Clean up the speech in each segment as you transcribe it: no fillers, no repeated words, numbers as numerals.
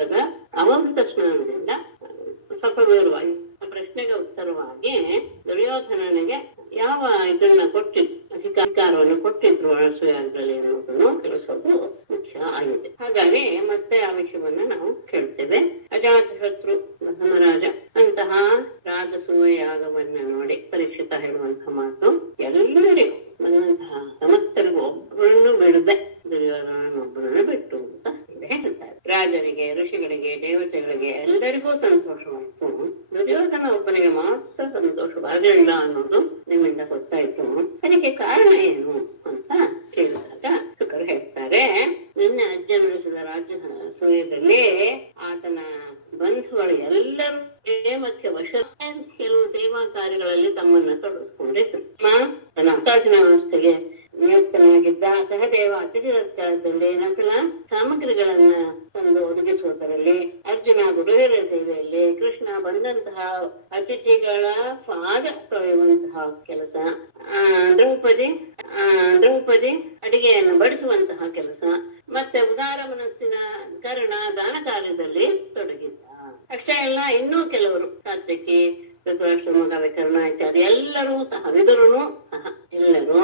ಭಾಗದ ಅವಭೃತ ಸ್ನಾನದಿಂದ ಸ್ವಲ್ಪ ವಿವರವಾಗಿ ಪ್ರಶ್ನೆಗೆ ಉತ್ತರವಾಗಿ ದುರ್ಯೋಧನನಿಗೆ ಯಾವ ಇದನ್ನ ಕೊಟ್ಟಿದ್ರು, ಅಧಿಕಾರವನ್ನು ಕೊಟ್ಟಿದ್ರು ಅನಸೂಯಾಗ್ರಲಿ ಅನ್ನೋದನ್ನು ತಿಳಿಸೋದು ಮುಖ್ಯ ಆಗಿದೆ. ಹಾಗಾಗಿ ಮತ್ತೆ ಆ ವಿಷಯವನ್ನ ನಾವು ಕೇಳ್ತೇವೆ. ಅಜಾತಶತ್ರು ಧರ್ಮರಾಜ ಅಂತಹ ರಾಜಸೂಯ ಯಾಗವನ್ನ ನೋಡಿ ಪರೀಕ್ಷಿತ ಹೇಳುವಂತಹ ಮಾತು, ಎಲ್ಲರಿಗೂ ಬಂದಂತಹ ಸಮಸ್ತರಿಗೂ ಒಬ್ಬರನ್ನು ಬಿಡದೆ ದುರ್ಯೋಧನನೊಬ್ಬರನ್ನು ಬಿಟ್ಟು ಅಂತ ಹೇಳ್ತಾರೆ. ರಾಜರಿಗೆ, ಋಷಿಗಳಿಗೆ, ದೇವತೆಗಳಿಗೆ ಎಲ್ಲರಿಗೂ ಸಂತೋಷವಾಯಿತು, ದುರ್ಯೋಧನ ಒಬ್ಬನಿಗೆ ಮಾತ್ರ ಸಂತೋಷವಾಗಲಿಲ್ಲ ಅನ್ನೋದು ನಿಮ್ಮಿಂದ ಗೊತ್ತಾಯ್ತು. ಅದಕ್ಕೆ ಕಾರಣ ಏನು ಅಂತ ಕೇಳಿದಾಗ ಶುಕರು ಹೇಳ್ತಾರೆ, ನಿನ್ನೆ ಅಜ್ಜ ನಡೆಸಿದ ರಾಜ್ಯ ಸೂಯದಲ್ಲಿ ಆತನ ಬಂಧುಗಳು ಎಲ್ಲರೂ ಮತ್ತೆ ವಶ ಕೆಲವು ಸೇವಾ ಕಾರ್ಯಗಳಲ್ಲಿ ತಮ್ಮನ್ನ ತೊಡಗಿಸ್ಕೊಂಡಿದ್ರು. ತನ್ನ ಆಕಾಶನ ವ್ಯವಸ್ಥೆಗೆ ನಿಯುಕ್ತನಾಗಿದ್ದ ಸಹದೇವ ಅತಿಥಿ ಸತ್ಕಾರದಲ್ಲಿ ನಕಲ ಸಾಮಗ್ರಿಗಳನ್ನ ತಂದು ಒದಗಿಸುವುದರಲ್ಲಿ, ಅರ್ಜುನ ಗುರುಹಿರ ಸೇವೆಯಲ್ಲಿ, ಕೃಷ್ಣ ಬಂದಂತಹ ಅತಿಥಿಗಳ ಪಾದ ತೊಳೆಯುವಂತಹ ಕೆಲಸ, ದ್ರೌಪದಿ ಅಡಿಗೆಯನ್ನು ಬಡಿಸುವಂತಹ ಕೆಲಸ, ಮತ್ತೆ ಉದಾರ ಮನಸ್ಸಿನ ಕರ್ಣ ದಾನ ಕಾರ್ಯದಲ್ಲಿ ತೊಡಗಿದ್ದ. ಅಷ್ಟೇ ಅಲ್ಲ, ಇನ್ನೂ ಕೆಲವರು ಸಾತ್ವಿಕಿ, ಧೃತರಾಷ್ಟ್ರ ಮಗ ವಿಕರ್ಣ ಇತ್ಯಾದಿ ಎಲ್ಲರೂ ಸಹ, ವಿದುರನು ಸಹ ಎಲ್ಲರೂ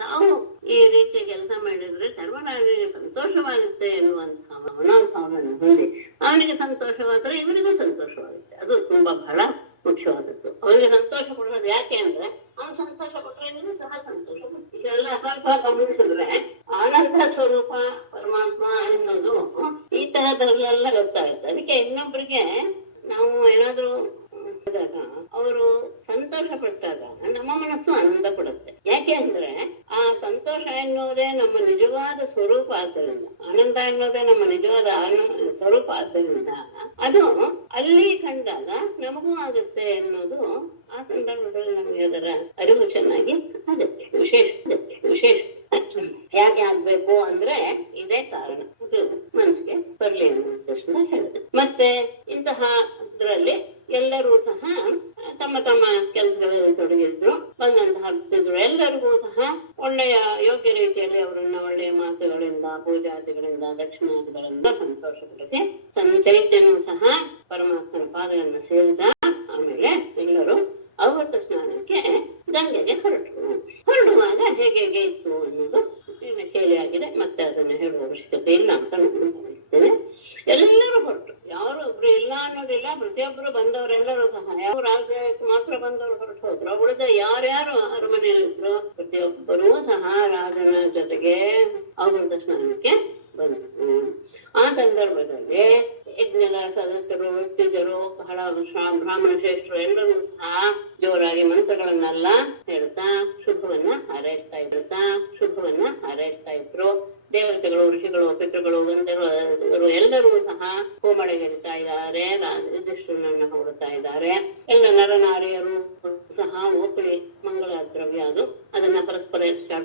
ತಾವು ಈ ರೀತಿಯ ಕೆಲಸ ಮಾಡಿದ್ರೆ ಧರ್ಮರಾಜನಿಗೆ ಸಂತೋಷವಾಗುತ್ತೆ ಎನ್ನುವಂತಹ ಮನೋಭಾವವನ್ನು ಹೊಂದಿ ಅವನಿಗೆ ಸಂತೋಷವಾದ್ರೆ ಇವರಿಗೂ ಸಂತೋಷವಾಗುತ್ತೆ. ಅದು ತುಂಬಾ ಬಹಳ ಮುಖ್ಯವಾದದ್ದು. ಅವನಿಗೆ ಸಂತೋಷ ಕೊಡೋದು ಯಾಕೆ ಅಂದ್ರೆ ಅವನು ಸಂತೋಷ ಕೊಟ್ಟರೆ ಇವನು ಸಹ ಸಂತೋಷ ಪಡ್ತೀವಿ. ಇದೆಲ್ಲ ಸ್ವಲ್ಪ ಗಮನಿಸಿದ್ರೆ ಆನಂದ ಸ್ವರೂಪ ಪರಮಾತ್ಮ ಎನ್ನುವುದು ಈ ತರದಲ್ಲೆಲ್ಲ ಗೊತ್ತಾಗುತ್ತೆ. ಅದಕ್ಕೆ ಇನ್ನೊಬ್ಬರಿಗೆ ನಾವು ಏನಾದ್ರೂ ಅವರು ಸಂತೋಷ ಪಟ್ಟಾಗ ನಮ್ಮ ಮನಸ್ಸು ಆನಂದ ಪಡುತ್ತೆ. ಯಾಕೆ ಅಂದ್ರೆ ಆ ಸಂತೋಷ ಎನ್ನುವುದೇ ನಮ್ಮ ನಿಜವಾದ ಸ್ವರೂಪ ಆದ್ದರಿಂದ, ಆನಂದ ಎನ್ನುವುದೇ ನಮ್ಮ ನಿಜವಾದ ಸ್ವರೂಪ ಆದ್ದರಿಂದ ಅದು ಅಲ್ಲಿ ಕಂಡಾಗ ನಮಗೂ ಆಗುತ್ತೆ ಎನ್ನುವುದು ಆ ಸಂದರ್ಭದಲ್ಲಿ ನಮಗೆ ಅದರ ಅರಿವು ಚೆನ್ನಾಗಿ ಆಗುತ್ತೆ. ವಿಶೇಷ ಯಾಕೆ ಆಗ್ಬೇಕು ಅಂದ್ರೆ ಇದೇ ಕಾರಣ, ಅದು ಮನಸ್ಸಿಗೆ ಬರ್ಲಿ ಅನ್ನೋ ತಕ್ಷಣ ಹೇಳಿದೆ. ಮತ್ತೆ ಇಂತಹ ಇದರಲ್ಲಿ ಎಲ್ಲರೂ ಸಹ ತಮ್ಮ ತಮ್ಮ ಕೆಲಸಗಳಲ್ಲಿ ತೊಡಗಿದ್ರು, ಬಂದಂತಹ ಹತ್ತಿದ್ರು. ಎಲ್ಲರಿಗೂ ಸಹ ಒಳ್ಳೆಯ ಯೋಗ್ಯ ರೀತಿಯಲ್ಲಿ ಅವರನ್ನ ಒಳ್ಳೆಯ ಮಾತುಗಳಿಂದ, ಪೂಜಾದಿಗಳಿಂದ, ದಕ್ಷಿಣಾದಿಗಳಿಂದ ಸಂತೋಷಪಡಿಸಿ ಚೈತ್ಯನೂ ಸಹ ಪರಮಾತ್ಮನ ಪಾದಗಳನ್ನು ಸೇರಿದ. ಆಮೇಲೆ ಎಲ್ಲರೂ ಅವೃತ ಸ್ನಾನಕ್ಕೆ ಗಂಗೆಗೆ ಹೊರಡುವಾಗ ಹೇಗೆ ಇತ್ತು ಅನ್ನೋದು ಕೇಳಿ ಆಗಿದೆ. ಮತ್ತೆ ಅದನ್ನು ಹೇಳುವ ಅವಶ್ಯಕತೆ ಇಲ್ಲ ಅಂತ ನಾನು ಭಾವಿಸ್ತೇನೆ. ಎಲ್ಲರೂ ಹೊರಟು, ಯಾರು ಒಬ್ರು ಇಲ್ಲ ಅನ್ನೋದಿಲ್ಲ. ಪ್ರತಿಯೊಬ್ಬರು ಬಂದವರೆಲ್ಲರೂ ಸಹ, ಯಾವ ರಾಜ್ಯಕ್ಕೆ ಮಾತ್ರ ಬಂದವರು ಹೊರಟು ಹೋದ್ರು. ಉಳಿದ ಯಾರ್ಯಾರು ಅರಮನೆಯಲ್ಲಿದ್ರು ಪ್ರತಿಯೊಬ್ಬರೂ ಸಹ ರಾಜನ ಜೊತೆಗೆ ಅವೃತ ಸ್ನಾನಕ್ಕೆ ಬಂದರು. ಆ ಸಂದರ್ಭದಲ್ಲಿ ಯಜ್ಞದ ಸದಸ್ಯರು, ವೃತ್ತಿಜರು, ಬಹಳ ಬ್ರಾಹ್ಮಣ ಶ್ರೇಷ್ಠರು ಎಲ್ಲರೂ ಸಹ ಜೋರಾಗಿ ಮಂತ್ರಗಳನ್ನೆಲ್ಲ ಹೇಳ್ತಾ ಶುಭವನ್ನ ಹಾರೈಸ್ತಾ ಇದ್ರು. ದೇವತೆಗಳು, ಋಷಿಗಳು, ಪಿತೃಗಳು, ಗಂಧರ್ವರು ಎಲ್ಲರೂ ಸಹ ಹೋಮಳೆಗೆರಿತಾ ಇದ್ದಾರೆ, ಯುಧಿಷ್ಠಿರನನ್ನು ಹೊರಡ್ತಾ ಇದ್ದಾರೆ. ಎಲ್ಲ ನರನಾರಿಯರು ಸಹ ಓಕಳಿ ಮಂಗಳ ದ್ರವ್ಯ ಅದನ್ನ ಪರಸ್ಪರ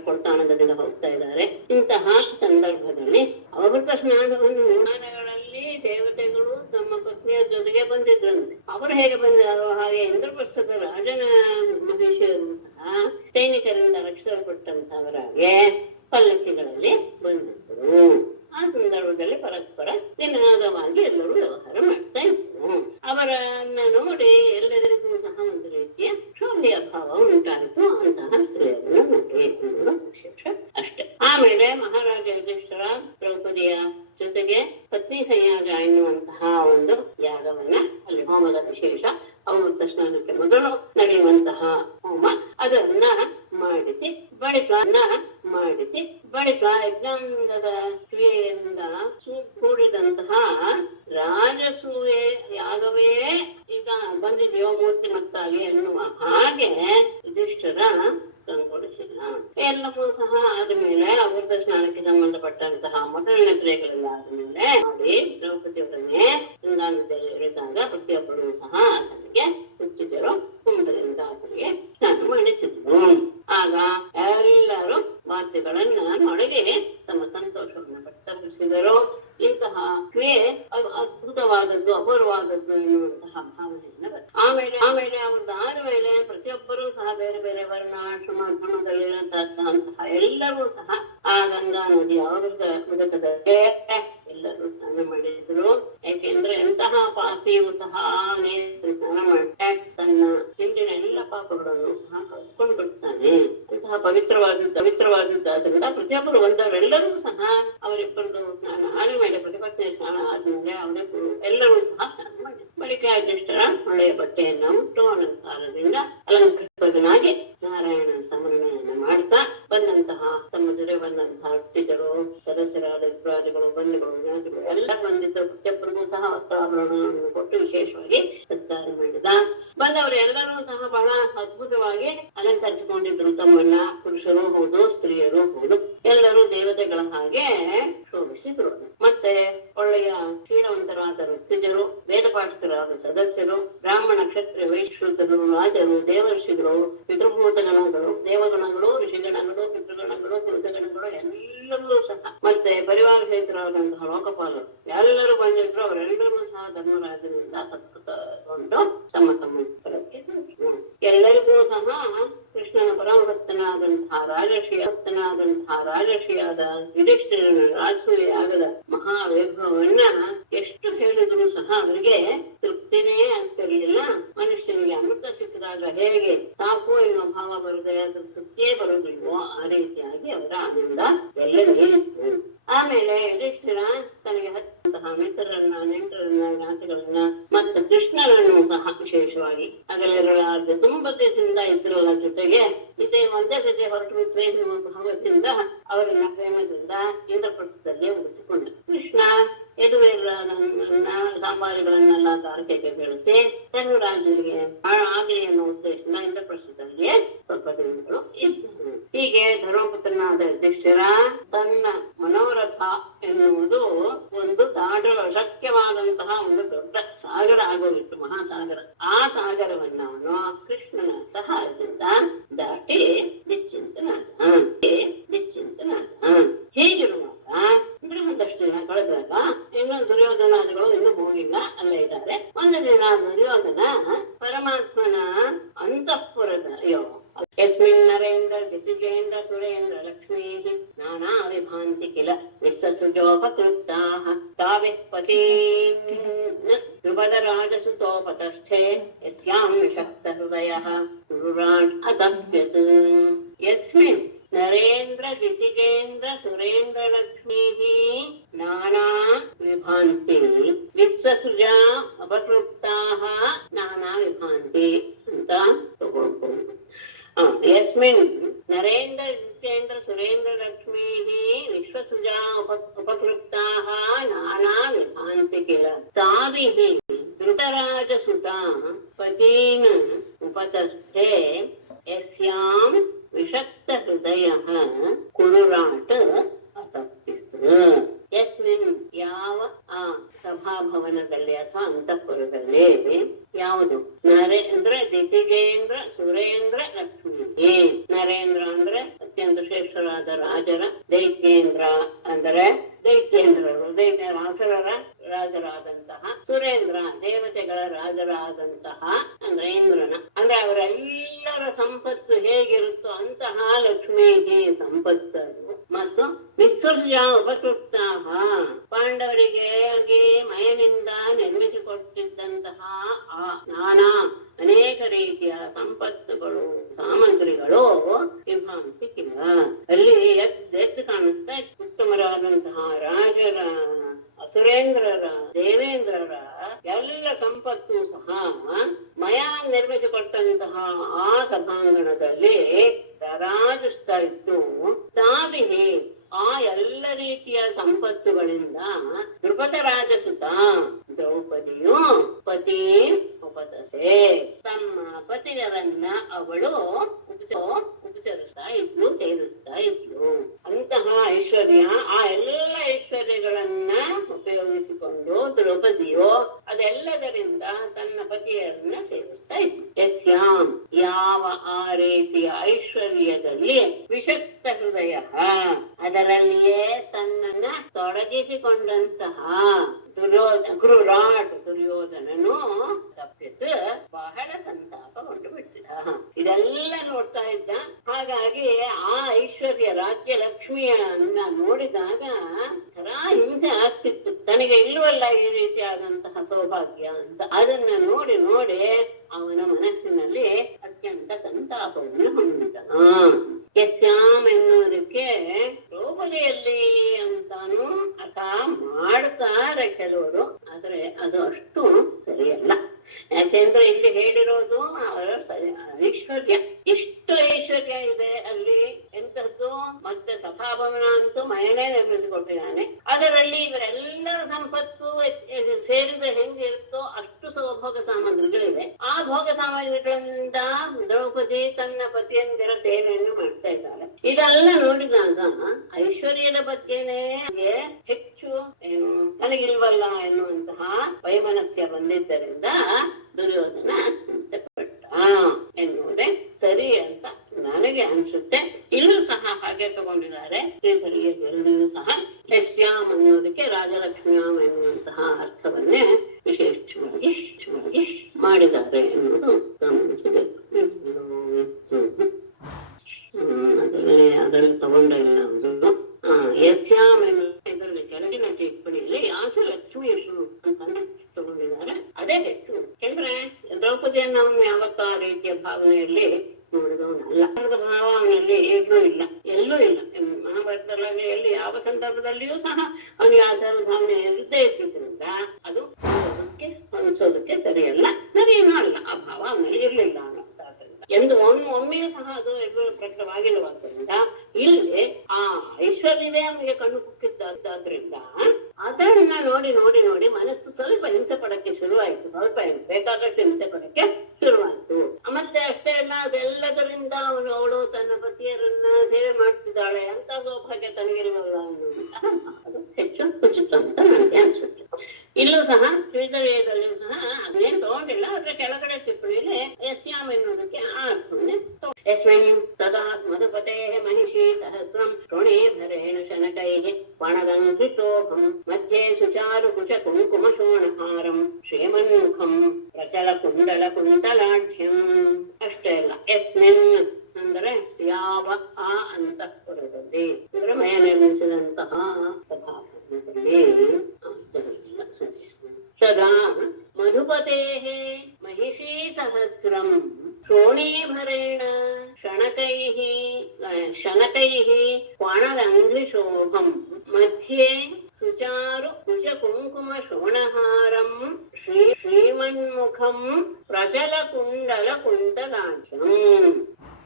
ಕೊಡ್ತಾ ಆನಂದದಿಂದ ಹೋಗ್ತಾ ಇದ್ದಾರೆ. ಇಂತಹ ಸಂದರ್ಭದಲ್ಲಿ ಅವೃತ ಸ್ನಾನಗಳಲ್ಲಿ ದೇವತೆಗಳು ತಮ್ಮ ಪತ್ನಿಯ ಜೊತೆಗೆ ಬಂದಿದ್ರಂತೆ. ಅವರು ಹೇಗೆ ಬಂದಿದ್ರು ಹಾಗೆ ಇಂದ್ರಪ್ರಸ್ಥದ ರಾಜನ ಮಹಿಷಿಯರು ಸಹ ಸೈನಿಕರಿಂದ ರಕ್ಷಿಸಲ್ಪಟ್ಟಂತವರಾಗೆ ಪಲ್ಲಕ್ಕಿಗಳಲ್ಲಿ ಬಂದಿದ್ದರು. ಆ ಸಂದರ್ಭದಲ್ಲಿ ಪರಸ್ಪರ ನಿನಾದವಾಗಿ ಎಲ್ಲರೂ ವ್ಯವಹಾರ ಮಾಡ್ತಾ ಇದ್ರು. ಅವರನ್ನ ನೋಡಿ ಎಲ್ಲರಿಗೂ ಸಹ ಒಂದು ರೀತಿಯ ಶೋಭೆಯ ಭಾವ ಉಂಟಾಯಿತು. ಅಂತಹ ಸ್ತ್ರೀಯರನ್ನು ನೋಡಿ ಅನ್ನೋದು ವಿಶೇಷ ಅಷ್ಟೇ. ಆಮೇಲೆ ಮಹಾರಾಜ ಯುಧಿಷ್ಠಿರ ದ್ರೌಪದಿಯ ಜೊತೆಗೆ ಪತ್ನಿ ಸಂಯಾಗ ಎನ್ನುವಂತಹ ಒಂದು ಯಾಗವನ್ನ, ಅಲ್ಲಿ ಹೋಮದ ವಿಶೇಷ ಅವೃತ ಸ್ನಾನಕ್ಕೆ ಮೊದಲು ನಡೆಯುವಂತಹ ಹೋಮ ಅದನ್ನ ಮಾಡಿಸಿ ಬಳಿಕ ಯಜ್ಞಾಂಗದ ಕ್ರಿಯೆಯಿಂದ ಕೂಡಿದಂತಹ ರಾಜಸೂಯೆ ಯಾಗವೇ ಈಗ ಬಂದಿದೆಯೋ ಮೂರ್ತಿಮತ್ತಾಗಿ ಎನ್ನುವ ಹಾಗೆ ಯುಧಿಷ್ಠಿರ ಕಂಗೊಳಿಸಿದ. ಎಲ್ಲವೂ ಸಹ ಆದ್ಮೇಲೆ ಅವೃತ ಸ್ನಾನಕ್ಕೆ ಸಂಬಂಧಪಟ್ಟಂತಹ ಮೊದಲನೇ ಕ್ರಿಯೆಗಳೆಲ್ಲ ಆದ್ಮೇಲೆ ಮಾಡಿ ದ್ರೌಪದಿಯವರನ್ನೇ ಗಂಗಾನದಿಯಲ್ಲಿ ಇಳಿದಾಗ ಪ್ರತಿಯೊಬ್ಬರೂ ಸಹ ಆತನಿಗೆ ಹುಚ್ಚಿದರು ಕುಂಭದಿಂದ ಆತನಿಗೆ ಸ್ನಾನ ಮಾಡಿಸಿದ್ರು. ಆಗ ಎಲ್ಲರೂ ವಾದ್ಯಗಳನ್ನ ಮೊಳಗೆ ತಮ್ಮ ಸಂತೋಷವನ್ನು ವ್ಯಕ್ತಪಡಿಸಿದರು. ಇಂತಹ ಕ್ರಿಯೆ ಅದ್ಭುತವಾದದ್ದು, ಅಪೂರ್ವವಾದದ್ದು ಎನ್ನುವಂತಹ ಭಾವನೆಯನ್ನು ಆಮೇಲೆ ಅವ್ರದ್ದು ಆದ್ಮೇಲೆ ಪ್ರತಿಯೊಬ್ಬರೂ ಸಹ ಬೇರೆ ಬೇರೆ ವರ್ಣ ಆಶ್ರಮ ಧರ್ಮದಲ್ಲಿರತಕ್ಕಂತಹ ಎಲ್ಲರೂ ಸಹ ಆ ಗಂಗಾ ನದಿಯ ಅವೃತ ಉದಕದಲ್ಲಿ ಎಲ್ಲರೂ ಸ್ನಾನ ಮಾಡಿದ್ರು. ದ್ರೌಪದಿಯು ಸಹ ಸ್ನಾನ ಮಾಡ್ತಾ ತನ್ನ ಹಿಂದಿನ ಎಲ್ಲ ಪಾಪಗಳನ್ನು ಸಹ ಕಳ್ಕೊಂಡು ಬಿಡ್ತಾನೆ. ಅಂತಹ ಪವಿತ್ರವಾಗಿದ್ದಾದ್ರಿಂದ ಪ್ರತಿಯೊಬ್ಬರು ಒಂದವರೆಲ್ಲರೂ ಸಹ ಅವರಿಬ್ಬರದು ಸ್ನಾನ ಆದ್ಮೇಲೆ ಪ್ರತಿಪತ್ನಿ ಸ್ನಾನ ಆದ್ಮೇಲೆ ಅವರಿಬ್ಬರು ಎಲ್ಲರೂ ಸಹ ಸ್ನಾನ ಮಾಡಿ ಬಳಿಕ ಜ್ಯೇಷ್ಠರ ಒಳ್ಳೆಯ ಬಟ್ಟೆಯನ್ನ ಉಟ್ಟು ಅಲಂಕಾರದಿಂದ ಅಲಂಕೃತನಾಗಿ ನಾರಾಯಣನ ಸ್ಮರಣೆಯನ್ನು ಮಾಡ್ತಾ ಬಂದಂತಹ ತಮ್ಮ ಜೊತೆ ಬಂದಂತಹ ವ್ಯಕ್ತಿಗಳು, ಸದಸ್ಯರಾದ ವಿಪ್ರಾದಿಗಳು, ಬಂಧುಗಳು, ಜ್ಞಾತಿಗಳು ಎಲ್ಲ ಬಂದಿದ್ದ ಪ್ರತಿಯೊಬ್ಬರಿಗೂ ಸಹ ವಸ್ತ್ರಾಭರಣವನ್ನು ಕೊಟ್ಟು ವಿಶೇಷವಾಗಿ ಸತ್ಕಾರ ಮಾಡಿದ. ಬಂದವರು ಎಲ್ಲರೂ ಸಹ ಬಹಳ ಅದ್ಭುತವಾಗಿ ಅಲಂಕರಿಸಿಕೊಂಡಿದ್ರು ತಮ್ಮನ್ನ. ಪುರುಷರು ಹೌದು, ಸ್ತ್ರೀಯರು ಹೌದು, ಎಲ್ಲರೂ ದೇವತೆಗಳ ಹಾಗೆ ಶೋಭಿಸಿದ್ರು. ಮತ್ತೆ ಒಳ್ಳೆಯ ಶೀಲವಂತರಾದ ಋತ್ವಿಜರು, ವೇದ ಪಾಠಕರಾದ ಸದಸ್ಯರು, ಬ್ರಾಹ್ಮಣ, ಕ್ಷತ್ರಿಯ, ವೈಶ್ರುತರು, ರಾಜರು, ದೇವರ್ಷಿಗಳು, ಪಿತೃಭೂತ ಗಣಗಳು, ದೇವಗಣಗಳು, ಋಷಿಗಣಗಳು, ಪಿತೃಗಣಗಳು, ಭೂತಗಣಗಳು ಎಲ್ಲರೂ ಸಹ ಮತ್ತೆ ಪರಿವಾರ ಸಹಿತರಾದಂತಹ ಲೋಕಪಾಲರು ಎಲ್ಲರೂ ಬಂದಿದ್ರು. ಅವರೆಲ್ಲರೂ ಸಹ ಧರ್ಮರಾಜನಿಂದ ಸತ್ಕೃತಗೊಂಡು ತಮ್ಮ ತಮ್ಮ ಫಲಕ್ಕೆ ಎಲ್ಲರಿಗೂ ಸಹ ಕೃಷ್ಣನ ಪರಮಭಕ್ತನಾದಂತಹ ರಾಜರ್ಷಿಯಾದ ಯುಧಿಷ್ಠಿರನ ರಾಜಸೂಯಾಗದ ಮಹಾವೈಭವವನ್ನ ಎಷ್ಟು ಹೇಳಿದ್ರು ಸಹ ಅವರಿಗೆ ತೃಪ್ತಿನೇ ಆಗ್ತಿರ್ಲಿಲ್ಲ. ಮನುಷ್ಯನಿಗೆ ಅಮೃತ ಸಿಕ್ಕಿದಾಗ ಹೇಗೆ ಸಾಕು ಎನ್ನುವ ಭಾವ ಬರುತ್ತದೆ, ಅದು ತೃಪ್ತಿಯೇ ಬರುವುದಿಲ್ವೋ ಆ ರೀತಿಯಾಗಿ ಅವರ ಆನಂದ ಎಲ್ಲ ನೀಡಿತ್ತು. ಆಮೇಲೆ ಯುಧಿಷ್ಠಿರ ತನಗೆ ಹತ್ತಂತಹ ಮಿತ್ರರನ್ನ, ನೆಂಟರನ್ನ, ಜ್ಞಾತಿಗಳನ್ನ ಮತ್ತು ಕೃಷ್ಣನನ್ನು ಸಹ ವಿಶೇಷವಾಗಿ ಹಗಲಿರುಳಾರ್ಧ ತುಂಬ ದಿವಸದಿಂದ ಇದ್ರಲ್ಲ ಜೊತೆಗೆ ಇದೇ ಒಂದೇ ಸತಿ ಹೊರಟು ಬಿಟ್ರೆ ಎನ್ನುವ ಭಾವದಿಂದ ಅವರನ್ನ ಪ್ರೇಮದಿಂದ ಇಂದ್ರಪ್ರಸ್ಥದಲ್ಲಿ ಉಳಿಸಿಕೊಂಡ. ಕೃಷ್ಣ ಯದುವೀರರನ್ನ ಸಾಂಬಾರಿಗಳನ್ನೆಲ್ಲ ತಾರಕೆಗೆ ಬೆಳೆಸಿ ಧರ್ಮರಾಜನಿಗೆ ಆಗಲಿ ಅನ್ನೋ ಉದ್ದೇಶದಿಂದ ಇಂದ್ರಪ್ರಸ್ಥದಲ್ಲಿಯೇ ಸ್ವಲ್ಪ ದಿನಗಳು ಇದ್ದರು. ಹೀಗೆ ಧರ್ಮಪುತ್ರನಾದ ಯುಧಿಷ್ಠಿರ ತನ್ನ ಮನೋರಥ ಎನ್ನುವುದು ಒಂದು ದಾಟಲು ಅಶಕ್ಯವಾದಂತಹ ಒಂದು ದೊಡ್ಡ ಸಾಗರ ಆಗೋಗಿತ್ತು, ಮಹಾಸಾಗರ. ಆ ಸಾಗರವನ್ನ ಅವನು ಕೃಷ್ಣನ ಸಹಾಯದಿಂದ ದಾಟಿ ನಿಶ್ಚಿಂತನಾದ. ಹೀಗಿರುವಾಗ ಒಂದಷ್ಟು ದಿನ ಕಳೆದಾಗ ಇನ್ನು ದುರ್ಯೋಧನಾದಿಗಳು ಇನ್ನೂ ಹೋಗಿಲ್ಲ, ಅಲ್ಲೇ ಇದ್ದಾರೆ. ಒಂದು ದಿನ ದುರ್ಯೋಧನ ಪರಮಾತ್ಮನ ಅಂತಃಪುರದ ಯಸ್ಮಿನ್ ನರೇಂದ್ರ ದಿತಿಜೇಂದ್ರ ಸುರೇಂದ್ರ ಲಕ್ಷ್ಮೀ ನಾನಾ ವಿಭಾಂತಿ ಕಿಲ ವಿಶ್ವಸೃಜೋಪಕೃತಾಃ ತಾವಿಃ ಪತೀಂ ಧ್ರುಪದರಾಜಸುತೋಪತಸ್ಥೆ ಯಸ್ಯಾಂ ವಿಷಕ್ತ ಹೃದಯಃ ಕುರುರಾಟ್ ಅತಪ್ಯತ್. ಯಸ್ಮಿನ್ ನರೇಂದ್ರ ದಿತಿಜೇಂದ್ರ ಸುರೇಂದ್ರ ಲಕ್ಷ್ಮೀ ನಾನಾ ವಿಭಾಂತಿ ವಿಶ್ವಸೃಜಾ ಅಪಕೃಪ್ತಾಃ ನಾನಾ ವಿಭಾಂತಿ ಅಂತ ತಗೊಳ್ಬಹುದು. ಯಸ್ಮಿನ್ ನರೇಂದ್ರ ದಿತಿಜೇಂದ್ರ ಸುರೇಂದ್ರ ಲಕ್ಷ್ಮೀ ವಿಶ್ವಸೃಜಾ ಉಪಕೃಪ್ತಾಃ ನಾನಾ ವಿಭಾಂತಿ ಕಿಲ ತಾಭಿಃ ಧೃತರಾಜಸುತ ಪತೀನ್ ಉಪತಸ್ಥೆ ಯಸ್ಯಾಂ ವಿಷಕ್ತ ಹೃದಯಃ ಕುರುರಾಟ್ ಅತಪ್ಯತ್. ಯಸ್ಮಿನ್ ಯಾವ ಆ ಸಭಾಭವನದಲ್ಲಿ ಅಥವಾ ಅಂತಃಪುರದಲ್ಲಿ ಯಾವುದು ನರೇಂದ್ರ ದಿತಿಜೇಂದ್ರ ಸುರೇಂದ್ರ ಲಕ್ಷ್ಮೀ. ನರೇಂದ್ರ ಅಂದ್ರೆ ಅತ್ಯಂತ ಶ್ರೇಷ್ಠರಾದ ರಾಜರ, ದೈತ್ಯೇಂದ್ರ ಅಂದರೆ ದೈತ್ಯೇಂದ್ರರು, ಅಸುರರ ರಾಜರಾದಂತಹ, ಸುರೇಂದ್ರ ದೇವತೆಗಳ ರಾಜರಾದಂತಹ ಅಂದ್ರೆ ಇಂದ್ರನ, ಅಂದ್ರೆ ಅವರೆಲ್ಲರ ಸಂಪತ್ತು ಹೇಗಿರುತ್ತೋ ಅಂತಹ ಲಕ್ಷ್ಮೀ ಸಂಪತ್ತು. ಮತ್ತು ವಿಸರ್ಜ ಉಪಕೃಪ್ತಾಹ ಪಾಂಡವರಿಗೆ ಮಯನಿಂದ ನಿರ್ಮಿಸಿಕೊಟ್ಟಿದ್ದಂತಹ ನಾನಾ ಅನೇಕ ರೀತಿಯ ಸಂಪತ್ತುಗಳು, ಸಾಮಗ್ರಿಗಳು ವಿಭಾಂತಿ ಕಿಲ ಅಲ್ಲಿ ಎದ್ದು ಕಾಣಿಸ್ತಾ ಉತ್ತಮರಾದಂತಹ ರಾಜರ, ಅಸುರೇಂದ್ರರ, ದೇವೇಂದ್ರರ ಎಲ್ಲ ಸಂಪತ್ತು ಸಹ ಮಯ ನಿರ್ಮಿಸಿಕೊಟ್ಟಂತಹ ಆ ಸಭಾಂಗಣದಲ್ಲಿ ರಾಜಿಸ್ತಾ ಇತ್ತು. ತಾವಿಹಿ ಆ ಎಲ್ಲ ರೀತಿಯ ಸಂಪತ್ತುಗಳಿಂದ ದ್ರುಪದ ರಾಜಸುತ ದ್ರೌಪದಿಯು ಪತಿ ಉಪತಸೆ ತಮ್ಮ ಪತಿಯರನ್ನ ಅವಳು ಉಪಚರಿಸ್ತಾ ಇದ್ಲು, ಸೇರಿಸ್ತಾ ಇದ್ಲು. ಅಂತಹ ಐಶ್ವರ್ಯ, ಆ ಎಲ್ಲ ಐಶ್ವರ್ಯಗಳನ್ನ ಉಪಯೋಗಿಸಿಕೊಂಡು ದ್ರೌಪದಿಯು ಅದೆಲ್ಲದರಿಂದ ತನ್ನ ಪತಿಯರನ್ನ ಸೇವಿಸ್ತಾ ಇದ್ಲು. ಯಸ್ಯಾಂ ಯಾವ ಆ ರೀತಿಯ ಐಶ್ವರ್ಯದಲ್ಲಿ ವಿಷಕ್ತ ಹೃದಯ ಅದರಲ್ಲಿಯೇ ತನ್ನನ್ನ ತೊಡಗಿಸಿಕೊಂಡಂತಹ ದುರ್ಯೋಧನನು ತಪ್ಪಿದ್ದು ಬಹಳ ಸಂತಾಪಗೊಂಡು ಬಿಟ್ಟಿದ. ಇದೆಲ್ಲ ನೋಡ್ತಾ ಇದ್ದ. ಹಾಗಾಗಿ ಆ ಐಶ್ವರ್ಯ ರಾಜ್ಯ ಲಕ್ಷ್ಮಿಯನ್ನ ನೋಡಿದಾಗ ಹಿಂಸೆ ಆಗ್ತಿತ್ತು. ತನಗೆ ಇಲ್ಲವಲ್ಲ ಈ ರೀತಿಯಾದಂತಹ ಸೌಭಾಗ್ಯ ಅಂತ. ಅದನ್ನ ನೋಡಿ ನೋಡಿ ಅವನ ಮನಸ್ಸಿನಲ್ಲಿ ಅತ್ಯಂತ ಸಂತಾಪವನ್ನು ಹೊಂದಿದ. ಯಸ್ಯಾಮ್ ಎನ್ನುವುದಕ್ಕೆ ದ್ರೌಪದಿಯಲ್ಲಿ ಅಂತಾನು ಅರ್ಥ ಮಾಡ್ತಾರೆ ಕೆಲವರು, ಆದ್ರೆ ಅದು ಅಷ್ಟು ಸರಿಯಲ್ಲ. ಯಾಕೆಂದ್ರೆ ಇಲ್ಲಿ ಹೇಳಿರೋದು ಅವರ ಐಶ್ವರ್ಯ, ಇಷ್ಟು ಐಶ್ವರ್ಯ ಇದೆ ಅಲ್ಲಿ, ಎಂತದ್ದು ಮತ್ತೆ ಸಭಾಭವನ ಅಂತೂ ಮಯನೇ ನಿರ್ಮಿಸಿಕೊಟ್ಟಿದ್ದಾನೆ. ಅದರಲ್ಲಿ ಇವರೆಲ್ಲರ ಸಂಪತ್ತು ಸೇರಿದ್ರೆ ಹೆಂಗಿರುತ್ತೋ ಅಷ್ಟು ಭೋಗ ಸಾಮಗ್ರಿಗಳಿವೆ. ಆ ಭೋಗ ಸಾಮಗ್ರಿಗಳಿಂದ ದ್ರೌಪದಿ ತನ್ನ ಪತಿಯಂದಿರ ಸೇವೆಯನ್ನು ಮಾಡ್ತಾ ಇದ್ದಾಳೆ. ಇದೆಲ್ಲ ನೋಡಿದಾಗ ಐಶ್ವರ್ಯದ ಬಗ್ಗೆನೇ ಹೆಚ್ಚು ಏನು ತನಗಿಲ್ವಲ್ಲ ಎನ್ನುವಂತಹ ವೈಮನಸ್ಯ ಬಂದಿದ್ದರಿಂದ ದುರ್ಯೋಧನ ಪಟ್ಟ ಎನ್ನುವುದೇ ಸರಿ ಅಂತ ನನಗೆ ಅನ್ಸುತ್ತೆ. ಇಲ್ಲೂ ಸಹ ಹಾಗೆ ತಗೊಂಡಿದ್ದಾರೆ ಶ್ರೀಧರಿಯಲ್ಲೂ ಸಹ. ಯಸ್ಯಾಮ್ ಅನ್ನೋದಕ್ಕೆ ರಾಜಲಕ್ಷ್ಮ್ಯಾಮ್ ಎನ್ನುವಂತಹ ಅರ್ಥವನ್ನೇ ವಿಶೇಷವಾಗಿ ಮಾಡಿದ್ದಾರೆ ಎನ್ನುವುದು ಗಮನಿಸಬೇಕು. ಅದರಲ್ಲಿ ತಗೊಂಡಿಲ್ಲ ಒಂದು ಯಸ್ಯಾಮ್ ಎನ್ನುವ ಇದರಲ್ಲಿ ಕೆಳಗಿನ ಟಿಪ್ಪಣಿಯಲ್ಲಿ ಯಾಸ ಲಕ್ಷ್ಮೀಶು ಅಂತ ತಗೊಂಡಿದ್ದಾರೆ. ಅದೇ ಹೆಚ್ಚು. ಯಾಕೆಂದ್ರೆ ದ್ರೌಪದಿಯನ್ನು ನಾವು ಯಾವತ್ತ ಆ ರೀತಿಯ ಭಾವನೆಯಲ್ಲಿ ನೋಡಿದವನಲ್ಲ. ಭಾವ ಅವನಲ್ಲಿ ಎಲ್ಲೂ ಇಲ್ಲ. ಮಹಾಭಾರತದಲ್ಲಿ ಎಲ್ಲಿ ಯಾವ ಸಂದರ್ಭದಲ್ಲಿಯೂ ಸಹ ಅವನಿಗೆ ಆ ಥರದ ಭಾವನೆ ಇದ್ದೇ ಇದ್ದಿದ್ರಿಂದ ಅದು ಅನಿಸೋದಕ್ಕೆ ಸರಿಯಲ್ಲ, ಸರಿಯೂ ಅಲ್ಲ. ಆ ಭಾವ ಅವನಲ್ಲಿ ಇರ್ಲಿಲ್ಲ ಎಂದು ಒಮ್ಮೆಯೂ ಸಹ ಅದು ಎಲ್ಲೂ ಪ್ರಕಟವಾಗಿಲ್ಲವಾದ್ದರಿಂದ ಇಲ್ಲಿ ಆ ಐಶ್ವರ್ಯವೇ ಅವನಿಗೆ ಕಣ್ಣು ಕುಕ್ಕಿದ್ದಾದ್ರಿಂದ ಅದನ್ನ ನೋಡಿ ನೋಡಿ ನೋಡಿ ಮನಸ್ಸು ಸ್ವಲ್ಪ ಹಿಂಸೆ ಪಡಕ್ಕೆ ಶುರುವಾಯಿತು. ಸ್ವಲ್ಪ ಬೇಕಾದಷ್ಟು ಹಿಂಸೆ ಪಡಕ್ಕೆ ಶುರುವಾಯಿತು. ಮತ್ತೆ ಅಷ್ಟೇ ಅಲ್ಲ, ಅದೆಲ್ಲದರಿಂದ ಅವಳು ತನ್ನ ಪತಿಯರನ್ನ ಸೇವೆ ಮಾಡ್ತಿದ್ದಾಳೆ ಅಂತ ಸೌಭಾಗ್ಯ ತನಗಿರುವಲ್ಲ ಅನ್ನುವಂತಹ ಅದು ಹೆಚ್ಚು ಉಚಿತ ಅಂತ ನನಗೆ ಅನ್ಸುತ್ತೆ. ಇಲ್ಲೂ ಸಹ ಶ್ರೀಧರ್ಯದಲ್ಲಿಯೂ ಸಹ ಅದನ್ನೇನು ತಗೊಂಡಿಲ್ಲ, ಆದ್ರೆ ಕೆಳಗಡೆ ಟಿಪ್ಪಣಿಯಲ್ಲಿ ಯಸ್ಯಾಮ್ ಎನ್ನುವುದಕ್ಕೆ ಆ ಅರ್ಥವನ್ನೇ ಯಸ್ಮಿನ್ ತದಾ ಮಧುಪತೆ ಮಹಿಷಿ ಸಹಸ್ರಂ ಶೃಣೇಧರೇಣ ಶನಕೈಃ ಪಣದಂಘೃತೋಭಂ ಮಧ್ಯೆ ಸುಚಾರು ಕುಶ ಕುಂಕುಮ ಶೋಣಹಾರಂ ಶ್ರೀಮನ್ಮುಖಂ ಪ್ರಚಲ ಕುಂಡಲ ಕುಂತಲಾಢ್ಯಂ. ಅಷ್ಟೇ ಅಲ್ಲ, ಯಸ್ಮಿನ್ ಅಂದರೆ ಯಾವ ಆ ಅಂತಃಪುರದಲ್ಲಿ ಅಂದ್ರೆ ಮಯ ನಿರ್ಮಿಸಿದಂತಹ ಸಭಾಭವನದಲ್ಲಿ ತದಾ ಮಧುಪತೇಃ ಮಹಿಷೀ ಸಹಸ್ರಂ ಶೋಣೀಭರೇಣ ಶನಕೈಃ ಕ್ವಾಣದಂಘ್ರಿಶೋಭಂ ಮಧ್ಯೆ ಸುಚಾರು ಕುಶ ಕುಂಕುಮ ಶೋಣಹಾರಂ ಶ್ರೀಮನ್ಮುಖಂ ಪ್ರಚಲ ಕುಂಡಲ ಕುಂತಲಾಢ್ಯಂ.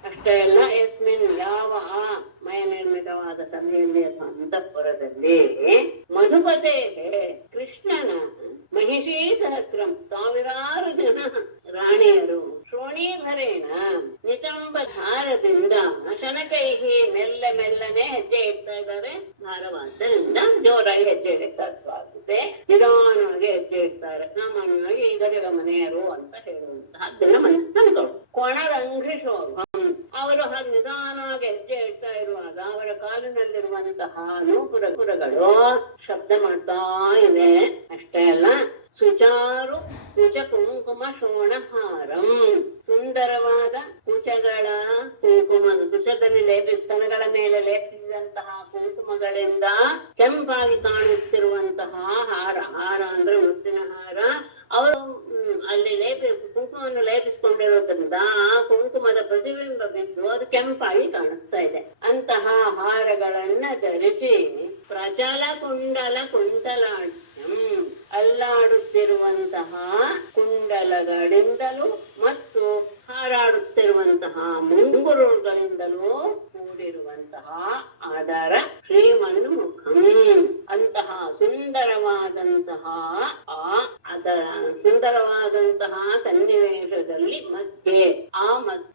ಅಷ್ಟೇ ಅಲ್ಲ, ಯಸ್ಮಿನ್ ಯಾವ ಆ ಮಯ ನಿರ್ಮಿತವಾದ ಸಭೆಯಲ್ಲಿ ಅಥವಾ ಅಂತಃಪುರದಲ್ಲಿ ಮಧುಪತೆ ಕೃಷ್ಣನ ಮಹಿಷೀ ಸಹಸ್ರಂ ಸಾವಿರಾರು ಜನ ರಾಣಿಯರು ಶೋಣೀಭರೇಣ ನಿತಂಬಧಾರದಿಂದ ಶನಕೈಹಿ ಮೆಲ್ಲನೆ ಹೆಜ್ಜೆ ಇಡ್ತಾ ಇದ್ದಾರೆ. ಭಾರವಾದ್ದರಿಂದ ಜೋರಾಗಿ ಹೆಜ್ಜೆ ಇಡಕ್ಕೆ ಸಾಧ್ಯವಾಗುತ್ತೆ. ನಿಧಾನವಾಗಿ ಹೆಜ್ಜೆ ಇಡ್ತಾರೆ. ಸಾಮಾನ್ಯವಾಗಿ ಈ ಗಜಗಮನೆಯರು ಅಂತ ಹೇಳುವಂತಹದ್ದನ್ನ ಮನಸ್ಸು ತಂದ್ಕೊಂಡು ಕೊಣದ ಅಂಘ್ರಿಶೋಭಂ ಅವರು ಹಾಗೆ ನಿಧಾನವಾಗಿ ಹೆಜ್ಜೆ ಇಡ್ತಾ ಇರುವಾಗ ಅವರ ಕಾಲಿನಲ್ಲಿರುವಂತಹ ನೂಪುರಗಳು ಶಬ್ದ ಮಾಡ್ತಾ ಇವೆ. ಅಷ್ಟೇ ಅಲ್ಲ, ಸುಚಾರು ಕುಚ ಕುಂಕುಮ ಶೋಣಹಾರಂ ಸುಂದರವಾದ ಕುಚಗಳ ಕುಂಕುಮದಲ್ಲಿ ಸ್ತನಗಳ ಮೇಲೆ ಲೇಪಿಸಿದಂತಹ ಕುಂಕುಮಗಳಿಂದ ಕೆಂಪಾಗಿ ಕಾಣುತ್ತಿರುವಂತಹ ಹಾರ ಅಂದ್ರೆ ಮುತ್ತಿನ ಹಾರ. ಅವರು ಅಲ್ಲಿ ಕುಂಕುಮವನ್ನು ಲೇಪಿಸಿಕೊಂಡಿರೋದ್ರಿಂದ ಆ ಕುಂಕುಮದ ಪ್ರತಿಬಿಂಬ ಬಿದ್ದು ಅದು ಕೆಂಪಾಗಿ ಕಾಣಿಸ್ತಾ ಇದೆ. ಅಂತಹ ಹಾರಗಳನ್ನ ಧರಿಸಿ ಪ್ರಚಲ ಕುಂಡಲ ಕುಂತಲಾಢ್ಯಂ ಅಲ್ಲಾಡುತ್ತಿರುವಂತಹ ಕುಂಡಲಗಳಿಂದಲೂ ಮತ್ತು ಹಾರಾಡುತ್ತಿರುವಂತಹ ಮುಂಗುರುಗಳಿಂದಲೂ ಕೂಡಿರುವಂತಹ ಆಧಾರ ಶ್ರೀಮನ್ಮುಖಂ ಅಂತಹ ಸುಂದರವಾದಂತಹ ಅದರ ಸುಂದರವಾದಂತಹ ಸನ್ನಿವೇಶದಲ್ಲಿ ಮಧ್ಯೆ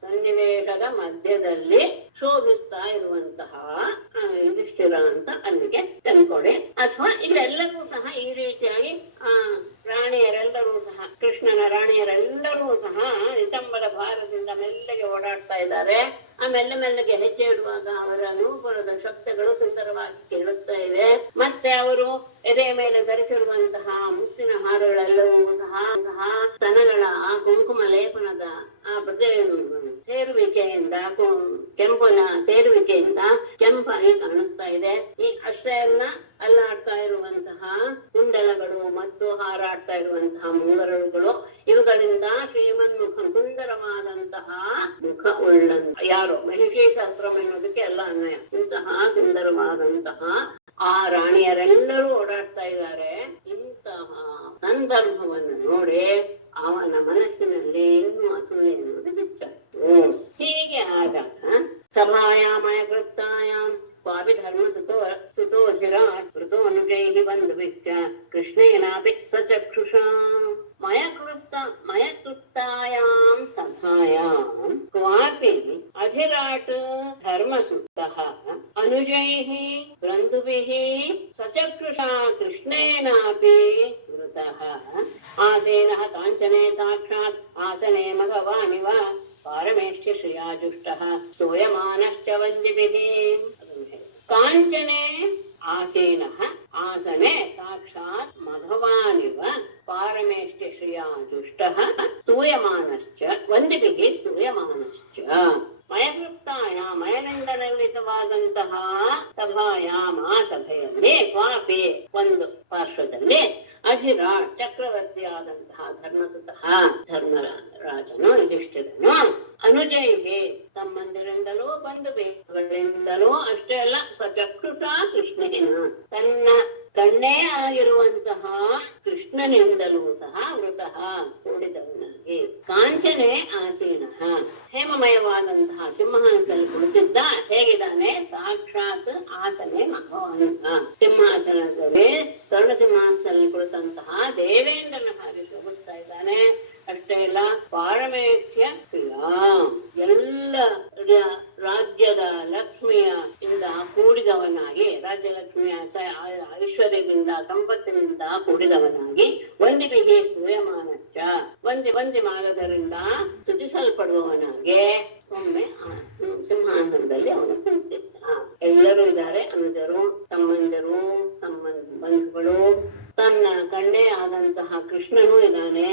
ಸನ್ನಿವೇಶದ ಮಧ್ಯದಲ್ಲಿ ಶೋಭಿಸ್ತಾ ಇರುವಂತಹ ಯುಧಿಷ್ಠಿರ ಅಂತ ಅಲ್ಲಿಗೆ ತಂದ್ಕೊಡಿ. ಅಥವಾ ಇಲ್ಲೆಲ್ಲರೂ ಸಹ ಈ ರೀತಿಯಾಗಿ ರಾಣಿಯರೆಲ್ಲರೂ ಸಹ ಕೃಷ್ಣನ ರಾಣಿಯರೆಲ್ಲರೂ ಸಹ ನಿತಂಬದ ಭಾರದಿಂದ ಮೆಲ್ಲಗೆ ಓಡಾಡ್ತಾ ಇದ್ದಾರೆ. ಆ ಮೆಲ್ಲಗೆ ಹೆಜ್ಜೆ ಇಡುವಾಗ ಅವರ ನೂಪುರದ ಶಬ್ದಗಳು ಸುಂದರವಾಗಿ ಕೇಳಿಸ್ತಾ ಇದೆ. ಮತ್ತೆ ಅವರು ಎದೆ ಮೇಲೆ ಧರಿಸಿರುವಂತಹ ಮುತ್ತಿನ ಹಾರಗಳೆಲ್ಲವೂ ಸಹ ಸ್ತನಗಳ ಆ ಕುಂಕುಮ ಲೇಪನದ ಆ ಸೇರುವಿಕೆಯಿಂದ ಕೆಂಪುನ ಸೇರುವಿಕೆಯಿಂದ ಕೆಂಪಾಗಿ ಕಾಣಿಸ್ತಾ ಇದೆ. ಈ ಅಷ್ಟೇ ಅಲ್ಲ, ಅಲ್ಲಾಡ್ತಾ ಇರುವಂತಹ ಕುಂಡಲಗಳು ಮತ್ತು ಹಾರಾಡ್ತಾ ಇರುವಂತಹ ಮುಂಗರಳುಗಳು, ಇವುಗಳಿಂದ ಶ್ರೀಮನ್ಮುಖಂ ಸುಂದರವಾದಂತಹ ಮುಖ ಉಳ್ಳಂತ, ಯಾರೋ ಮಹಿಷಿ ಸಹಸ್ರಂ ಎನ್ನುವುದಕ್ಕೆ ಎಲ್ಲ ಅನ್ವಯ, ಇಂತಹ ಸುಂದರವಾದಂತಹ ಆ ರಾಣಿಯರೆಲ್ಲರೂ ಓಡಾಡ್ತಾ ಇದ್ದಾರೆ. ಇಂತಹ ಸಂದರ್ಭವನ್ನು ನೋಡಿ ಅವನ ಮನಸ್ಸಿನಲ್ಲಿ ಇನ್ನೂ ಅಸೂಯೆ ಎನ್ನುವುದು ಬಿಟ್ಟಾಯಿತು. ಹೀಗೆ ಆದಾಗ ಸಭಾಯಾಮಯ ಕೃಪ್ತಾಯಾಂ ಕ್ವಾಪಿ ಧರ್ಮ ಸುತೋಧಿರಾಟ್ ಮೃತೋ ಅನುಜೈಃ ಬಂಧುಭಿಶ್ಚ ಕೃಷ್ಣೇನಾಪಿ ಸ್ವಚಕ್ಷುಷಾ ಮಯಕೃಪ್ತಾಯಾಂ ಸಭಾಯಾಂ ಕ್ವಾಪಿ ಅಧಿರಾಟ್ ಧರ್ಮಸುತಃ ಅನುಜೈಃ ಬಂಧುಭಿಃ ಸ್ವಚಕ್ಷುಷಾ ಕೃಷ್ಣೇನಾಪಿ ವೃತಃ ಆಸೇನಃ ಕಾಂಚನೆ ಸಾಕ್ಷಾತ್ ಆಸನೆ ಮಘವಾನಿವ ಪಾರಮೇಷ್ಠ ಶ್ರಿಯಾಜುಷ್ಟಃ ಸೋಯಮಾನಶ್ಚ ವಂದಿಭಿಃ. ಕಾಂಚನೆ ಆಸೀನಃ ಆಸನೆ ಸಾಕ್ಷಾತ್ ಮಘವಾನಿವ ಪಾರಮೇಷ್ಠ ಶ್ರಿಯಾಜುಷ್ಟಃ ಸ್ತೂಯಮಾನಶ್ಚ ವಂದಿಭಿಃ ಸ್ತೂಯಮಾನಶ್ಚ. ಮಯಕೃಪ್ತಾಯ ಮಯನಿಂದನಲ್ಲಿಸವಾದಂತಹ ಸಭಾಯಾಮ ಸಭೆಯಲ್ಲಿ ಕ್ವಾಪಿ ಒಂದು ಪಾರ್ಶ್ವದಲ್ಲಿ ಅಧಿರಾಟ್ ಚಕ್ರವರ್ತಿಯಾದಂತಹ ಧರ್ಮಸುತಃ ಧರ್ಮರಾಜನು ಯುಧಿಷ್ಠಿರನು ಅನುಜೈಗೆ ತಮ್ಮಂದಿರಿಂದಲೂ ಬಂಧುಗಳಿಂದಲೂ ಅಷ್ಟೇ ಅಲ್ಲ ಸ್ವಚಕ್ಷುಷ ಕೃಷ್ಣೇನ ತನ್ನ ಕಣ್ಣೇ ಆಗಿರುವಂತಹ ಕೃಷ್ಣನಿಂದಲೂ ಸಹ ವೃತಃ ಕೂಡಿದವನಾಗಿ ಕಾಂಚನೆ ಆಸೀನಃ ಹೇಮಮಯವಾದಂತಹ ಸಿಂಹಾಸನದಲ್ಲಿ ಕುಳಿತಿದ್ದ ಹೇಗಿದ್ದಾನೆ ಸಾಕ್ಷಾತ್ ಆಸನೆ ಮಘವಾನ ಸಿಂಹಾಸನದಲ್ಲಿ ಸ್ವರ್ಣ ಸಿಂಹಾಸನದಲ್ಲಿ ಕುಳಿತಂತಹ ದೇವೇಂದ್ರನ ಹಾಗೆ ಶೋಭಿಸ್ತಾ ಇದ್ದಾನೆ. ಅಷ್ಟೇ ಇಲ್ಲ ಪಾರಮೇಷ್ಠ್ಯ ಕ್ರಿಯಾ ಎಲ್ಲ ರಾಜ್ಯದ ಲಕ್ಷ್ಮಿಯ ಇಂದ ಕೂಡಿದವನಾಗಿ ರಾಜ್ಯ ಲಕ್ಷ್ಮಿಯ ಐಶ್ವರ್ಯದಿಂದ ಸಂಪತ್ತಿನಿಂದ ಕೂಡಿದವನಾಗಿ ವಂದಿಭಿಃ ಸ್ತೂಯಮಾನಶ್ಚ ವಂದಿ ಮಾಗದರಿಂದ ಸ್ತುತಿಸಲ್ಪಡುವವನಾಗಿ ಒಮ್ಮೆ ಸಿಂಹಾಸನದಲ್ಲಿ ಅವನು ಕುಳಿತಿದ್ದ. ಎಲ್ಲರೂ ಇದ್ದಾರೆ, ಅನುಜರು, ತಮ್ಮಂದಿರು, ಬಂಧುಗಳು, ತನ್ನ ಕಣ್ಣೇ ಆದಂತಹ ಕೃಷ್ಣನೂ ಇದ್ದಾನೆ.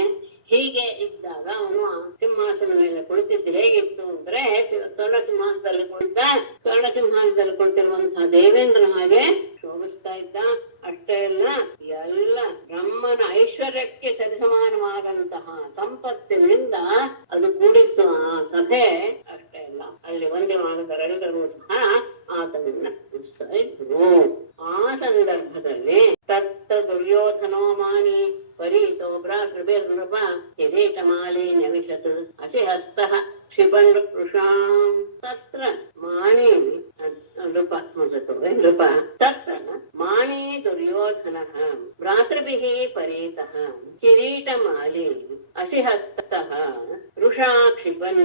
ಹೀಗೆ ಇದ್ದಾಗ ಅವನು ಸಿಂಹಾಸನ ಮೇಲೆ ಕುಳಿತಿದ್ದು ಹೇಗಿತ್ತು ಅಂದ್ರೆ ಸ್ವರ್ಣ ಸಿಂಹಾಸನದಲ್ಲಿ ಕುಳಿತಿರುವಂತಹ ದೇವೇಂದ್ರನ ಹಾಗೆ ಶೋಭಿಸ್ತಾ ಇದ್ದ. ಅಷ್ಟೇ ಇಲ್ಲ, ಎಲ್ಲ ಬ್ರಹ್ಮನ ಐಶ್ವರ್ಯಕ್ಕೆ ಸರಿಸಮಾನವಾದಂತಹ ಸಂಪತ್ತಿನಿಂದ ಅದು ಕೂಡಿತ್ತು ಆ ಸಭೆ. ಅಷ್ಟೇ ಇಲ್ಲ, ಅಲ್ಲಿ ಒಂದೇ ಮಾಗದರೆಲ್ಲರೂ ಸಹ ಆತನನ್ನ ಸ್ತುತಿಸ್ತಾ ಇದ್ರು. ಆ ಸಂದರ್ಭದಲ್ಲಿ ತತ್ರ ದುರ್ಯೋಧನೋ ಮಾನಿ ಪರೀತೋ ಭ್ರಾತೃಭಿರ್ನೃಪ ಕಿರೀಟಮಾಲಿನ್ಯ ವಿಶತ್ ಅಸಿಹಸ್ತಃ ಕ್ಷಿಪಣ್ ವೃಷಾಂ ತತ್ರ ಮಾನಿ ನೃಪ ನೃಪ ತತ್ರ ಮಾನಿ ದುರ್ಯೋಧನಃ ಭ್ರಾತೃಭಿಃ ಪರೀತಃ ಕಿರೀಟಮಾಲಿ ಅಸಿಹಸ್ತಃ ವೃಷಾ ಕ್ಷಿಪನ್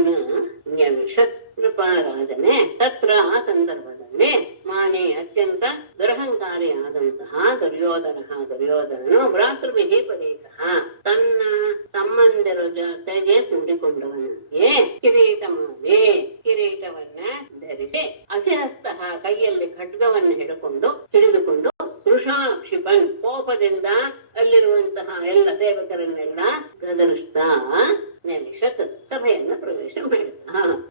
ನ್ಯವಿಷತ್. ನೃಪರಾಜನೇ ತತ್ರ ಆ ಸಂದರ್ಭದಲ್ಲಿ ಮಾನಿ ಅತ್ಯಂತ ದುರಹಂಕಾರಿಯಾದಂತಹ ದುರ್ಯೋಧನನು ಭ್ರಾತೃಭಿಃ ಪರೀತಃ ತನ್ನ ತಮ್ಮಂದಿರ ಜೊತೆಗೆ ಕೂಡಿಕೊಂಡವನಿಗೆ ಕಿರೀಟವನ್ನ ಧರಿಸಿ ಅಸಿಹಸ್ತಃ ಕೈಯಲ್ಲಿ ಖಡ್ಗವನ್ನು ಹಿಡಿದುಕೊಂಡು ವೃಷಾ ಕ್ಷಿಪನ್ ಕೋಪದಿಂದ ಅಲ್ಲಿರುವಂತಹ ಎಲ್ಲ ಸೇವಕರನ್ನೆಲ್ಲ ಗದರಿಸ್ತಾ ನೆಲಿಷತ್ ಸಭೆಯನ್ನು ಪ್ರವೇಶ ಮಾಡಿದ.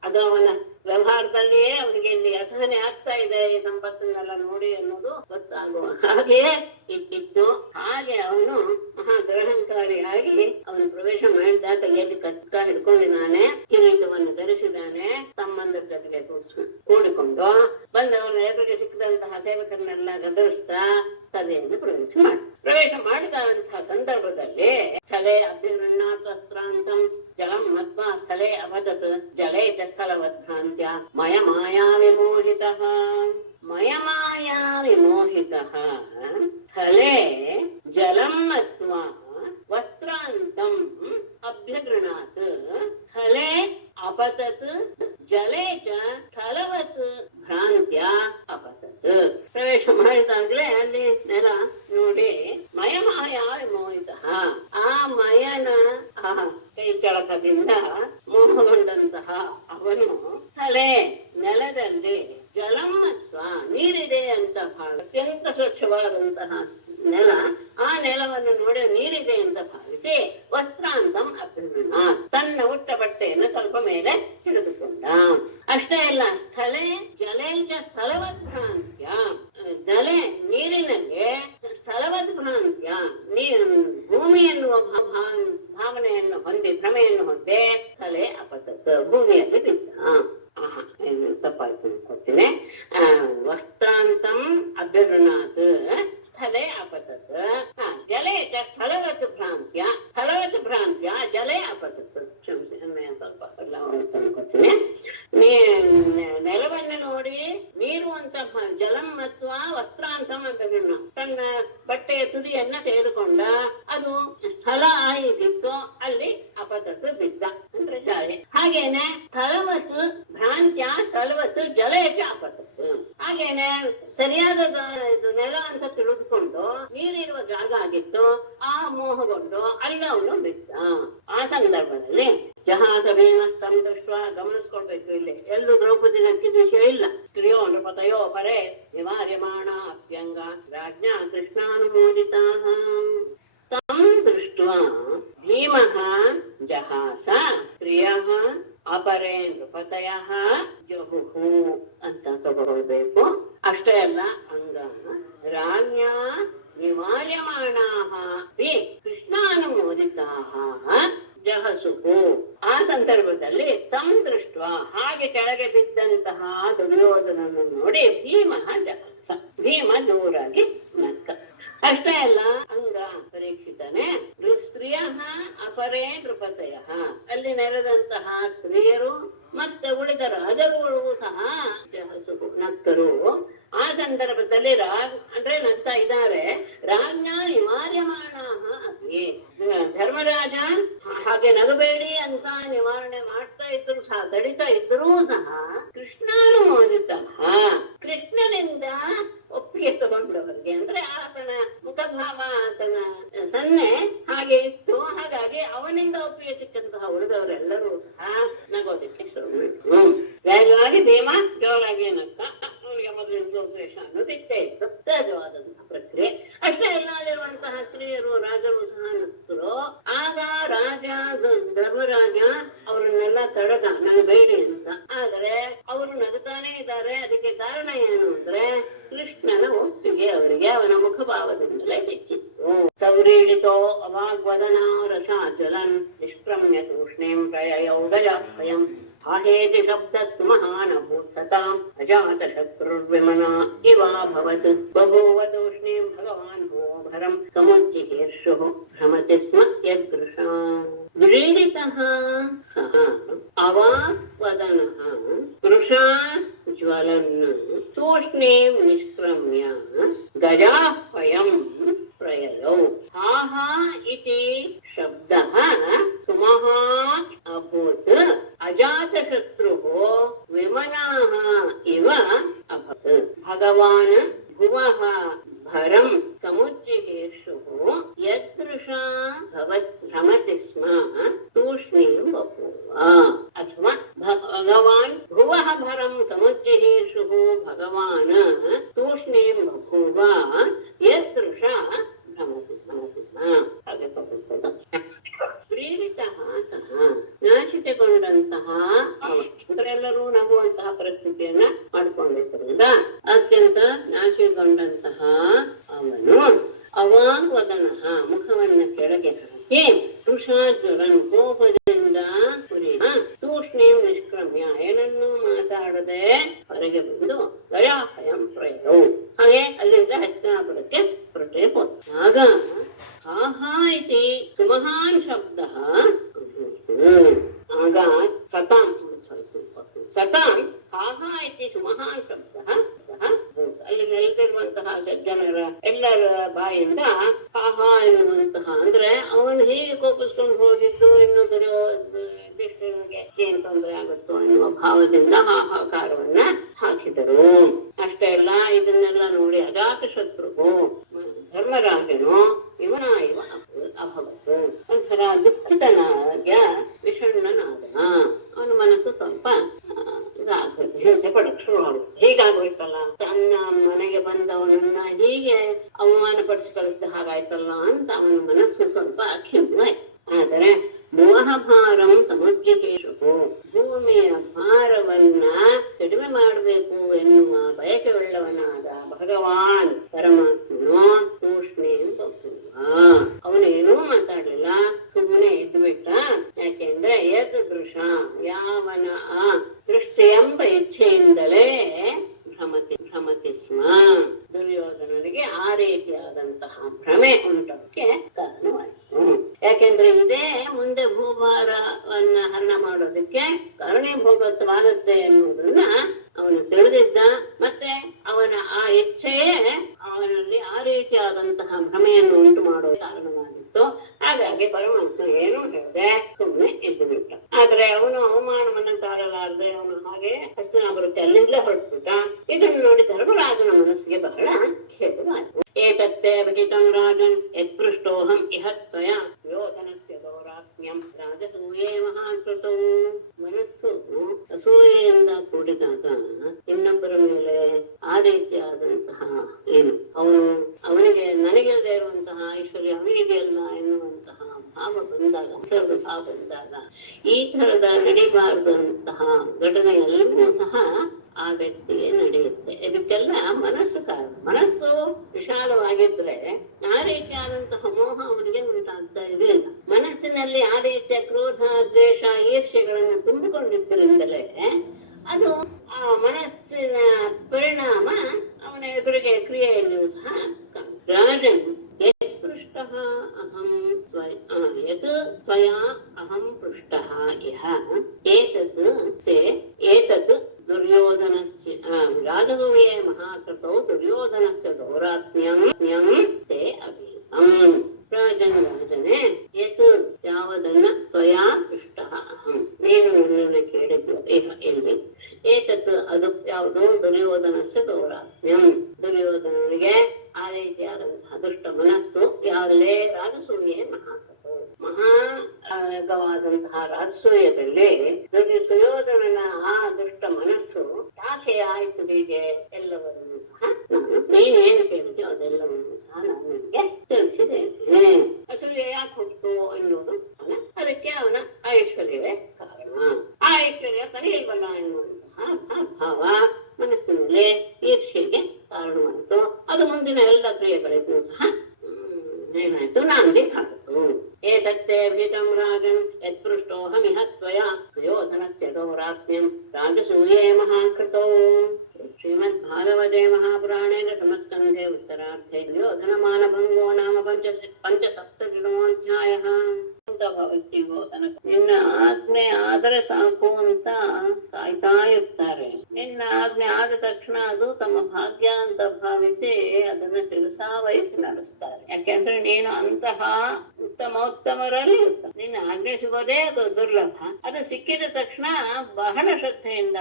ಅದು ಅವನ ವ್ಯವಹಾರದಲ್ಲಿಯೇ ಅವನಿಗೆ ಇಲ್ಲಿ ಅಸಹನೆ ಆಗ್ತಾ ಇದೆ ಈ ಸಂಪತ್ತನ್ನೆಲ್ಲ ನೋಡಿ ಅನ್ನೋದು ಗೊತ್ತಾಗುವ ಹಾಗೆಯೇ ಇಟ್ಟಿತ್ತು. ಹಾಗೆ ಅವನು ಮಹಾ ದುರಹಂಕಾರಿಯಾಗಿ ಅವನು ಪ್ರವೇಶ ಮಾಡಿದ. ಕೈಯಲ್ಲಿ ಕಟ್ಟ ಹಿಡ್ಕೊಂಡಿದ್ದಾನೆ, ಕಿರೀಟವನ್ನು ಧರಿಸಿದ್ದಾನೆ, ತಮ್ಮಂದರ ಜೊತೆಗೆ ಕೂಡಿಕೊಂಡು ಬಂದವರ ಎದುರಿಗೆ ಸಿಕ್ಕಿದಂತಹ ಸೇವಕರನ್ನೆಲ್ಲ ಗದರಿಸ್ತಾ ಸಭೆಯನ್ನು ಪ್ರವೇಶ ಮಾಡಿದಂತಹ ಸಂದರ್ಭದಲ್ಲಿ ಸ್ಥಳೇ ಅಭಿವೃಣ್ಣಾತ್ವಸ್ತ್ರಾಂತಂ ಜಲಂ ಮತ್ವಾ ಸ್ಥಳೇ ಅವತತ್ ಜಲೇ ಚ ಸ್ಥಳವದ್ಭ್ರಾಂತ್ಯ ಮಯಮಾಯಾ ವಿಮೋಹಿತಃ ಸ್ಥಳೇ ಜಲಂ ಮತ್ವಾ ವಸ್ತ್ರಾಂತಂ ಅಭ್ಯಗೃಣಾತ್ ಸ್ಥಳೇ ಅಪತತ್ ಜಲೇ ಚ ಸ್ಥಳವತ್ ಭ್ರಾಂತ್ಯ ಅಪತತ್. ಪ್ರವೇಶ ಮಾಡಿದಾಗ್ಲೇ ಅಲ್ಲಿ ನೆಲ ನೋಡಿ ಮಯಮಾಯ ವಿಮೋಹಿತಃ ಆ ಮಯನ ಕೈ ಚಳಕದಿಂದ ಮೋಹಗೊಂಡಂತಹ ಅವನು ತಲೆ ನೆಲದಲ್ಲಿ ಜಲಮತ್ವ ನೀರಿದೆ ಅಂತ ಅತ್ಯಂತ ಸ್ವಚ್ಛವಾದಂತಹ ನೆಲ, ಆ ನೆಲವನ್ನು ನೋಡಿ ನೀರಿದೆ ಅಂತ ಭಾವಿಸಿ ವಸ್ತ್ರಾಂತಂ ಅಭಿವೃಣ ತನ್ನ ಉಟ್ಟ ಬಟ್ಟೆಯನ್ನು ಸ್ವಲ್ಪ ಮೇಲೆ ಹಿಡಿದುಕೊಂಡ. ಅಷ್ಟೇ ಇಲ್ಲ, ಸ್ಥಳೇ ಜಲೇಚ ಸ್ಥಳವದ್ ಭ್ರಾಂತ್ಯ ಜಲೆ ನೀರಿನಲ್ಲಿ ಸ್ಥಳವದ್ ಭ್ರಾಂತ್ಯ ಎಂಬಿ ಭ್ರಮೆಯನ್ನು ಹೊಂದೆ ತಲೆ ಅಪತತ್ ಭೂಮಿಯಲ್ಲಿ ಬಿದ್ದ. ಆಹಾ, ತಪ್ಪಾಯ್ತು ಅನ್ಕೊಳ್ತೀನಿ. ವಸ್ತ್ರಾಂತಂ ಅಭ್ಯಗೃಣಾತ್ ಸ್ಥಳೇ ಅಪತತ್. ಜಲೇ ಚ ಸ್ಥಳವತ್ ಭ್ರಾಂತ್ಯ, ಸ್ಥಳವತ್ ಭ್ರಾಂತ್ಯ ಜಲೇ ಅಪತತ್. ಕ್ಷಮಿಸಿ, ಸ್ವಲ್ಪ ಅನ್ಕೊಳ್ತೀನಿ. ನೆಲವನ್ನು ನೋಡಿ ನೀರುವಂತಹ ಜಲಂ ಮತ್ತು ವಸ್ತ್ರಾಂತಂ ಅಭ್ಯಗೃಣ, ತನ್ನ ಬಟ್ಟೆಯ ತುದಿಯನ್ನ ತೆಗೆದುಕೊಂಡ, ಅದು ಸ್ಥಳ ಆಗಿತ್ತು, ಅಲ್ಲಿ ಅಪತತ್ ಬಿದ್ದ ಅಂದ್ರೆ ಗಾಳಿ. ಹಾಗೇನೆ ಸ್ಥಳವತ್ ಭ್ರಾಂತ್ಯ ಸ್ಥಳವತ್ ಜಲೇಚ ಅಪತತ್. ಹಾಗೇನೆ ಸರಿಯಾದ ನೆಲ ಅಂತ ತಿಳಿದುಕೊಂಡು ನೀರಿರುವ ಜಾಗ ಆಗಿತ್ತು, ಆ ಮೋಹಗೊಂಡು ಅಲ್ಲವನು ಬಿದ್ದ. ಆ ಸಂದರ್ಭದಲ್ಲಿ ಜಹಾಸ ಭೀಮಸ್ತಂ ದೃಷ್ಟ, ಗಮನಿಸ್ಕೊಳ್ಬೇಕು, ಇಲ್ಲಿ ಎಲ್ಲೂ ದ್ರೌಪದಿ ನಕ್ಕಿದ ವಿಷಯ ಇಲ್ಲ. ಸ್ತ್ರೀಯೋ ನೃಪತಯೋ ಪರೇ ನಿವಾರ್ಯಮಾಣ ಅಪ್ಯಂಗ ರಾಜ್ಞಾ ಕೃಷ್ಣಾನುಮೋದಿತಾ. ತಂ ದೃಷ್ಟ್ವಾ ಭೀಮಃ ಜಹಾಸ ಸ್ತ್ರೀಯಃ ಅಪರೇ ನೃಪತಯಃ ಜಹುಹು ಅಂತ ತಗೊಳ್ಬೇಕು. ಅಷ್ಟೇ ಅಲ್ಲ, ಅಂಗ ರಾಜ್ಞಾ ನಿವಾರ್ಯಮಾಣಾಃ ವಿ ಕೃಷ್ಣಾನುಮೋದಿತಾಃ ಜಹಸುಹು. ಆ ಸಂದರ್ಭದಲ್ಲಿ ತಂ ದೃಷ್ಟ, ಹಾಗೆ ಕೆಳಗೆ ಬಿದ್ದಂತಹ ದುರ್ಯೋಧನನ್ನು ನೋಡಿ ಭೀಮಃ ಜಹಾಸ, ಭೀಮ ದೂರಾಗಿ ನಕ್ಕ. ಅಷ್ಟೇ ಅಲ್ಲ, ಅಂಗ ಪರೀಕ್ಷಿತನೇ ಸ್ತ್ರೀಯ ಅಪರೇ ನೃಪತಯ, ಅಲ್ಲಿ ನೆರೆದಂತಹ ಸ್ತ್ರೀಯರು ಮತ್ತೆ ಉಳಿದ ರಾಜರುಗಳು ಸಹ ಜಹಸುಹು ನಕ್ಕರು. ಆ ಸಂದರ್ಭದಲ್ಲಿ ಅಂದ್ರೆ ನಗ್ತಾ ಇದ್ದಾರೆ. ರಾಜ್ಞಾ ನಿವಾರ್ಯಮಾಣ ಅಪಿ, ಧರ್ಮರಾಜ ಹಾಗೆ ನಗಬೇಡಿ ಅಂತ ನಿವಾರಣೆ ಮಾಡ್ತಾ ಇದ್ರು ಸಹ, ತಡಿತಾ ಇದ್ರೂ ಸಹ ಕೃಷ್ಣಾನುಮೋದಿತ, ಕೃಷ್ಣನಿಂದ ಒಪ್ಪಿಗೆ ತಗೊಂಡವರಿಗೆ, ಅಂದ್ರೆ ಆತನ ಮುಖಭಾವ, ಆತನ ಸನ್ನೆ ಹಾಗೆ ಇತ್ತು. ಹಾಗಾಗಿ ಅವನಿಂದ ಒಪ್ಪಿಗೆ ಸಿಕ್ಕಂತಹ ಉಳಿದವರೆಲ್ಲರೂ ಸಹ ನಗೋದಕ್ಕೆ ಶುರು ಮಾಡಿದ್ರು. ಸಹಜವಾಗಿ ಭೀಮ ಜೋರಾಗಿ ನಕ್ಕ, ಅವನಿಗೆ ಮೊದಲಿನ ದ್ವೇಷ ಅನ್ನೋದು ಇತ್ತೇ ಇತ್ತು, ಸಹಜವಾದಂತಹ ಪ್ರಕ್ರಿಯೆ. ಅಷ್ಟೇ ಎಲ್ಲ ಅಲ್ಲಿರುವಂತಹ ಸ್ತ್ರೀಯರು ರಾಜರು ಸಹ ನಕ್ಕರು. ಆಗ ರಾಜ ಧರ್ಮರಾಜ ಅವರನ್ನೆಲ್ಲ ತಡೆದ, ನಗಬೇಡಿ ಅಂತ. ಆದರೆ ಅವರು ನಗುತ್ತಾನೆ ಇದ್ದಾರೆ. ಅದಕ್ಕೆ ಕಾರಣ ಏನು ಅಂದ್ರೆ ಕೃಷ್ಣನ ಒಪ್ಪಿಗೆ ಅವರಿಗೆ ಅವನ ಮುಖಭಾವದಿಂದಲೇ ಸಿಕ್ಕಿತ್ತು. ಸೌರೀಡಿತೋ ಅವಾಗ್ವದನ ರಸಾಜಲನ್ ನಿಷ್ಕ್ರಮ್ಯ ತೂಷ್ಣೀಂ ಪ್ರಯೌದಜಾಪಯಂ ಆಹೇತಿ ಶಬ್ದ ಸುಮಹಾನಭೂತ್ ಸತಾಂ ಅಜಾತ ಶತ್ರುರ್ವಿಮನಾ ಇವಾಭವತ್ ಬಭೂವ ತೂಷ್ಣೀಂ ಭಗವಾನ್ ಭೋಭರಂ ಸಮುಜ್ಜಿಹೀರ್ಷುಃ ಭ್ರಮತಿ ಸ್ಮ ಯದೃಶಾ. ವ್ರೀಡಿತಃ ಸಹ ಅವಾಗ್ವದನಃ ವೃಷಾ ಜ್ವಲನ್ ತೂಷ್ಣೀಂ ನಿಷ್ಕ್ರಮ್ಯ ಗಜಾಹ್ವಯಂ ಪ್ರಯಯೌ. ಆಹಾ ಇತಿ ಶಬ್ದಃ ಸುಮಹಾನ್ ಅಭೂತ್ ಅಜಾತಶತ್ರುಃ ವಿಮನಾಃ ಇವ ಅಭವತ್. ಭಗವಾನ್ ಭುವಃ ಭರಂ ಸಮುಜ್ಜಿಹೀರ್ಷುಃ ಯದೃಶಾ ಭ್ರಮತಿ ಸ್ಮ ತೂಷ್ಣೀಂ ಬಭೂವ. ಅಥವಾ ಭಗವಾನ್ ಭುವಃ ಭರಂ ಸಮುಜ್ಜಿಹೀರ್ಷುಃ ಭಗವಾನ್ ತೂಷ್ಣೀಂ ಬಭೂವ ಯದೃಶಾ ಭ್ರಮತಿ ಸ್ಮ. ಹಾಗೆ ತಗೊಳ್ಬೋದು. ಪ್ರೇರಿತಃ ಸಹ, ನಾಶಿತಗೊಂಡಂತಹ ಎಲ್ಲರೂ ನಗುವಂತಹ ಪರಿಸ್ಥಿತಿಯನ್ನ ಮಾಡ್ಕೊಂಡಿದ್ದರಿಂದ ಅತ್ಯಂತ ನಾಶಿತಗೊಂಡಂತಹ ಅವನು ಅವಾಗ್ವದನ, ಮುಖವನ್ನ ಕೆಳಗೆ ಹಾಕಿ, ವೃಷಾಜ್ವರನ್ ಕೋಪದಿಂದ ಕುರಿಯ ತೂಷ್ಣೀಂ ನಿಷ್ಕ್ರಮ್ಯ, ಏನನ್ನೂ ಮಾತಾಡದೆ ಹೊರಗೆ ಬಂದು ಗಯಾಹಯಂ ಪ್ರಯೋ, ಹಾಗೆ ಅಲ್ಲಿಂದ ಹಸ್ತಿನಾಪುರಕ್ಕೆ ಹೊರಟೇ ಹೋದ. ಆಗ ಆಹಾ ಇತಿ ಸುಮಹಾನ್ ಶಬ್ದ, ಆಗ ಸತಾಂ ಸತಾಂ ಆಹಾ ಇತಿ ಸುಮಹಾನ್ ಶಬ್ದ, ಅಲ್ಲಿ ನೆಲೆದಿರುವಂತಹ ಸಜ್ಜನರ ಎಲ್ಲರ ಬಾಯಿಂದ ಆಹಾ ಎನ್ನುವಂತಹ, ಅಂದ್ರೆ ಅವನು ಹೀಗೆ ಕೋಪಿಸ್ಕೊಂಡು ಹೋಗಿದ್ದು ಇನ್ನು ಯುಧಿಷ್ಠಿರನಿಗೆ ಏನ್ ತೊಂದರೆ ಆಗುತ್ತೋ ಎನ್ನುವ ಭಾವದಿಂದ ಹಾಹಾಕಾರವನ್ನ ಹಾಕಿದರು. ಅಷ್ಟೇ ಅಲ್ಲ, ಇದನ್ನೆಲ್ಲ ನೋಡಿ ಅಜಾತ ಶತ್ರುವು ಧರ್ಮರಾಜನು ಇವನ ಇವ ಅಭವತ್ತು, ಒಂಥರ ದುಃಖಿತನಾಗ ವಿಷಣ್ಣನಾದ. ಅವನ ಮನಸ್ಸು ಸ್ವಲ್ಪ ಇದಾಗುತ್ತೆ, ಹಿಂಸೆ ಪಡಕ್ ಶುರು ಆಗುತ್ತೆ. ಹೀಗಾಗೋಯ್ತಲ್ಲ, ತನ್ನ ಮನೆಗೆ ಬಂದವನನ್ನ ಹೀಗೆ ಅವಮಾನ ಪಡಿಸಿ ಕಳಿಸಿದ ಹಾಗಾಯ್ತಲ್ಲ ಅಂತ ಅವನ ಮನಸ್ಸು ಸ್ವಲ್ಪ ಖಿನ್ನವಾಯ್ತು. ಆದರೆ ಮೋಹಭಾರಂ ಸಮುಜ್ಜಿಹೀರ್ಷುಃ, ಭೂಮಿಯ ಭಾರವನ್ನ ಕಡಿಮೆ ಮಾಡಬೇಕು ಎನ್ನುವ ಬಯಕೆ ಉಳ್ಳವನಾದ ಭಗವಾನ್ ಪರಮಾತ್ಮನು ತೂಷ್ಣೀಂ ಬಭೂವ, ಅವನೇನೂ ಮಾತಾಡಲಿಲ್ಲ, ಸುಮ್ಮನೆ ಇದ್ಬಿಟ್ಟ. ಭ್ರಮೆ ಉಂಟೋಕೆ ಕಾರಣವಾಯಿತು. ಯಾಕೆಂದ್ರೆ ಇದೇ ಮುಂದೆ ಭೂಭಾರವನ್ನ ಹರಣ ಮಾಡೋದಕ್ಕೆ ಕಾರಣೀಭೂತವಾಗುತ್ತೆ ಎನ್ನುವುದನ್ನ ಅವನು ತಿಳಿದಿದ್ದ. ಮತ್ತೆ ಅವನ ಆ ಇಚ್ಛೆಯೇ ಅವನಲ್ಲಿ ಆ ರೀತಿಯಾದಂತಹ ಭ್ರಮೆಯನ್ನು ಉಂಟು ಮಾಡುವ ಕಾರಣವಾಗಿತ್ತು. ಹಾಗಾಗಿ ಪರಮಾತ್ಮ ಏನು ಹೇಳಿದೆ, ಸುಮ್ಮನೆ ಇದ್ದು ಬಿಟ್ಟ. ಆದ್ರೆ ಅವನು ಅವಮಾನವನ್ನ ತಾಳಲಾರದೆ ಅವನು ಹಾಗೆ ಹಸ್ತಿನಾಪುರಕ್ಕೆ ಅಲ್ಲಿಂದಲೇ ಹೊರಟ್ಬಿಟ್ಟ. ಇದನ್ನು ನೋಡಿ ಧರ್ಮರಾಜನ ಮನಸ್ಸಿಗೆ ಬಹಳ ಖೇದವಾಯಿತು. ಏತತ್ತೇ ವಿಹಿತಂ ರಾಜನ್ ಯತ್ಪೃಷ್ಟೋಹಂ ಇಹ ತ್ವಯಾ ಯೋಧನಸ್ಯ ದೌರಾತ್ಮ್ಯಂ ರಾಜಸೂಯೇ ಮಹಾಕೃತೌ. ಮನಸ್ಸು ಅಸೂಯೆಯಿಂದ ಕೂಡಿದಾಗ ಇನ್ನೊಬ್ಬರ ಮೇಲೆ ಆ ರೀತಿಯಾದಂತಹ ಏನು ಅವನಿಗೆ ನನಗಿಲ್ಲದೆ ಇರುವಂತಹ ಐಶ್ವರ್ಯ ಅವನಿದೆಯಲ್ಲ ಎನ್ನುವಂತಹ ಭಾವ ಬಂದಾಗ, ಅಸರ್ವ ಭಾವ ಬಂದಾಗ ಈ ತರದ ನಡಿಬಾರದಂತಹ ಘಟನೆಯಲ್ಲೂ ಸಹ ಆ ವ್ಯಕ್ತಿಗೆ ನಡೆಯುತ್ತೆ. ಇದಕ್ಕೆಲ್ಲ ಮನಸ್ಸು ಕಾರಣ. ಮನಸ್ಸು ವಿಶಾಲವಾಗಿದ್ರೆ ಆ ರೀತಿಯಾದಂತಹ ಮೋಹ ಅವನಿಗೆ ಉಂಟಾಗ್ತಾ ಇರಲಿಲ್ಲ. ಮನಸ್ಸಿನಲ್ಲಿ ಆ ರೀತಿಯ ಕ್ರೋಧ, ದ್ವೇಷ, ಈರ್ಷ್ಯೆಗಳನ್ನು ತುಂಬಿಕೊಂಡಿದ್ದರಿಂದಲೇ ಅದು ಆ ಮನಸ್ಸಿನ ಪರಿಣಾಮ ಅವನ ಎದುರಿಗೆ ಕ್ರಿಯೆಯಲ್ಲಿಯೂ ಸಹ ರಾಜನ್ ಪೃಷ್ಟಃ ಅಹಂ ಯತ್ ತ್ವಯಾ ಅಹಂ ಪೃಷ್ಟಃ ಇಹ ಏತತ್ ದುರ್ಯೋಧನಸ್ಯ ರಾಜಸೂಯೇ ಮಹಾಕೃತೌ ದುರ್ಯೋಧನಸ್ಯ ದೌರಾತ್ಮ್ಯಂ ತೇ ಅಭೀತಂ. ರಾಜನೇ ಯತ್ ಯಾವದನ್ನ ತ್ವಯಾ ಪೃಷ್ಟಃ ಅಹಂ ನೀನು ನನ್ನನ್ನು ಕೇಳಿದ್ರು ಎಲ್ಲಿ, ಏತತ್ ಅದು ಯಾವುದು ದುರ್ಯೋಧನಸ್ಯ ದೌರಾತ್ಮ್ಯಂ ದುರ್ಯೋಧನನಿಗೆ ಆ ರೀತಿಯಾದಂತಹ ದುಷ್ಟ ಮನಸ್ಸು ಯಾರಲ್ಲೇ ರಾಜಸೂಯೇ ಮಹಾಕೃತ ಮಹಾಗವಾದಂತಹ ರಾಜಸೂಯದಲ್ಲಿ ಸುಯೋಧನನ ಆ ದುಷ್ಟ ಮನಸ್ಸು ಯಾಕೆ ಆಯ್ತು ಹೀಗೆ ಎಲ್ಲವನ್ನೂ ಸಹ ನಾನು ನೀನೇನು ಕೇಳಿದ್ಯೋ ಅದೆಲ್ಲವನ್ನೂ ಸಹ ನಾನು ನಿಮಗೆ ತಿಳಿಸಿದ್ದೇನೆ. ಅಸೂಯೆ ಯಾಕೆ ಹೋಗ್ತು ಅನ್ನೋದು ಅದಕ್ಕೆ ಅವನ ಐಶ್ವರ್ಯವೇ ಕಾರಣ. ಆ ಐಶ್ವರ್ಯ ಕಲಿಯಲ್ವಲ್ಲ ಎನ್ನುವಂತಹ ಭಾವ ಮನಸ್ಸಿನಲ್ಲಿ ಈರ್ಷೆಗೆ ಕಾರಣವಾಯಿತು. ಅದು ಮುಂದಿನ ಎಲ್ಲ ಕ್ರಿಯೆಗಳಿಗೂ ಸಹ ಏನಾಯ್ತು, ನಾಂದಿ ಆಯಿತು. ಏತತ್ತೇ ಭೀತಂ ರಾಜನ್ ಯತ್ಪೃಷ್ಟೋಹಮಿಹ ತ್ವಯಾ ಸುಯೋಧನಸ್ಯ ದೌರಾತ್ಮ್ಯಂ ರಾಜಸೂಯೇ ಮಹಾಕೃತೌ. ಶ್ರೀಮದ್ ಭಾಗವತೆ ಮಹಾಪುರಾಣೇ ದಶಮಸ್ಕಂಧೇ ಉತ್ತರಾರ್ಧೇ ದುರ್ಯೋಧನಮಾನಭಂಗೋ ನಾಮ ಪಂಚಸಪ್ತತಿತಮೋऽಧ್ಯಾಯಃ. ನಿನ್ನ ಆಜ್ಞೆ ಆದರೆ ಸಾಕು ಅಂತ ಕಾಯ್ತಾ ಇರ್ತಾರೆ. ನಿನ್ನ ಆಜ್ಞೆ ಆದ ತಕ್ಷಣ ಅದು ತಮ್ಮ ಭಾಗ್ಯ ಅಂತ ಭಾವಿಸಿ ಅದನ್ನ ಶಿರಸಾವಹಿಸಿ ನಡೆಸ್ತಾರೆ. ಯಾಕೆಂದ್ರೆ ನೀನು ಅಂತಹ ಉತ್ತಮರಲ್ಲಿ ನಿನ್ನ ಆಜ್ಞೆ ಸಿಗೋದೇ ಅದು ದುರ್ಲಭ. ಅದು ಸಿಕ್ಕಿದ ತಕ್ಷಣ ಬಹಳ ಶ್ರದ್ಧೆಯಿಂದ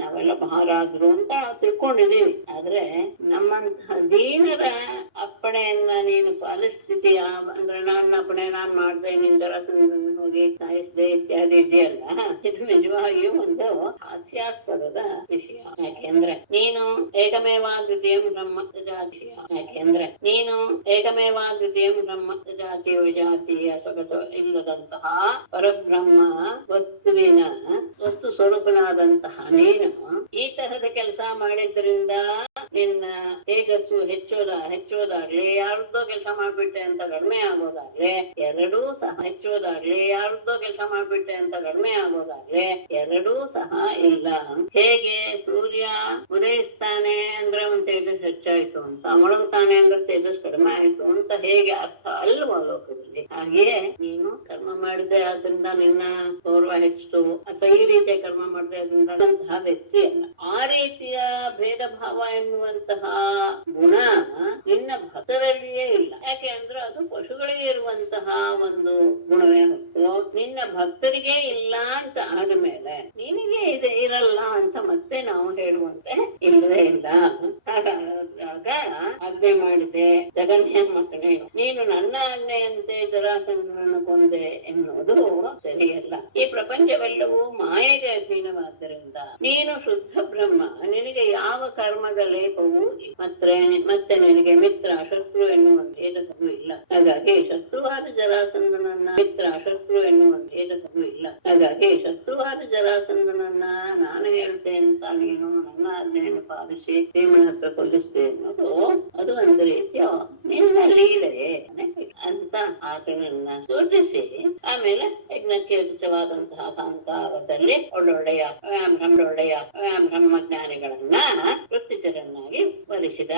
ನಾವೆಲ್ಲ ಮಹಾರಾಜರು ಅಂತ ತಿಳ್ಕೊಂಡಿದೀವಿ. ಆದ್ರೆ ನಮ್ಮಂತಹ ದೀನರ ಅಪ್ಪಣೆಯನ್ನ ನೀನು ಪಾಲಿಸ್ತಿದೀಯ ಅಂದ್ರೆ ನನ್ನ ಅಪ್ಪಣೆ ನಾನ್ ಮಾಡ್ದೆ, ನಿನ್ ಜರಾಸಂಧನನ್ನು ಹೋಗಿ ಸಾಯಿಸಿದೆ ಇತ್ಯಾದಿ ಇದೆಯಲ್ಲ, ಇದು ನಿಜವಾಗಿಯೂ ಒಂದು ಹಾಸ್ಯಾಸ್ಪದದ ವಿಷಯ. ಯಾಕೆಂದ್ರೆ ನೀನು ಏಕಮೇವಾದ್ವಿತೀಯಂ ಬ್ರಹ್ಮ ಜಾತೀಯ. ಯಾಕೆಂದ್ರೆ ನೀನು ಏಕಮೇವಾದ್ವಿತೀಯಂ ಬ್ರಹ್ಮ ಜಾತಿಯ ವಿಜಾತೀಯ ಸ್ವಗತ ಇಲ್ಲದಂತಹ ಪರಬ್ರಹ್ಮ ವಸ್ತು ಸ್ವರೂಪನಾದಂತಹ ನೀನು ಈ ತರಹದ ಕೆಲಸ ಮಾಡಿದ್ರಿಂದ ನಿನ್ನ ತೇಜಸ್ಸು ಹೆಚ್ಚೋದಾಗ್ಲಿ, ಯಾರದ್ದೋ ಕೆಲಸ ಮಾಡ್ಬಿಟ್ಟೆ ಅಂತ ಕಡಿಮೆ ಆಗೋದಾಗ್ಲಿ, ಎರಡೂ ಸಹ ಹೆಚ್ಚೋದಾಗ್ಲಿ, ಯಾರದ್ದೋ ಕೆಲಸ ಮಾಡ್ಬಿಟ್ಟೆ ಅಂತ ಕಡಿಮೆ ಆಗೋದಾಗ್ಲಿ, ಎರಡೂ ಸಹ ಇಲ್ಲ. ಹೇಗೆ ಸೂರ್ಯ ಉದಯಿಸ್ತಾನೆ ಅಂದ್ರೆ ಒಂದು ತೇಜಸ್ ಹೆಚ್ಚಾಯ್ತು ಅಂತ, ಮುಳುಗುತ್ತಾನೆ ಅಂದ್ರೆ ತೇಜಸ್ ಕಡಿಮೆ ಆಯ್ತು ಅಂತ ಹೇಗೆ ಅರ್ಥ ಅಲ್ವಾ ಲೋಕದಲ್ಲಿ, ಹಾಗೆಯೇ ನೀನು ಕರ್ಮ ಮಾಡಿದೆ ಆದ್ರಿಂದ ನಿನ್ನ ಗೌರವ ಹೆಚ್ಚು ಅಥವಾ ಈ ರೀತಿಯ ಕರ್ಮ ಮಾಡಿದೆ ಆದ್ರಿಂದ ಅಂತಹ ವ್ಯಕ್ತಿ ಅಲ್ಲ. ಆ ರೀತಿಯ ಭೇದ ಭಾವ ಎನ್ನುವಂತಹ ಗುಣ ನಿನ್ನ ಭಕ್ತರಲ್ಲಿಯೇ ಇಲ್ಲ. ಯಾಕೆ ಅಂದ್ರೆ ಅದು ಪಶುಗಳಿಗೆ ಇರುವಂತಹ ಒಂದು ಗುಣವೇ ಹೊತ್ತು ನಿನ್ನ ಭಕ್ತರಿಗೆ ಇಲ್ಲ ಅಂತ ಆದ್ಮೇಲೆ ನಿನಗೆ ಇರಲ್ಲ ಅಂತ ಮತ್ತೆ ನಾವು ಹೇಳುವಂತೆ ಇಲ್ಲವೇ ಇಲ್ಲ. ಆಗ ಆಜ್ಞೆ ಮಾಡಿದೆ ಜಗನ್ಯ ಮಕ್ಕಳೇ, ನೀನು ನನ್ನ ಆಜ್ಞೆಯಂತೆ ಜರಾಸಂಧನನ್ನು ಕೊಂದೆ ಎನ್ನುವುದು ಸರಿಯಲ್ಲ. ಈ ಪ್ರಪಂಚವೆಲ್ಲವೂ ಮಾಯೆಗೆ ಅಧೀನವಾದ್ದರಿಂದ ನೀನು ಶುದ್ಧ ಬ್ರಹ್ಮ, ನಿನಗೆ ಯಾವ ಕರ್ಮದ ಲೇಪವೂ ಮತ್ತೆ ನಿನಗೆ ಮಿತ್ರ ಶತ್ರು ಎನ್ನುವ ಭೇದವೂ ಇಲ್ಲ. ಹಾಗಾಗಿ ಶತ್ರುವಾದ ಜರಾಸಂಧನನ್ನ ನಾನು ಹೇಳ್ತೆ ಅಂತ ನೀನು ನನ್ನ ಆಜ್ಞೆಯನ್ನು ಪಾಲಿಸಿ ಭೀಮನ ಹತ್ರ ಕೊಲ್ಲಿಸಿದೆ ಅನ್ನೋದು ಅದು ಒಂದು ರೀತಿಯ ನಿನ್ನ ಲೀಲೆ ಅಂತ ಆತನನ್ನ ಸೂಚಿಸಿ ಆಮೇಲೆ ಯಜ್ಞಕ್ಕೆ ಉಚಿತವಾದಂತಹ ಸಂತಾರದಲ್ಲಿ ಒಳ್ಳೊಳ್ಳೆಯ ಬ್ರಹ್ಮಜ್ಞಾನಿಗಳನ್ನ ವೃತ್ತಿಚರನ್ನಾಗಿ ವರಿಸಿದ.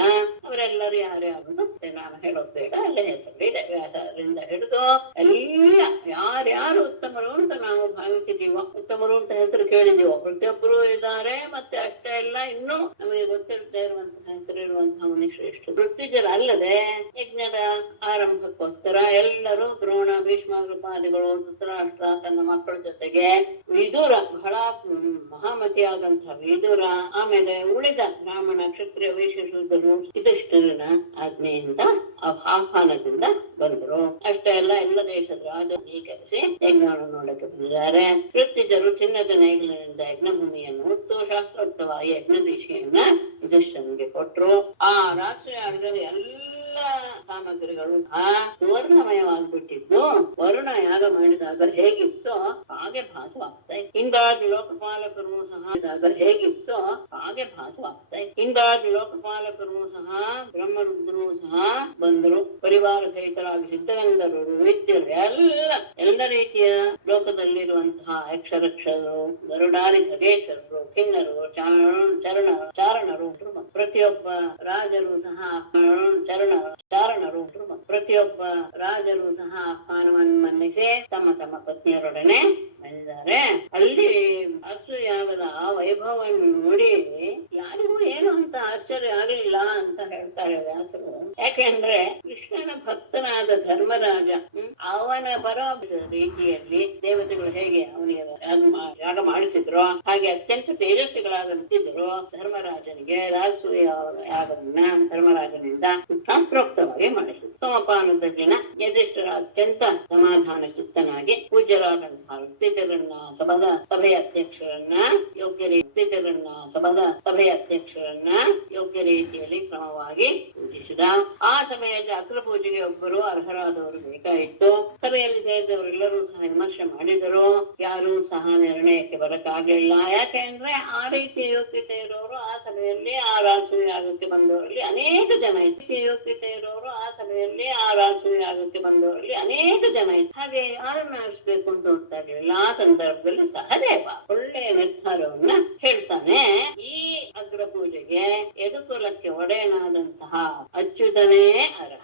ಅವರೆಲ್ಲರೂ ಯಾರ್ಯಾರು ನಾನು ಹೇಳೋದು ಬೇಡ, ಅಲ್ಲೇ ಹೆಸರಿದೆ. ವ್ಯಾಸರಿಂದ ಹಿಡಿದು ಎಲ್ಲ ಯಾರ್ಯಾರು ಉತ್ತಮರು ಅಂತ ನಾವು ಭಾವಿಸಿದೀವೋ, ಉತ್ತಮರು ಅಂತ ಹೆಸರು ಕೇಳಿದೀವೋ ಪ್ರತಿಯೊಬ್ಬರು ಇದ್ದಾರೆ. ಮತ್ತೆ ಅಷ್ಟೇ ಎಲ್ಲ ಇನ್ನೂ ನಮಗೆ ಗೊತ್ತಿರದೇ ಇರುವಂತಹ ಹೆಸರಿರುವಂತಹ ಮುನಿಶ್ರೇಷ್ಠ ವೃತ್ತಿಜರ ಅಲ್ಲದೆ ಯಜ್ಞದ ಆರಂಭಕ್ಕೋಸ್ಕರ ಎಲ್ಲರೂ ದ್ರೋಣ, ಭೀಷ್ಮ, ಕೃಪಾದಿಗಳು, ಧೃತರಾಷ್ಟ್ರ ತನ್ನ ಮಕ್ಕಳ ಜೊತೆಗೆ, ವಿದುರ ಬಹಳ ಮಹಾಮತಿಯಾದಂತಹ ವಿದುರ, ಆಮೇಲೆ ಉಳಿದ ಬ್ರಾಹ್ಮಣ, ಕ್ಷತ್ರಿಯ, ವೈಶ್ಯ, ಶೂದ್ರರು ಯುಧಿಷ್ಠಿರನ ಆಜ್ಞೆಯಿಂದ ಆಹ್ವಾನದಿಂದ ಬಂದರು. ಅಷ್ಟೇ ಅಲ್ಲ, ಎಲ್ಲ ದೇಶದ ರಾಜ ಸ್ವೀಕರಿಸಿ ಯಜ್ಞವನ್ನು ನೋಡಕ್ಕೆ ಬಂದಿದ್ದಾರೆ. ವೃತ್ತಿಜರು ಚಿನ್ನದ ನೇಗಿಲಿನಿಂದ ಯಜ್ಞಭೂಮಿಯನ್ನು ಉತ್ತು ಶಾಸ್ತ್ರೋಕ್ತವಾಗಿ ಯಜ್ಞದೀಶೆಯನ್ನ ಯುಧಿಷ್ಠನಿಗೆ ಕೊಟ್ಟರು. ಆ ರಾಷ್ಟ್ರೀಯ ಆಡದಲ್ಲಿ ಎಲ್ಲ ಸಾಮಗ್ರಿಗಳು ಸಹ ಸುವರ್ಣಮಯವಾಗಿಬಿಟ್ಟಿದ್ದು ವರುಣ ಯಾಗ ಮಾಡಿದಾಗ ಹೇಗಿತ್ತೋ ಹಾಗೆ ಭಾಸವಾಗ್ತಾ ಇತ್ತು. ಇಂದಾದಿ ಲೋಕಪಾಲಕರು ಸಹ ಹೇಗಿತ್ತೋ ಹಾಗೆ ಭಾಸವಾಗ್ತಾ ಇತ್ತು. ಇಂದಾದಿ ಲೋಕಪಾಲಕರು ಸಹ ಬ್ರಹ್ಮರುದ್ರರು ಸಹ ಬಂದರು. ಪರಿವಾರ ಸಹಿತರಾಗಿ ಸಿದ್ಧಗಂಧರು, ವಿದ್ಯರು ಎಲ್ಲ ರೀತಿಯ ಲೋಕದಲ್ಲಿರುವಂತಹ ಯಕ್ಷರಕ್ಷರು, ಗರುಡಾದಿ ಖಗೇಶ್ವರರು, ಕಿನ್ನರು, ಚಾರಣರು, ಪ್ರತಿಯೊಬ್ಬ ರಾಜರು ಸಹ ಪ್ರತಿಯೊಬ್ಬ ರಾಜರು ಸಹ ಆಹ್ವಾನವನ್ನು ಮನ್ನಿಸಿ ತಮ್ಮ ತಮ್ಮ ಪತ್ನಿಯರೊಡನೆ ಬಂದಿದ್ದಾರೆ. ಅಲ್ಲಿ ಅಸೂಯಾಗದ ವೈಭವವನ್ನು ನೋಡಿ ಯಾರಿಗೂ ಏನು ಅಂತ ಆಶ್ಚರ್ಯ ಆಗಲಿಲ್ಲ ಅಂತ ಹೇಳ್ತಾರೆ ವ್ಯಾಸರು. ಯಾಕೆಂದ್ರೆ ಕೃಷ್ಣನ ಭಕ್ತನಾದ ಧರ್ಮರಾಜ ಅವನ ಪರ ರೀತಿಯಲ್ಲಿ ದೇವತೆಗಳು ಹೇಗೆ ಅವನಿಗೆ ಯಾಗ ಮಾಡಿಸಿದ್ರು ಹಾಗೆ ಅತ್ಯಂತ ತೇಜಸ್ವಿಗಳಾದಂತಿದ್ರು. ಧರ್ಮರಾಜನಿಗೆ ರಾಜಸೂಯ ಯಾಗವನ್ನ ಧರ್ಮರಾಜನಿಂದ ಶಾಸ್ತ್ರೋಕ್ತವಾಗಿ ಮಾಡಿಸಿದ್ರು. ಸೋಮಪಾನದಲ್ಲಿನ ಯುಧಿಷ್ಠಿರ ಅತ್ಯಂತ ಸಮಾಧಾನ ಚಿತ್ತನಾಗಿ ಪೂಜ್ಯರಾದಂತಹ ವೃತ್ತಿಜರನ್ನ ಸಭೆಯ ಅಧ್ಯಕ್ಷರನ್ನ ಯೋಗ್ಯ ರೀತಿಯಲ್ಲಿ ಕ್ರಮವಾಗಿ ಪೂಜಿಸಿದ. ಆ ಸಭೆಯಲ್ಲಿ ಅಗ್ರ ಪೂಜೆಗೆ ಒಬ್ಬರು ಅರ್ಹರಾದವರು ಬೇಕಾಯಿತು. ಸಭೆಯಲ್ಲಿ ಸೇರಿದವರೆಲ್ಲರೂ ಸಹ ವಿಮರ್ಶೆ ಮಾಡಿದರು. ಯಾರೂ ಸಹ ನಿರ್ಣಯಕ್ಕೆ ಬರಕ್ಕಾಗಲಿಲ್ಲ. ಯಾಕೆಂದ್ರೆ ಆ ರೀತಿಯ ಯೋಗ್ಯತೆ ಇರೋರು ಆ ಸಭೆಯಲ್ಲಿ ಆ ರಾಷ್ಟ್ರೀಯ ಯಾಗಕ್ಕೆ ಬಂದವರಲ್ಲಿ ಅನೇಕ ಜನ ಇತ್ತು. ಯೋಗ್ಯತೆ ಇರೋರು ಆ ಸಭೆಯಲ್ಲಿ ಆ ರಾಷ್ಟ್ರೀಯ ಯಾಗಕ್ಕೆ ಬಂದವರಲ್ಲಿ ಅನೇಕ ಜನ ಇತ್ತು. ಹಾಗೆ ಯಾರನ್ನ ಆರಿಸಬೇಕು ಅಂತ ಹೋಗ್ತಾ ಇರಲಿಲ್ಲ. ಆ ಸಂದರ್ಭದಲ್ಲಿ ಸಹದೇವ ಒಳ್ಳೆಯ ನಿರ್ಧಾರವನ್ನ ಹೇಳ್ತಾನೆ. ಈ ಅಗ್ರ ಪೂಜೆಗೆ ಯದುಕುಲಕ್ಕೆ ಒಡೆಯನಾದಂತಹ ಅಚ್ಯುತನೇ ಅರ್ಹ.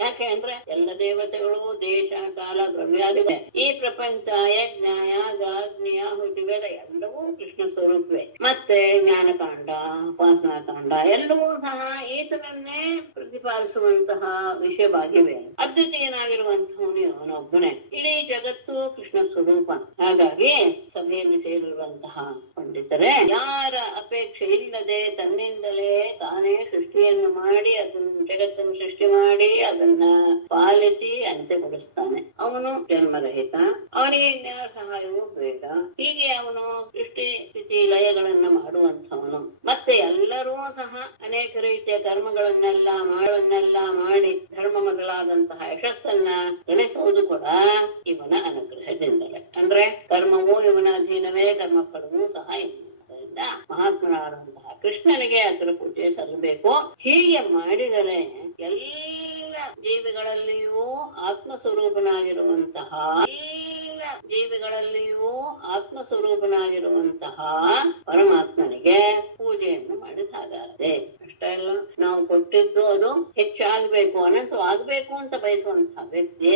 ಯಾಕೆ ಅಂದ್ರೆ ಎಲ್ಲ ದೇವತೆಗಳು, ದೇಶ, ಕಾಲ, ದ್ರವ್ಯಾದಿವೆ. ಈ ಪ್ರಪಂಚ, ಯಜ್ಞ, ಯಾಗ, ಅಗ್ನಿ, ಆಹುತಿ, ವೇದ ಎಲ್ಲವೂ ಕೃಷ್ಣ ಸ್ವರೂಪವೇ. ಮತ್ತೆ ಜ್ಞಾನಕಾಂಡ, ಉಪಾಸನಾ ಕಾಂಡ ಎಲ್ಲವೂ ಸಹ ಈತನನ್ನೇ ಪ್ರತಿಪಾದಿಸುವಂತಹ ವಿಷಯವಾಗಿವೆ. ಅದ್ವಿತೀಯನಾಗಿರುವಂತಹವನು ಅವನೊಬ್ಬನೇ. ಇಡೀ ಜಗತ್ತು ಕೃಷ್ಣ ಸ್ವರೂಪ. ಹಾಗಾಗಿ ಸಭೆಯಲ್ಲಿ ಸೇರಿರುವಂತಹ ಪಂಡಿತರೆ ಯಾರ ಅಪೇಕ್ಷೆ ಇಲ್ಲದೆ ತನ್ನಿಂದಲೇ ತಾನೇ ಸೃಷ್ಟಿಯನ್ನು ಮಾಡಿ ಜಗತ್ತನ್ನು ಸೃಷ್ಟಿ ಮಾಡಿ ಅದನ್ನ ಪಾಲಿಸಿ ಅಂತ್ಯಗೊಳಿಸ್ತಾನೆ. ಅವನು ಜನ್ಮರಹಿತ, ಅವನಿಗೆ ಇನ್ಯಾರ ಸಹಾಯವೂ ಬೇಡ. ಹೀಗೆ ಅವನು ಸೃಷ್ಟಿ ಸ್ಥಿತಿ ಲಯಗಳನ್ನ ಮಾಡುವಂಥವನು. ಮತ್ತೆ ಎಲ್ಲರೂ ಸಹ ಅನೇಕ ರೀತಿಯ ಕರ್ಮಗಳನ್ನೆಲ್ಲ ಮಾಡಿ ಧರ್ಮಗಳಾದಂತಹ ಯಶಸ್ಸನ್ನ ಗಣಿಸುವುದು ಕೂಡ ಇವನ ಅನುಗ್ರಹದಿಂದಲೇ. ಅಂದ್ರೆ ಕರ್ಮವೂ ಇವನ ಅಧೀನವೇ, ಕರ್ಮಫಲವೂ ಸಹ ಇವನಿಂದ. ಮಹಾತ್ಮನಾದಂತಹ ಕೃಷ್ಣನಿಗೆ ಅಗ್ರ ಪೂಜೆ ಸಲ್ಲಬೇಕು. ಹೀಗೆ ಮಾಡಿದರೆ ಎಲ್ಲ ಜೀವಿಗಳಲ್ಲಿಯೂ ಆತ್ಮಸ್ವರೂಪನಾಗಿರುವಂತಹ ಪರಮಾತ್ಮನಿಗೆ ಪೂಜೆಯನ್ನು ಮಾಡಿದ ಹಾಗಾಗದೆ. ಅಷ್ಟೇ ಅಲ್ಲ, ನಾವು ಕೊಟ್ಟಿದ್ದು ಅದು ಹೆಚ್ಚಾಗಬೇಕು, ಅನಂತವಾಗಬೇಕು ಅಂತ ಬಯಸುವಂತಹ ವ್ಯಕ್ತಿ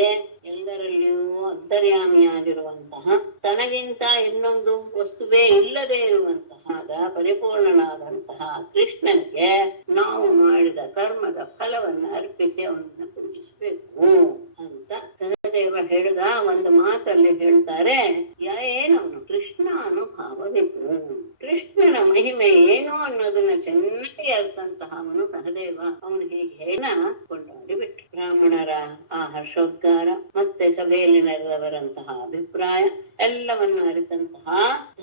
ಎಲ್ಲರಲ್ಲಿಯೂ ಅಂತರ್ಯಾಮಿಯಾಗಿರುವಂತಹ, ತನಗಿಂತ ಇನ್ನೊಂದು ವಸ್ತುವೇ ಇಲ್ಲದೆ ಇರುವಂತಹ ಪರಿಪೂರ್ಣನಾದಂತಹ ಕೃಷ್ಣನಿಗೆ ನಾವು ಮಾಡಿದ ಕರ್ಮದ ಫಲವನ್ನು ಅರ್ಪಿಸಿ ಅವನನ್ನ ಪೂಜಿಸಬೇಕು ಅಂತ ಸಹದೇವ ಹೇಳಿದ ಒಂದು ಮಾತಲ್ಲಿ ಹೇಳ್ತಾರೆ. ಏನವನು ಕೃಷ್ಣ ಅನುಭಾವವಿತ್ತು, ಕೃಷ್ಣನ ಮಹಿಮೆ ಏನು ಅನ್ನೋದನ್ನ ಚೆನ್ನಾಗಿ ಅರ್ಥಂತಹ ಅವನು ಸಹದೇವ ಅವನು ಹೀಗೆ ಹೇಳ ಕೊಂಡಾಡಿ ಬಿಟ್ಟು ಬ್ರಾಹ್ಮಣರ ಆ ಹರ್ಷೋದ್ಗಾರ ಮತ್ತೆ ಸಭೆಯಲ್ಲಿ ನೆರೆದವರಂತಹ ಅಭಿಪ್ರಾಯ ಎಲ್ಲವನ್ನು ಅರಿತಂತಹ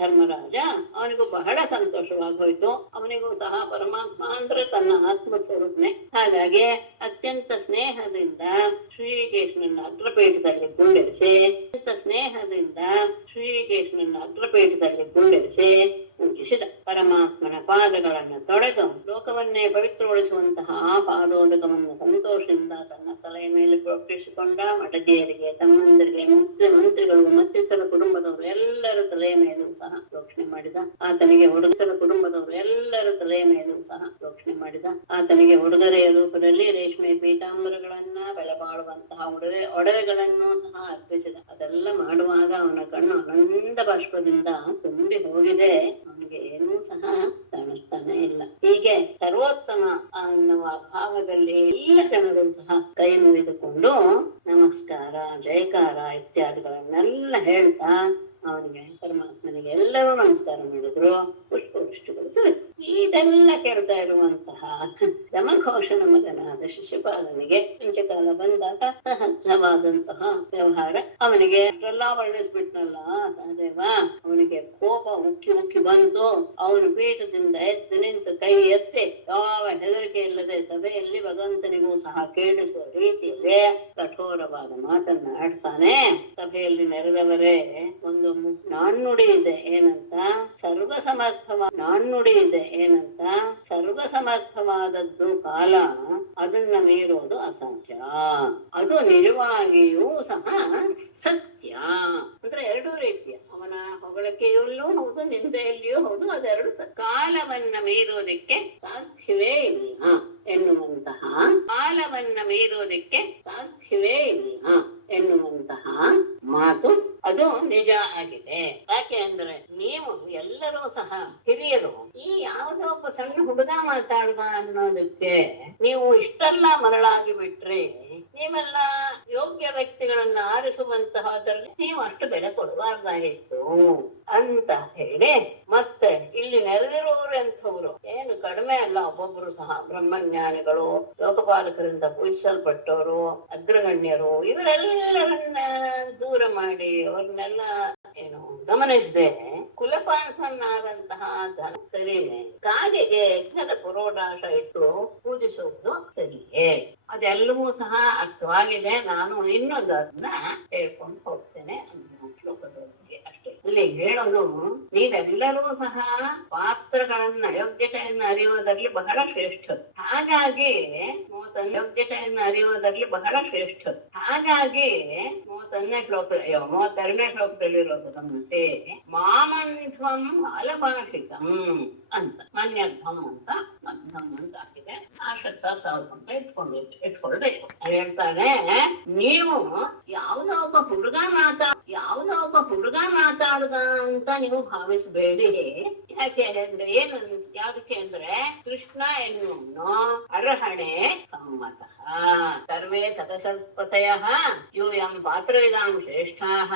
ಧರ್ಮರಾಜ ಅವನಿಗೂ ಬಹಳ ಸಂತೋಷವಾಗೋಯ್ತು. ಅವನಿಗೂ ಸಹ ಪರಮಾತ್ಮ ಅಂದ್ರೆ ತನ್ನ ಆತ್ಮಸ್ವರೂಪನೆ. ಹಾಗಾಗಿ ಅತ್ಯಂತ ಸ್ನೇಹದಿಂದ ಶ್ರೀಕೃಷ್ಣನ ಅಗ್ರಪೀಠದಲ್ಲಿ ಗುಂಡಿರಿಸಿ ಪೂಜಿಸಿದ. ಪರಮಾತ್ಮನ ಪಾದಗಳನ್ನು ತೊಳೆದು ಲೋಕವನ್ನೇ ಮನಸ್ಸನ್ನೇ ಪವಿತ್ರಗೊಳಿಸುವಂತಹ ಪಾದೋದಕವನ್ನು ಸಂತೋಷದಿಂದ ತನ್ನ ತಲೆಯ ಮೇಲೆ ಪ್ರೋಕ್ಷಿಸಿಕೊಂಡ ಮಡದಿಯರಿಗೆ, ತಮ್ಮಂದರಿಗೆ, ಮಂತ್ರಿಗಳು ಮತ್ತಿತರ ಕುಟುಂಬದವರು ಎಲ್ಲರ ತಲೆಯ ಮೇಲೂ ಸಹ ಪ್ರೋಕ್ಷಣೆ ಮಾಡಿದ. ಆತನಿಗೆ ಹುಡುಗರ ಕುಟುಂಬದವರು ಎಲ್ಲರ ತಲೆಯ ಮೇಲೂ ಸಹ ಪ್ರೋಕ್ಷಣೆ ಮಾಡಿದ. ಆತನಿಗೆ ಉಡುಗೊರೆಯ ರೂಪದಲ್ಲಿ ರೇಷ್ಮೆ ಪೀತಾಂಬರಗಳನ್ನ, ಬೆಲೆ ಬಾಳುವಂತಹ ಒಡವೆಗಳನ್ನು ಸಹ ಅರ್ಪಿಸಿದ. ಅದೆಲ್ಲ ಮಾಡುವಾಗ ಅವನ ಕಣ್ಣು ಆನಂದ ಬಾಷ್ಪದಿಂದ ತುಂಬಿ ಹೋಗಿದೆ. ಅವನಿಗೆ ಏನೂ ಸಹ ಕಾಣಿಸ್ತಾನೆ ಇಲ್ಲ. ಹೀಗೆ ಸರ್ವೋತ್ತಮ ಅನ್ನುವ ಭಾವದಲ್ಲಿ ಎಲ್ಲ ಜನರು ಸಹ ಕೈ ಮುಗಿದುಕೊಂಡು ನಮಸ್ಕಾರ, ಜಯಕಾರ ಇತ್ಯಾದಿಗಳನ್ನೆಲ್ಲ ಹೇಳ್ತಾ ಅವನಿಗೆ, ಪರಮಾತ್ಮನಿಗೆ ಎಲ್ಲರೂ ನಮಸ್ಕಾರ ಮಾಡಿದ್ರು. ಪುಷ್ಪವೃಷ್ಟಿಗಳು ಸುರಿದ್ರು. ಇದೆಲ್ಲ ಕೇಳ್ತಾ ಇರುವಂತಹ ದಮಘೋಷನ ಮಗನಾದ ಶಿಶುಪಾಲನಿಗೆ ಪಂಚಕಾಲ ಬಂದಾಗ ಸಹಜವಾದಂತಹ ವ್ಯವಹಾರ. ಅವನಿಗೆ ಅಷ್ಟೆಲ್ಲ ವರ್ಣಿಸ್ಬಿಟ್ನಲ್ಲ ಸಹದೇವ, ಅವನಿಗೆ ಕೋಪ ಉಕ್ಕಿ ಉಕ್ಕಿ ಬಂತು. ಅವನು ಪೀಠದಿಂದ ಎದ್ದು ನಿಂತು ಕೈ ಎತ್ತಿ ಯಾವ ಹೆದರಿಕೆ ಇಲ್ಲದೆ ಸಭೆಯಲ್ಲಿ ಭಗವಂತನಿಗೂ ಸಹ ಕೇಳಿಸುವ ರೀತಿಯಲ್ಲಿ ಕಠೋರವಾದ ಮಾತನ್ನ ಆಡ್ತಾನೆ. ಸಭೆಯಲ್ಲಿ ನೆರೆದವರೇ, ಒಂದು ನಾಣ್ಣುಡಿ ಇದೆ ಏನಂತ, ನಾಣ್ಣುಡಿ ಇದೆ ಏನಂತ, ಸರ್ವ ಸಮರ್ಥವಾದದ್ದು ಕಾಲ ಅದನ್ನ ಮೀರೋದು ಅಸಾಧ್ಯ. ಅದು ನಿಜವಾಗಿಯೂ ಸಹ ಸತ್ಯ. ಅಂದ್ರೆ ಎರಡೂ ರೀತಿಯ, ಅವನ ಹೊಗಳಿಕೆಯಲ್ಲೂ ಹೌದು, ನಿಂದೆಯಲ್ಲಿಯೂ ಹೌದು. ಅದೆರಡು ಕಾಲವನ್ನ ಮೀರೋದಕ್ಕೆ ಸಾಧ್ಯವೇ ಇಲ್ಲ ಎನ್ನುವಂತಹ, ಕಾಲವನ್ನ ಮೀರೋದಕ್ಕೆ ಸಾಧ್ಯವೇ ಇಲ್ಲ ಎನ್ನುವಂತಹ ಮಾತು ಅದು ನಿಜ ಆಗಿದೆ. ಯಾಕೆ ಅಂದ್ರೆ ನೀವು ಎಲ್ಲರೂ ಸಹ ಹಿರಿಯರು, ಈ ಯಾವುದೋ ಒಬ್ಬ ಸಣ್ಣ ಹುಡುಗ ಮಾತಾಡುವ ಅನ್ನೋದಕ್ಕೆ ನೀವು ಇಷ್ಟೆಲ್ಲ ಮರಳಾಗಿ ಬಿಟ್ರೆ, ನೀವೆಲ್ಲ ಯೋಗ್ಯ ವ್ಯಕ್ತಿಗಳನ್ನ ಆರಿಸುವಂತಹದ್ರಲ್ಲಿ ನೀವು ಅಷ್ಟು ಬೆಲೆ ಕೊಡಬಾರ್ದಾಗಿತ್ತು ಅಂತ ಹೇಳಿ, ಮತ್ತೆ ಇಲ್ಲಿ ನೆರೆದಿರುವವರು ಎಂಥವ್ರು ಏನು ಕಡಿಮೆ ಅಲ್ಲ. ಒಬ್ಬೊಬ್ರು ಸಹ ಬ್ರಹ್ಮಜ್ಞಾನಿಗಳು, ಲೋಕಪಾಲಕರಿಂದ ಪೂಜಿಸಲ್ಪಟ್ಟವರು, ಅಗ್ರಗಣ್ಯರು, ಇವರೆಲ್ಲರನ್ನ ದೂರ ಮಾಡಿ ಅವ್ರನ್ನೆಲ್ಲ ಏನು ಗಮನಿಸದೆ ಕುಲಪಾಂಥನಾದಂತಹ ಧನಕರಿನೇ ಕಾಗೆಗೆ ಯಜ್ಞದ ಪುರೋಡಾಶ ಇಟ್ಟು ಪೂಜಿಸುವುದು ಸರಿಯೇ? ಅದೆಲ್ಲವೂ ಸಹ ಅರ್ಥವಾಗಿದೆ. ನಾನು ಇನ್ನೊಂದು ಅದನ್ನ ಹೇಳ್ಕೊಂಡು ಹೋಗ್ತೇನೆ ಶ್ಲೋಕದೊಳಗೆ ಅಷ್ಟೇ. ಇಲ್ಲಿ ಹೇಳೋದು, ನೀವೆಲ್ಲರೂ ಸಹ ಪಾತ್ರಗಳನ್ನ ಯೋಗ್ಯತೆಯನ್ನು ಅರಿಯುವುದರಲ್ಲಿ ಬಹಳ ಶ್ರೇಷ್ಠರು. ಹಾಗಾಗಿ ಯೋಗ್ಯತೆಯನ್ನು ಅರಿಯುವುದರಲ್ಲಿ ಬಹಳ ಶ್ರೇಷ್ಠರು. ಹಾಗಾಗಿ 32ನೇ ಶ್ಲೋಕದಲ್ಲಿರೋದು ಗಮನಿಸಿ, ಮಾಮಂಧ್ವಂ ಅಲಪಾಷಿತಂ ಅಂತ, ಮನ್ಯಧ್ವಂ ಅಂತ ಮಧ್ಯಂ ಅಂತ ಹಾಕಿದೆ. ಸ್ವಲ್ಪ ಅಂತ ಇಟ್ಕೊಳ್ಬೇಕು. ಹೇಳ್ತಾನೆ, ನೀವು ಯಾವುದೋ ಒಬ್ಬ ಹುಡುಗ ಮಾತಾಡುದ ಅಂತ ನೀವು ಭಾವಿಸಬೇಡಿ. ಯಾಕೆ ಅಂದ್ರೆ ಯಾವ್ದಕ್ಕೆ ಅಂದ್ರೆ, ಕೃಷ್ಣ ಎನ್ನುವನು ಅರ್ಹಣೆ ಸಮ್ಮತ. ಸರ್ವೇ ಸದಸಸ್ಪತಯಃ ಯೂಯಂ ಪಾತ್ರವಿದಾಂ ಶ್ರೇಷ್ಠಾಃ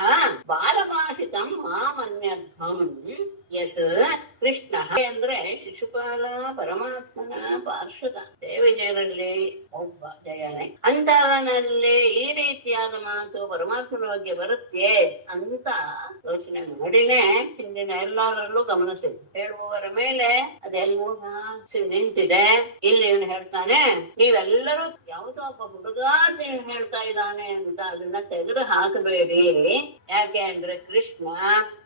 ಬಾಲಭಾಷಿತಂ ಮಾಮನ್ಯಧ್ವಂ ಯತ್ ಕೃಷ್ಣ. ಅಂದ್ರೆ ಶಿಶುಪಾಲ ಪರಮಾತ್ಮನ ಪಾರ್ಶ್ವದ ದೇವಿಜಯರಲ್ಲಿ ಒಬ್ಬ ಜಯನೇ ಅಂತವನಲ್ಲಿ ಈ ರೀತಿಯಾದ ಮಾತು ಪರಮಾತ್ಮನ ಬಗ್ಗೆ ಬರುತ್ತೆ ಅಂತ ಯೋಚನೆ ಮಾಡಿನೇ ಹಿಂದಿನ ಎಲ್ಲರಲ್ಲೂ ಗಮನಿಸಿದೆ. ಹೇಳುವವರ ಮೇಲೆ ಅದೆಲ್ಲವೂ ನಿಂತಿದೆ. ಇಲ್ಲಿ ಇವನು ಹೇಳ್ತಾನೆ, ನೀವೆಲ್ಲರೂ ಯಾವುದೋ ಒಬ್ಬ ಹುಡುಗ ಹೇಳ್ತಾ ಇದ್ದಾನೆ ಅಂತ ಅದನ್ನ ತೆಗೆದು ಹಾಕಬೇಡಿ. ಯಾಕೆ ಅಂದ್ರೆ ಕೃಷ್ಣ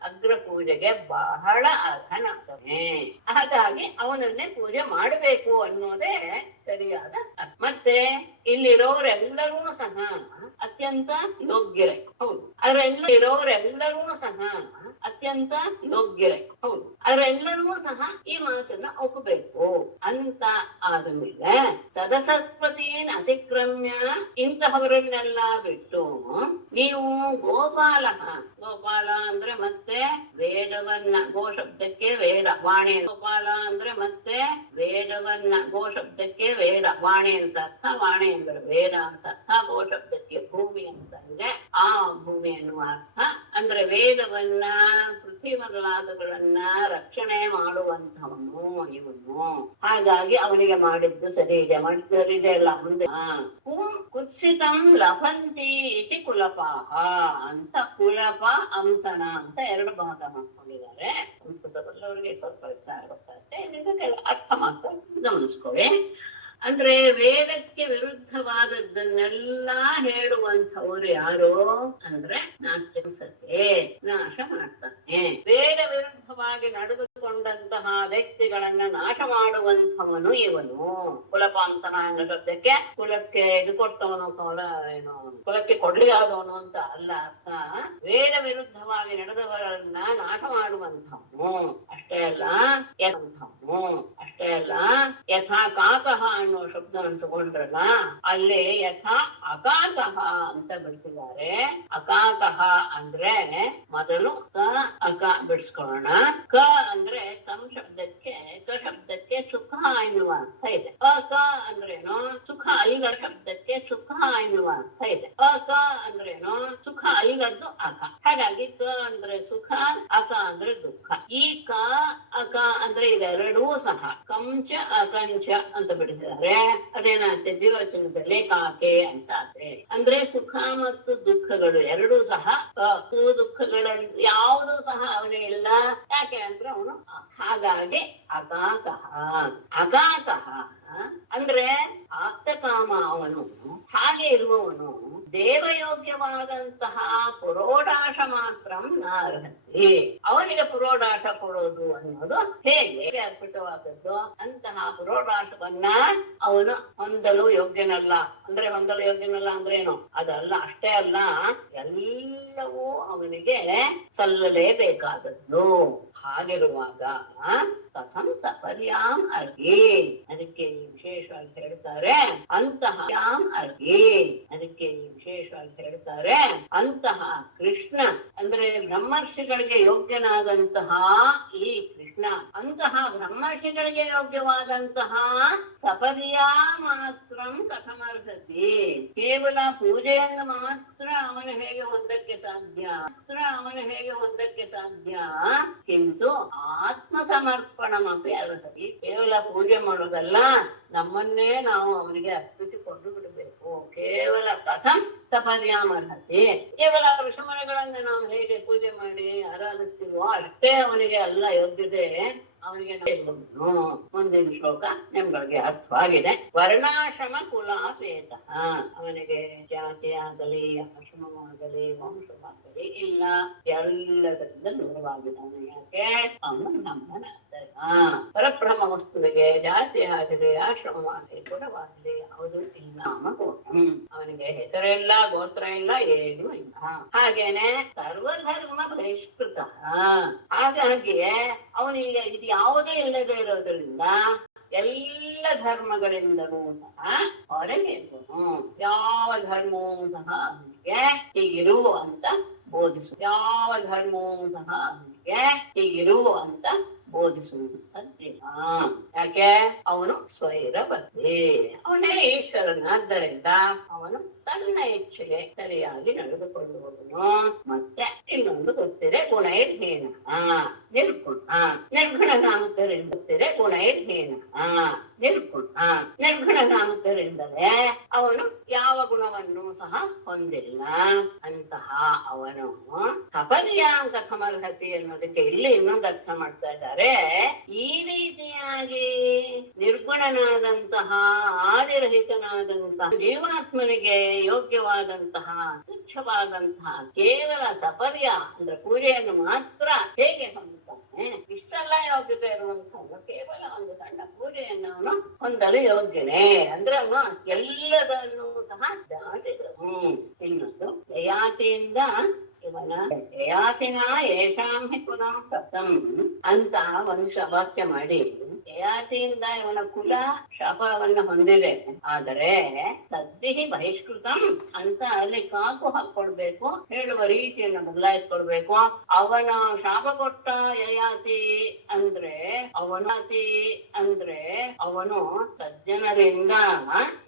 ಅಗ್ರ ಪೂಜೆಗೆ ಬಹಳ ಅರ್ಹನಾಗ್ತಾನೆ. ಹಾಗಾಗಿ ಅವನನ್ನೇ ಪೂಜೆ ಮಾಡಬೇಕು ಅನ್ನೋದೇ ಸರಿಯಾದ ಅರ್ಥ. ಮತ್ತೆ ಇಲ್ಲಿರೋರೆಲ್ಲರೂ ಸಹ ಅತ್ಯಂತ ಯೋಗ್ಯರೇ, ಹೌದು. ಅವರೆಲ್ಲರೂ ಸಹ ಅತ್ಯಂತ ಯೋಗ್ಯರೇ, ಹೌದು. ಅವರೆಲ್ಲರೂ ಸಹ ಈ ಮಾತನ್ನ ಒಪ್ಪಬೇಕು ಅಂತ ಆದಮೇಲೆ ಸದಸಸ್ಪತಿಯನ್ ಅತಿಕ್ರಮ್ಯ ಇಂತಹವರನ್ನೆಲ್ಲ ಬಿಟ್ಟು ನೀವು ಗೋಪಾಲ ಅಂದ್ರೆ ಮತ್ತೆ ವೇದವನ್ನ, ಗೋ ಶಬ್ದಕ್ಕೆ ವೇದ ವಾಣಿ, ಗೋಪಾಲ ಅಂದ್ರೆ ಮತ್ತೆ ವೇದವನ್ನ, ಗೋ ಶಬ್ದಕ್ಕೆ ವೇದ ವಾಣಿ ಅಂತ ಅರ್ಥ, ವಾಣಿ ಅಂದ್ರೆ ವೇದ ಅಂತ ಅರ್ಥ, ಗೋ ಶಬ್ದಕ್ಕೆ ಭೂಮಿ ಅಂತ ಇದೆ. ಆ ಭೂಮಿ ಎನ್ನುವ ಅರ್ಥ ಅಂದ್ರೆ ವೇದವನ್ನ, ಪೃಥ್ವಿ ಮೊದಲಾದಗಳನ್ನ ರಕ್ಷಣೆ ಮಾಡುವಂತವನು ಇವನು. ಹಾಗಾಗಿ ಅವನಿಗೆ ಮಾಡಿದ್ದು ಸರಿ ಇದೆ, ಮಾಡಿದ್ದರಿದೆ ಅಲ್ಲ ಮುಂದೆ. ಕುತ್ಸಿತಂ ಲಭಂತಿ ಇತಿ ಕುಲಪಾಹ ಅಂತ, ಕುಲಪ ಅಂಸನ ಅಂತ ಎರಡು ಭಾಗ ಮಾಡ್ಕೊಂಡಿದ್ದಾರೆ. ಸಂಸ್ಕೃತ ಬಲ್ಲವರಿಗೆ ಸ್ವಲ್ಪ ವಿಚಾರ ಗೊತ್ತಾಗುತ್ತೆ, ಇದಕ್ಕೆಲ್ಲ ಅರ್ಥ ಮಾತ್ರ ಗಮನಿಸ್ಕೊಳ್ಳಿ. ಅಂದ್ರೆ ವೇದಕ್ಕೆ ವಿರುದ್ಧವಾದದ್ದನ್ನೆಲ್ಲ ಹೇಳುವಂಥವ್ರು ಯಾರು ಅಂದ್ರೆ ನಾಸ್ತಿಕ ಸತ್ಯ ನಾಶ ಮಾಡ್ತಾನೆ. ವೇದ ವಿರುದ್ಧ ವಿರುದ್ಧವಾಗಿ ನಡೆದುಕೊಂಡಂತಹ ವ್ಯಕ್ತಿಗಳನ್ನ ನಾಶ ಮಾಡುವಂಥವನು ಇವನು. ಕುಲಪಾಂಸನ ಅನ್ನೋ ಶಬ್ದಕ್ಕೆ ಕುಲಕ್ಕೆ ಇದು ಕೊಡ್ತವನು, ಏನು ಕುಲಕ್ಕೆ ಕೊಡ್ಲಿ ಆದವನು ಅಂತ ಅಲ್ಲ ಅರ್ಥ. ವೇದ ವಿರುದ್ಧವಾಗಿ ನಡೆದವರನ್ನ ನಾಶ ಮಾಡುವಂಥವನು. ಅಷ್ಟೇ ಅಲ್ಲ ಯಥಾ ಕಾಕಃ ಅನ್ನೋ ಶಬ್ದವನ್ನು ತಗೊಂಡ್ರಲ್ಲ, ಅಲ್ಲಿ ಯಥಾ ಅಕಾಕಃ ಅಂತ ಬಿಡಿಸಿದ್ದಾರೆ. ಅಕಾಕಃ ಅಂದ್ರೆ ಮೊದಲು ಕ ಅಕ ಬಿಡಿಸ್ಕೊಳ್ಳೋಣ. ಕ ಅಂದ್ರೆ ತಮ್ ಶಬ್ದಕ್ಕೆ ಕ ಶಬ್ದಕ್ಕೆ ಸುಖ ಎನ್ನುವ ಅರ್ಥ ಇದೆ. ಅಕ ಅಂದ್ರೇನು? ಸುಖ ಅಲ್ಲ ಶಬ್ದಕ್ಕೆ ಸುಖ ಎನ್ನುವ ಅರ್ಥ ಇದೆ. ಅಕ ಅಂದ್ರೇನು? ಸುಖ ಅಲ್ಲದ್ದು ಅಕ. ಹಾಗಾಗಿ ಕ ಅಂದ್ರೆ ಸುಖ, ಅಕ ಅಂದ್ರೆ ದುಃಖ. ಈ ಕ ಅಕ ಅಂದ್ರೆ ಇದೆರಡೂ ಸಹ ಕಂಚ ಅಕಂಚ ಅಂತ ಬಿಡಿಸಿದ್ದಾರೆ. ಅದೇನಾಗುತ್ತೆ ದ್ವಿವಚನದಲ್ಲಿ ಕಾಕೆ ಅಂತ ಆದ್ರೆ, ಅಂದ್ರೆ ಸುಖ ಮತ್ತು ದುಃಖಗಳು ಎರಡೂ ಸಹ ದುಃಖಗಳಲ್ಲಿ ಯಾವುದು ಸಹ ಅವನಿಗೆ ಇಲ್ಲ. ಯಾಕೆ ಅಂದ್ರೆ ಅವನು ಹಾಗಾಗಿ ಅಕಾಕಃ. ಅಕಾಕಃ ಅಂದ್ರೆ ಆಪ್ತಕಾಮ ಅವನು. ಹಾಗೆ ಇರುವವನು ದೇವಯೋಗ್ಯವಾದಂತಹ ಪುರೋಡಾಶ ಮಾತ್ರ ನಾರ್ಹತಿ. ಅವನಿಗೆ ಪುರೋಡಾಶ ಕೊಡೋದು ಅನ್ನೋದು ಹೇಗೆ ಅರ್ಪಿತವಾದದ್ದು? ಅಂತಹ ಪುರೋಡಾಶವನ್ನ ಅವನು ಹೊಂದಲು ಯೋಗ್ಯನಲ್ಲ. ಅಂದ್ರೆ ಹೊಂದಲು ಯೋಗ್ಯನಲ್ಲ ಅಂದ್ರೆ ಏನು? ಅದಲ್ಲ, ಅಷ್ಟೇ ಅಲ್ಲ, ಎಲ್ಲವೂ ಅವನಿಗೆ ಸಲ್ಲಲೇಬೇಕಾದದ್ದು. ಹಾಗಿರುವಾಗ ಕಥಂ ಸಪರ್ಯಾಂ ಅರ್ಹಿ. ಅದಕ್ಕೆ ವಿಶೇಷವಾಗಿ ಹೇಳ್ತಾರೆ ಅಂತಹ ಅರ್ಹಿ. ಅದಕ್ಕೆ ವಿಶೇಷವಾಗಿ ಹೇಳ್ತಾರೆ ಅಂತಹ ಕೃಷ್ಣ ಅಂದ್ರೆ ಬ್ರಹ್ಮರ್ಷಿಗಳಿಗೆ ಯೋಗ್ಯನಾದಂತಹ ಈ ಕೃಷ್ಣ, ಅಂತಹ ಬ್ರಹ್ಮರ್ಷಿಗಳಿಗೆ ಯೋಗ್ಯವಾದಂತಹ ಸಪರ್ಯಾ ಮಾತ್ರ ಕಥಮರ್ಹತಿ. ಕೇವಲ ಪೂಜೆಯನ್ನು ಮಾತ್ರ ಅವನು ಹೇಗೆ ಹೊಂದಕ್ಕೆ ಸಾಧ್ಯ? ಕಿಂತು ಆತ್ಮ ಸಮರ್ಪಣಮಪಿ ಅರ್ಹತಿ. ಕೇವಲ ಪೂಜೆ ಮಾಡೋದಲ್ಲ, ನಮ್ಮನ್ನೇ ನಾವು ಅವನಿಗೆ ಅರ್ಪಿಸಿಕೊಂಡು ಬಿಡಬೇಕು. ಕೇವಲ ಕಥಂ ಸಪರ್ಯಾಂ ಅರ್ಹತಿ. ಕೇವಲ ಋಷಿಮುನಿಗಳನ್ನ ನಾವು ಹೇಗೆ ಪೂಜೆ ಮಾಡಿ ಆರಾಧಿಸ್ತೀವೋ ಅಷ್ಟೇ ಅವನಿಗೆ ಎಲ್ಲ ಯೋಗ್ಯತೆ ಅವನಿಗೆ. ಮುಂದಿನ ಶ್ಲೋಕ ನಿಮ್ಗಳಿಗೆ ಅರ್ಥವಾಗಿದೆ. ವರ್ಣಾಶ್ರಮ ಕುಲಾಪೇತ. ಅವನಿಗೆ ಜಾತಿ ಆಗಲಿ ಆಶ್ರಮವಾಗಲಿ ವಂಶವಾಗಲಿ ಇಲ್ಲ, ಎಲ್ಲದರಿಂದ ದೂರವಾಗಿದ್ದಾನೆ. ಯಾಕೆ? ಅವನು ನಮ್ಮನ ಪರಬ್ರಹ್ಮ ವಸ್ತುವಿಗೆ ಜಾತಿ ಆಗಲಿ ಆಶ್ರಮವಾಗಲಿ ಕುಲವಾಗಲಿ ಅವರು ಇಲ್ಲ. ಅವನಿಗೆ ಹೆಸರಿಲ್ಲ, ಗೋತ್ರ ಇಲ್ಲ, ಏನೂ ಇಲ್ಲ. ಹಾಗೇನೆ ಸರ್ವಧರ್ಮ ಬಹಿಷ್ಕೃತ. ಹಾಗಾಗಿಯೇ ಅವನಿಗೆ ಇದು ಯಾವುದೇ ಇಲ್ಲದೆ ಇರೋದ್ರಿಂದ ಎಲ್ಲ ಧರ್ಮಗಳಿಂದಲೂ ಸಹ ಹೊರಗೆ ಇರ್ಬೋದು. ಯಾವ ಧರ್ಮವೂ ಸಹ ಅವನಿಗೆ ಹೀಗಿರು ಅಂತ ಬೋಧಿಸು. ಯಾವ ಧರ್ಮವೂ ಸಹ ಅವನಿಗೆ ಹೀಗಿರು ಅಂತ ಬೋಧಿಸುವಂತದ್ದಿಲ್ಲ. ಯಾಕೆ? ಅವನು ಸ್ವೈರಬದ್ಧಿ. ಅವನೇ ಈಶ್ವರನಾದ್ದರಿಂದ ಅವನು ತನ್ನ ಇಚ್ಛೆಗೆ ಸರಿಯಾಗಿ ನಡೆದುಕೊಳ್ಳುವವನು. ಮತ್ತೆ ಇನ್ನೊಂದು ಗೊತ್ತಿದೆ, ಗುಣೈರ್ಹೀನ ನಿರ್ಗುಣ. ನಿರ್ಗುಣ ಕಾಮಕರಿಂದ ಗೊತ್ತಿದೆ, ಗುಣೈರ್ಹೀನ ನಿರ್ಗುಣ. ನಿರ್ಗುಣ ಕಾಮಕರಿಂದಲೇ ಅವನು ಯಾವ ಗುಣವನ್ನು ಸಹ ಹೊಂದಿಲ್ಲ. ಅಂತಹ ಅವನು ಸಪರ್ಯಾಂ ಕಥಮರ್ಹತಿ ಅನ್ನೋದಕ್ಕೆ ಇಲ್ಲಿ ಇನ್ನೊಂದು ಅರ್ಥ ಮಾಡ್ತಾ ಇದ್ದಾರೆ. ಈ ರೀತಿಯಾಗಿ ನಿರ್ಗುಣನಾದಂತಹ ಆದಿರಹಿತನಾದಂತಹ ಜೀವಾತ್ಮನಿಗೆ ಯೋಗ್ಯವಾದಂತಹ ತುಚ್ಛವಾದಂತಹ ಕೇವಲ ಸಪರ್ಯ ಅಂದ್ರೆ ಪೂಜೆಯನ್ನು ಮಾತ್ರ ಹೇಗೆ ಹೊಂದುತ್ತಾನೆ? ಇಷ್ಟೆಲ್ಲ ಯೋಗ್ಯತೆ ಇರುವಂತಹ ಕೇವಲ ಒಂದು ಸಣ್ಣ ಪೂಜೆಯನ್ನು ಅವನು ಹೊಂದಲು ಯೋಗ್ಯನೇ. ಅಂದ್ರೆ ಅವನು ಎಲ್ಲದನ್ನೂ ಸಹ ದಾಟಿದನು. ಇನ್ನೊಂದು ಯಯಾತಿಯಿಂದ ಇವನ ಯಯಾತಿನ ಯೇಷಾಂ ಹಿ ಕುಲಂ ಕಥಂ ಅಂತ ಒಂದು ವಾಕ್ಯ ಮಾಡಿ, ಯಯಾತಿಯಿಂದ ಇವನ ಕುಲ ಶಾಪವನ್ನ ಹೊಂದಿದೆ. ಆದರೆ ಸದ್ದಿಹಿ ಬಹಿಷ್ಕೃತಂ ಅಂತ ಅಲ್ಲಿ ಕಾಕು ಹಾಕೊಳ್ಬೇಕು, ಹೇಳುವ ರೀತಿಯನ್ನು ಬದಲಾಯಿಸ್ಕೊಳ್ಬೇಕು. ಅವನ ಶಾಪ ಕೊಟ್ಟ ಯಯಾತಿ ಅಂದ್ರೆ ಅವನು ಸಜ್ಜನರಿಂದ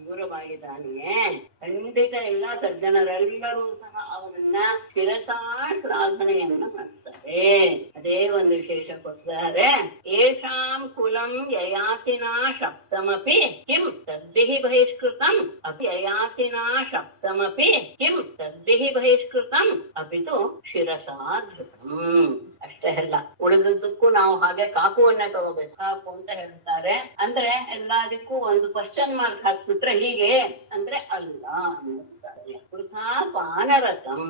ದೂರವಾಗಿದ್ದಾನೆಯೇ? ಖಂಡಿತ ಇಲ್ಲ. ಸಜ್ಜನರೆಲ್ಲರೂ ಸಹ ಅವನನ್ನ ಶಿರಸಾ ಶ್ಲಾಘನೆಯನ್ನ ಮಾಡ್ತಾರೆ. ಅದೇ ಒಂದು ವಿಶೇಷ ಕೊಡ್ತಾರೆ. ಏಷಾಂ ಕುಲಂ ಯಯಾತಿನಾ ಶಬ್ದಮಪಿ ಕಿಂ ಸದ್ಭಿಃ ಬಹಿಷ್ಕೃತಂ ಅಪಿ ಯಯಾತಿನಾ ಶಬ್ದಮಪಿ ಕಿಂ ಸದ್ಭಿಃ ಬಹಿಷ್ಕೃತಂ ಅಪಿತು ಶಿರಸಾ ಧೃತಂ. ಅಷ್ಟೇ ಅಲ್ಲ, ಉಳಿದದ್ದಕ್ಕೂ ನಾವು ಹಾಗೆ ಕಾಕುವನ್ನೇ ತಗೋಬೇಕು. ಕಾಕು ಅಂತ ಹೇಳ್ತಾರೆ ಅಂದ್ರೆ ಎಲ್ಲದಕ್ಕೂ ಒಂದು ಕ್ವಶನ್ ಮಾರ್ಕ್ ಹಾಕ್ಬಿಟ್ರೆ ಹೀಗೆ ಅಂದ್ರೆ ಅಲ್ಲ ಅನ್ನುತ್ತಾರೆ. ತಾತ್ಪರ್ಯ. ವೃಥಾ ಪಾನರತಂ,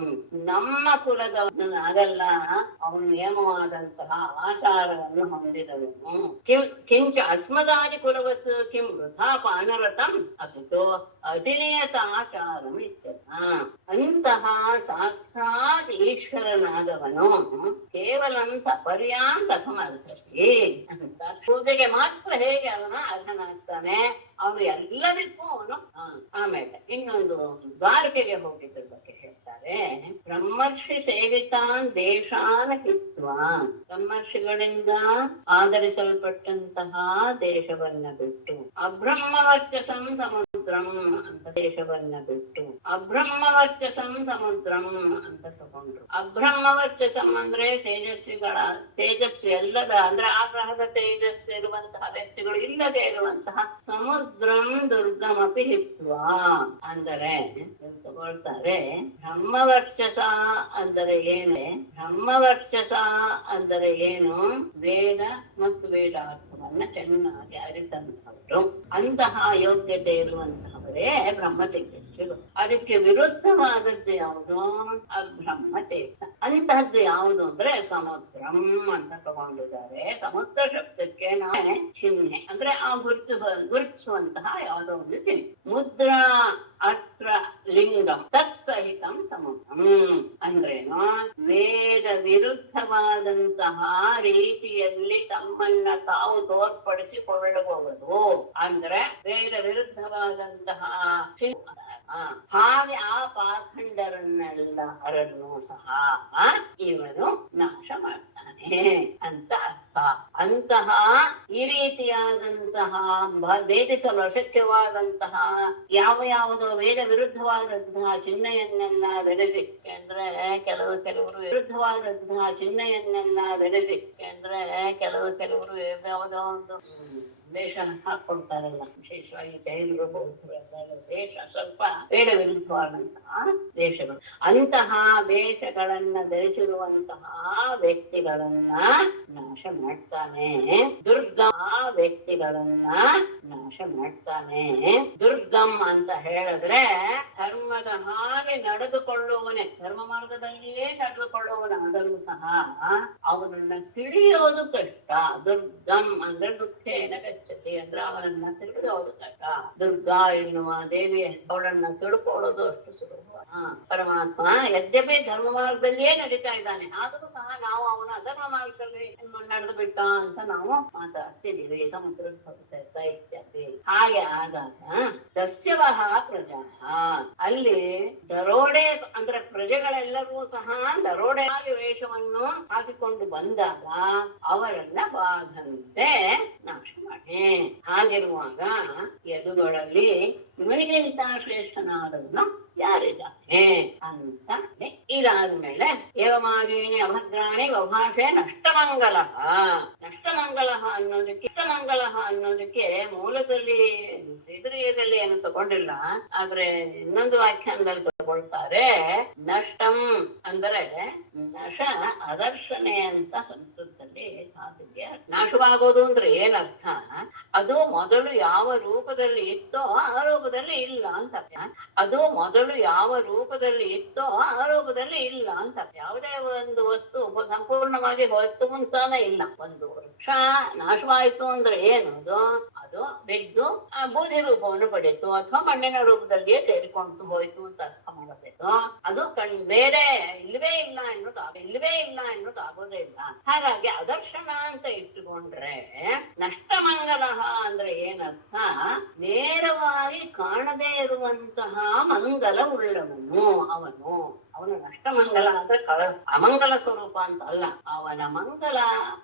ನಮ್ಮ ಕುಲದವನಾಗಲ್ಲ, ಅವನು ನಿಯಮವಾದಂತಹ ಆಚಾರವನ್ನು ಹೊಂದಿದವನು. ಕಿಂಚ ಅಸ್ಮದಾದಿ ಕುಲವತ್ ಕಿಂ ವೃಥಾ ಪಾನರತಂ ಅಪಿತೋ ಅತಿನಿಯತಾಚಾರಂ ಇತ್ಯರ್ಥ. ಅಂತಹ ಸಾಕ್ಷಾತ್ ಈಶ್ವರನಾದವನು ಕೇವಲಂ ಸಪರ್ಯಾಂ ಕಥಮರ್ಹತಿ ಅಂತ. ಪೂಜೆಗೆ ಮಾತ್ರ ಹೇಗೆ ಅವನು ಅರ್ಹನಾಗ್ತಾನೆ, ಅವನು ಎಲ್ಲದಕ್ಕೂ ಅವನು. ಆಮೇಲೆ ಇನ್ನೊಂದು ದ್ವಾರಕೆಗೆ ಹೋಗಿದ್ರ ಬಗ್ಗೆ ಹೇಳ್ತಾರೆ. ಬ್ರಹ್ಮರ್ಷಿ ಸೇವಿತಾನ್ ದೇಶಾನ್ ಹಿತ್ವಾ, ಬ್ರಹ್ಮರ್ಷಿಗಳಿಂದ ಆಧರಿಸಲ್ಪಟ್ಟಂತಹ ದೇಶವನ್ನ ಬಿಟ್ಟು, ಅಬ್ರಹ್ಮವರ್ಚಸಂ ಸಮುದ್ರಂ ಅಂತ ದೇಶವನ್ನ ಬಿಟ್ಟು, ಅಬ್ರಹ್ಮವರ್ಚಸಂ ಸಮುದ್ರಂ ಅಂತ ತಗೊಂಡ್ರು. ಅಬ್ರಹ್ಮವರ್ಚಸಂ ಅಂದ್ರೆ ತೇಜಸ್ವಿ ಅಲ್ಲದ, ಅಂದ್ರೆ ಆ ಗ್ರಹದ ತೇಜಸ್ಸು ಇರುವಂತಹ ವ್ಯಕ್ತಿಗಳು ಇಲ್ಲದೆ ಇರುವಂತಹ ಸಮುದ್ರಂ ದುರ್ಗಮಪಿ ಹಿತ್ವಾ ಅಂದರೆ ತಗೊಳ್ತಾರೆ. ಬ್ರಹ್ಮವರ್ಚಸ ಅಂದರೆ ಏನು? ಬ್ರಹ್ಮವರ್ಚಸ ಅಂದರೆ ಏನು? ವೇದ ಮತ್ತು ವೇದಾರ್ಥವನ್ನ ಚೆನ್ನಾಗಿ ಅರಿತಂತವರು, ಅಂತಹ ಯೋಗ್ಯತೆ ಇರುವಂತಹವರೇ ಬ್ರಹ್ಮ ತೇಜಸ್ವಿಗಳು. ಅದಕ್ಕೆ ವಿರುದ್ಧವಾದದ್ದು ಯಾವುದು? ಅಬ್ರಹ್ಮ ತೇಜ. ಅಂತಹದ್ದು ಯಾವುದು ಅಂದ್ರೆ ಸಮುದ್ರಂ ಅಂತ ತಗೊಂಡಿದ್ದಾರೆ. ಸಮುದ್ರ ಶಬ್ದಕ್ಕೆ ನಾಳೆ ಚಿಹ್ನೆ ಅಂದ್ರೆ ಆ ಗುರುತಿಸುವಂತಹ ಯಾವುದೋ ಒಂದು ಚಿಹ್ನೆ. ಮುದ್ರಾ ಅತ್ರ ಲಿಂಗಂ ತತ್ಸಹಿತಂ ಸಮುದ್ರಂ ಅಂದ್ರೇನು? ವೇದ ವಿರುದ್ಧವಾದಂತಹ ರೀತಿಯಲ್ಲಿ ತಮ್ಮನ್ನ ತಾವು ತೋರ್ಪಡಿಸಿಕೊಳ್ಳಬಹುದು. ಅಂದ್ರೆ ವೇದ ವಿರುದ್ಧವಾದಂತಹ ಹಾಗೆ ಆ ಪಾಖಂಡರನ್ನೆಲ್ಲ ಅರನ್ನು ಸಹ ಇವನು ನಾಶ ಮಾಡ್ತಾನೆ ಅಂತ ಅರ್ಥ. ಅಂತಹ ಈ ರೀತಿಯಾದಂತಹ ಭೇದಿಸಲು ಅಶಕ್ಯವಾದಂತಹ ಯಾವುದೋ ವೇದ ವಿರುದ್ಧವಾದಂತಹ ಚಿಹ್ನೆಯನ್ನೆಲ್ಲ ಬೆಳೆಸಿ ಅಂದ್ರೆ ಕೆಲವರು ವಿರುದ್ಧವಾದಂತಹ ಚಿಹ್ನೆಯನ್ನೆಲ್ಲ ಬೆಳೆಸಿ ಅಂದ್ರೆ ಕೆಲವರು ಯಾವುದೋ ಒಂದು ವೇಷ ಹಾಕೊಳ್ತಾರಲ್ಲ, ವಿಶೇಷವಾಗಿ ಜೈನರು ಬೌದ್ಧರೆಲ್ಲ ವೇಷ ಸ್ವಲ್ಪ ವೇದ ವಿರುದ್ಧವಾದಂತಹ ವೇಷಗಳು. ಅಂತಹ ವೇಷಗಳನ್ನ ಧರಿಸಿರುವಂತಹ ವ್ಯಕ್ತಿಗಳನ್ನ ನಾಶ ಮಾಡ್ತಾನೆ. ವ್ಯಕ್ತಿಗಳನ್ನ ನಾಶ ಮಾಡ್ತಾನೆ. ದುರ್ಗಂ ಅಂತ ಹೇಳಿದ್ರೆ ಧರ್ಮದ ಹಾಗೆ ನಡೆದುಕೊಳ್ಳುವವನೇ, ಧರ್ಮ ಮಾರ್ಗದಲ್ಲಿಯೇ ನಡೆದುಕೊಳ್ಳುವವನಾದರೂ ಸಹ ಅವನನ್ನ ತಿಳಿಯೋದು ಕಷ್ಟ. ದುರ್ಗಂ ಅಂದ್ರೆ ದುಃಖೇನ ಗಚ್ಚತಿ ಅಂದ್ರೆ ಅವನನ್ನ ತಿಳಿಯೋದು ಕಷ್ಟ. ದುರ್ಗಾ ಎನ್ನುವ ದೇವಿ ಅವಳನ್ನ ತಿಳ್ಕೊಳ್ಳೋದು ಅಷ್ಟು ಸುಲಭ. ಪರಮಾತ್ಮ ಯದ್ಯಪಿ ಧರ್ಮ ಮಾರ್ಗದಲ್ಲಿಯೇ ನಡೀತಾ ಇದ್ದಾನೆ, ಆದರೂ ಸಹ ನಾವು ಅವನ ಅಧರ್ಮ ಮಾರ್ಗದಲ್ಲಿ ನಡೆದು ಬಿಟ್ಟ ಅಂತ ನಾವು ಮಾತಾಡ್ತಿದ್ದೀವಿ. ಸಮುದ್ರ ಇತ್ಯಾದಿ. ಹಾಗೆ ಆದಾಗ ದಸ್ಯವಹ ಪ್ರಜಾ, ಅಲ್ಲಿ ದರೋಡೆ ಅಂದ್ರೆ ಪ್ರಜೆಗಳೆಲ್ಲರೂ ಸಹ ದರೋಡೆಯಾಗಿ ವೇಷವನ್ನು ಹಾಕಿಕೊಂಡು ಬಂದಾಗ ಅವರನ್ನ ಬಾಧಂತೆ ನಾಶ ಮಾಡಿ. ಹಾಗಿರುವಾಗ ಯದುಗಳಲ್ಲಿ ಇವನಿಗಿಂತ ಶ್ರೇಷ್ಠನಾದವನು ಯಾರಿದ್ದಾನೆ ಅಂತ. ಇದಾದ್ಮೇಲೆ ಏವಮಾಗೇನಿ ಅಭದ್ರಾಣಿ ಬಭಾಷೆ ನಷ್ಟಮಂಗಲ. ನಷ್ಟಮಂಗಲ ಅನ್ನೋದಕ್ಕೆ ಮೂಲದಲ್ಲಿ ಎದುರಿಯದಲ್ಲಿ ಏನು ತಗೊಂಡಿಲ್ಲ, ಆದ್ರೆ ಇನ್ನೊಂದು ವ್ಯಾಖ್ಯಾನದಲ್ಲಿ ತಗೊಳ್ತಾರೆ. ನಷ್ಟಂ ಅಂದರೆ ನಶ ಅದರ್ಶನೆ ಅಂತ ಸಂಸ್ಕೃತದಲ್ಲಿ ಸಾಧಿಗೆ. ನಾಶವಾಗೋದು ಅಂದ್ರೆ ಏನರ್ಥ? ಅದು ಮೊದಲು ಯಾವ ರೂಪದಲ್ಲಿ ಇತ್ತೋ ಆ ರೂಪದಲ್ಲಿ ಇಲ್ಲ ಅಂತ. ಅದು ಮೊದಲು ಯಾವ ರೂಪದಲ್ಲಿ ಇತ್ತೋ ಆ ರೂಪದಲ್ಲಿ ಇಲ್ಲ ಅಂತ. ಯಾವುದೇ ಒಂದು ವಸ್ತು ಸಂಪೂರ್ಣವಾಗಿ ಹೊತ್ತು ಮುಂತಾನೆ ಇಲ್ಲ. ಒಂದು ವೃಕ್ಷ ನಾಶವಾಯಿತು ಅಂದ್ರೆ ಏನದು? ಅದು ಬಿದ್ದು ಆ ಬೂದಿ ರೂಪವನ್ನು ಪಡೆಯಿತು ಅಥವಾ ಮಣ್ಣಿನ ರೂಪದಲ್ಲಿಯೇ ಸೇರಿಕೊಂಡು ಹೋಯ್ತು ಅಂತ ಅರ್ಥ ಮಾಡಬೇಕು. ಅದು ಬೇರೆ ಇಲ್ಲವೇ ಇಲ್ಲ ಎನ್ನುವುದು ಆಗೋದೇ ಇಲ್ಲ. ಹಾಗಾಗಿ ಅದರ್ಶನ ಅಂತ ಇಟ್ಟುಕೊಂಡ್ರೆ ನಷ್ಟಮಂಗಲ ಅಂದ್ರೆ ಏನರ್ಥ? ನೇರವಾಗಿ ಕಾಣದೇ ಇರುವಂತಹ ಮಂಗಲ ಉಳ್ಳವನು ಅವನು ನಷ್ಟಮಂಗಲ ಅಂದ್ರೆ ಅಮಂಗಲ ಸ್ವರೂಪ ಅಂತ ಅಲ್ಲ. ಅವನ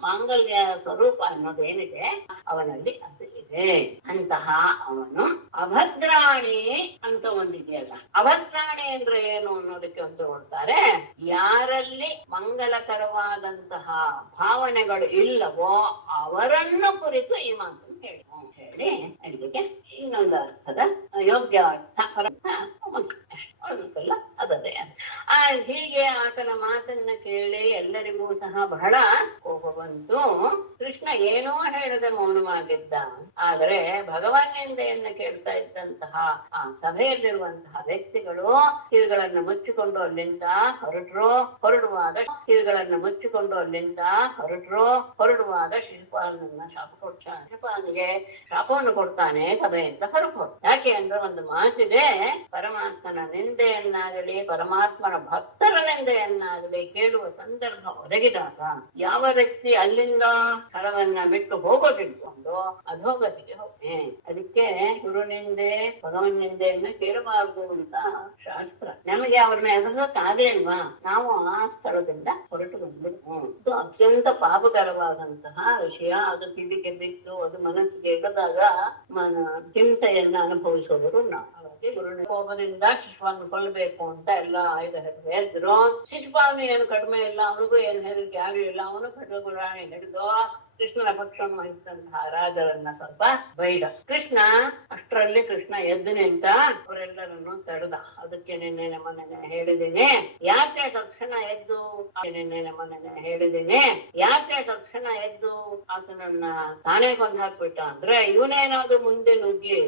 ಮಾಂಗಲ್ಯ ಸ್ವರೂಪ ಅನ್ನೋದೇನಿದೆ ಅವನಲ್ಲಿ ಅದು ಇದೆ. ಅಂತಹ ಅವನು ಅಭದ್ರಾಣಿ ಅಂತ ಒಂದಿದೆಯಲ್ಲ. ಅಭದ್ರಾಣಿ ಅಂದ್ರೆ ಏನು ಅನ್ನೋದಕ್ಕೆ ಒಂದು ತಗೊಳ್ತಾರೆ. ಯಾರಲ್ಲಿ ಮಂಗಲಕರವಾದಂತಹ ಭಾವನೆಗಳು ಇಲ್ಲವೋ ಅವರನ್ನು ಕುರಿತು ಈ ಮಾತನ್ನು ಹೇಳಿ ಅಲ್ಲಿಗೆ ಇನ್ನೊಂದು ಅರ್ಥದ ಯೋಗ್ಯ ಅರ್ಥ ಅದಲ್ಲ ಅದದೇ. ಹೀಗೆ ಆ ಆತನ ಮಾತನ್ನ ಕೇಳಿ ಎಲ್ಲರಿಗೂ ಸಹ ಬಹಳ ಕೋಪ ಬಂತು. ಕೃಷ್ಣ ಏನೋ ಹೇಳದೆ ಮೌನವಾಗಿದ್ದ. ಆದರೆ ಭಗವನ್ ನಿಂದೆಯನ್ನ ಕೇಳ್ತಾ ಇದ್ದಂತಹ ಆ ಸಭೆಯಲ್ಲಿರುವಂತಹ ವ್ಯಕ್ತಿಗಳು ಕಿವಿಗಳನ್ನು ಮುಚ್ಚಿಕೊಂಡು ಅಲ್ಲಿಂದ ಹೊರಡುವಾಗ ಶಿಶುಪಾಲನನ್ನ ಶಿಶುಪಾಲನಿಗೆ ಶಾಪವನ್ನು ಕೊಡ್ತಾನೆ ಸಭೆಯಿಂದ ಹೊರಗೆ. ಯಾಕೆ ಅಂದ್ರೆ ಒಂದು ಮಾತಿದೆ, ಪರಮಾತ್ಮನ ನಿಂದೆಯನ್ನಾಗಲಿ ಪರಮಾತ್ಮನ ಭಕ್ತರ ನಿಂದೆಯನ್ನಾಗಲಿ ಕೇಳುವ ಸಂದರ್ಭ ಒದಗಿದಾಗ ಯಾವ ವ್ಯಕ್ತಿ ಅಲ್ಲಿಂದ ಸ್ಥಳವನ್ನ ಬಿಟ್ಟು ಹೋಗೋದಿಟ್ಕೊಂಡು ಅಧೋಗತಿಗೆ ಹೋಗ್ತೇನೆ. ಅದಕ್ಕೆ ಗುರು ನಿಂದೆ ಭಗವನ್ ನಿಂದೆಯನ್ನ ಕೇಳಬಾರ್ದು ಅಂತ ಶಾಸ್ತ್ರ. ನಮಗೆ ಅವ್ರನ್ನ ಎದುರಿಸೋಕ್ಕಾಗ್ಲಿಲ್ವಾ, ನಾವು ಆ ಸ್ಥಳದಿಂದ ಹೊರಟು ಬಂದ್ಬಿಡ್ತು. ಇದು ಅತ್ಯಂತ ಪಾಪಕರವಾದಂತಹ ವಿಷಯ. ಅದು ಕಿವಿಗೆ ಬಿದ್ದು ಅದು ಮನಸ್ಸಿಗೆ ಎಗದಾಗ ಹಿಂಸೆಯನ್ನ ಅನುಭವಿಸೋರು ನಾವು. ಕೋಪದಿಂದ ಶಿಶುಪಾಲನ ಕೊಲ್ಲಬೇಕು ಅಂತ ಎಲ್ಲ ಆಯುಧ ಎದ್ರು. ಶಿಶುಪಾಲನ ಏನು ಕಡಿಮೆ ಇಲ್ಲ, ಅವನಿಗೂ ಏನು ಹೆದರಿಕೆ ಆಗಲಿಲ್ಲ. ಅವನು ಖಡ್ಗಗುರಾಣಿ ಹಿಡಿದು ಕೃಷ್ಣನ ಪಕ್ಷವನ್ನು ವಹಿಸಿದಂತಹ ರಾಜರನ್ನ ಸ್ವಲ್ಪ ಬೈದ. ಅಷ್ಟರಲ್ಲಿ ಕೃಷ್ಣ ಎದ್ದು ನಿಂತ ಅವರೆಲ್ಲರನ್ನು ತಡೆದ. ಅದಕ್ಕೆ ನಿನ್ನೆ ನಮ್ಮನ್ನ ಹೇಳಿದ್ದೀನಿ, ಯಾಕೆ ತಕ್ಷಣ ಎದ್ದು ಆತನನ್ನ ತಾನೇ ಕೊಂದು ಹಾಕ್ಬಿಟ್ಟ ಅಂದ್ರೆ ಇವನೇನಾದ್ರು ಮುಂದೆ ನುಗ್ಗಿ,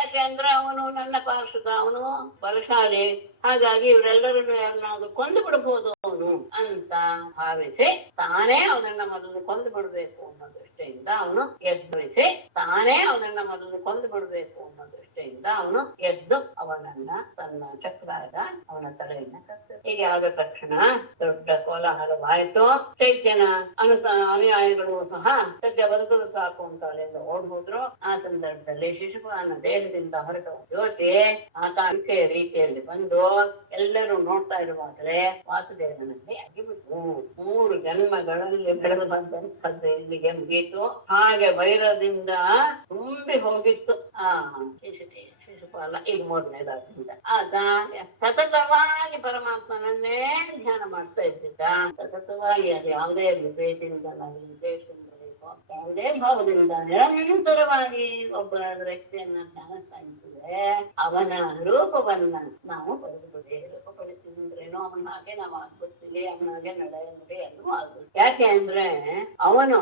ಯಾಕೆ ಅಂದ್ರೆ ಅವನು ನನ್ನ ಪಾರ್ಷದ, ಅವನು ಬಲಶಾಲಿ, ಹಾಗಾಗಿ ಇವರೆಲ್ಲರನ್ನು ಯಾರನ್ನಾದ್ರೂ ಕೊಂದು ಬಿಡಬಹುದು ಅವನು ಅಂತ ಭಾವಿಸಿ ತಾನೇ ಅವನನ್ನ ಮೊದಲು ಕೊಂದು ಬಿಡ್ಬೇಕು ಅನ್ನೋ ದೃಷ್ಟಿಯಿಂದ ಅವನು ಎದ್ದು ಅವನನ್ನ ತನ್ನ ಚಕ್ರಾಗ ಅವನ ತಲೆಯನ್ನ ಕತ್ತ. ಹೀಗೆ ಆದ ತಕ್ಷಣ ದೊಡ್ಡ ಕೋಲಾಹಲವಾಯಿತು. ಚೈತ್ಯನ ಅನುಯಾಯಿಗಳು ಸಹ ಸದ್ಯ ಬದುಕಲು ಸಾಕು ಅಂತ ಅಲ್ಲಿಂದ ಓಡ್ ಹೋದ್ರು. ಆ ಸಂದರ್ಭದಲ್ಲಿ ಶಿಶುಪಾಲನ ದೇಹದಿಂದ ಹೊರಟ ಜ್ಯೋತಿ ಆಕಾಂಕ್ಷೆಯ ರೀತಿಯಲ್ಲಿ ಬಂದು ಎಲ್ಲರೂ ನೋಡ್ತಾ ಇರುವಾಗಲೇ ವಾಸುದೇವನಲ್ಲಿ ಅಗಿಬಿಟ್ಟು 3 ಜನ್ಮಗಳಲ್ಲಿ ಬೆಳೆದು ಬಂದಂತದ್ದು ಇಲ್ಲಿಗೆ ಮುಗೀತು. ಹಾಗೆ ವೈರದಿಂದ ತುಂಬಿ ಹೋಗಿತ್ತು ಆ ಶಿಶುಪಾಲ. ಈಗ 3ನೇದಾದ್ರಿಂದ ಆತ ಸತತವಾಗಿ ಪರಮಾತ್ಮನನ್ನೇ ಧ್ಯಾನ ಮಾಡ್ತಾ ಇದ್ದಿದ್ದ. ಸತತವಾಗಿ ಅದು ಯಾವುದೇ ಪ್ರೀತಿಯಿಂದಲಾಗಲಿ ದೇಶದಿಂದಲೇ ಯಾವುದೇ ಭಾವದಿಂದ ನಿರಂತರವಾಗಿ ಒಬ್ಬ ವ್ಯಕ್ತಿಯನ್ನ ಧ್ಯಾನಿಸ್ತಾ ಇದ್ದರೆ ಅವನ ರೂಪವನ್ನ ನಾವು ಪಡೆದುಬಿಡಿ. ರೂಪ ಪಡಿತೀವಿ ಅಂದ್ರೇನೋ ಅವನ ಹಾಗೆ ನಾವು ಆಗ್ಬಿಡ್ತೀವಿ, ಅವನ ಹಾಗೆ ನಡೆ ಎಲ್ಲೂ ಆಗ್ಬಿಡ್ತೀವಿ. ಯಾಕೆ ಅಂದ್ರೆ ಅವನು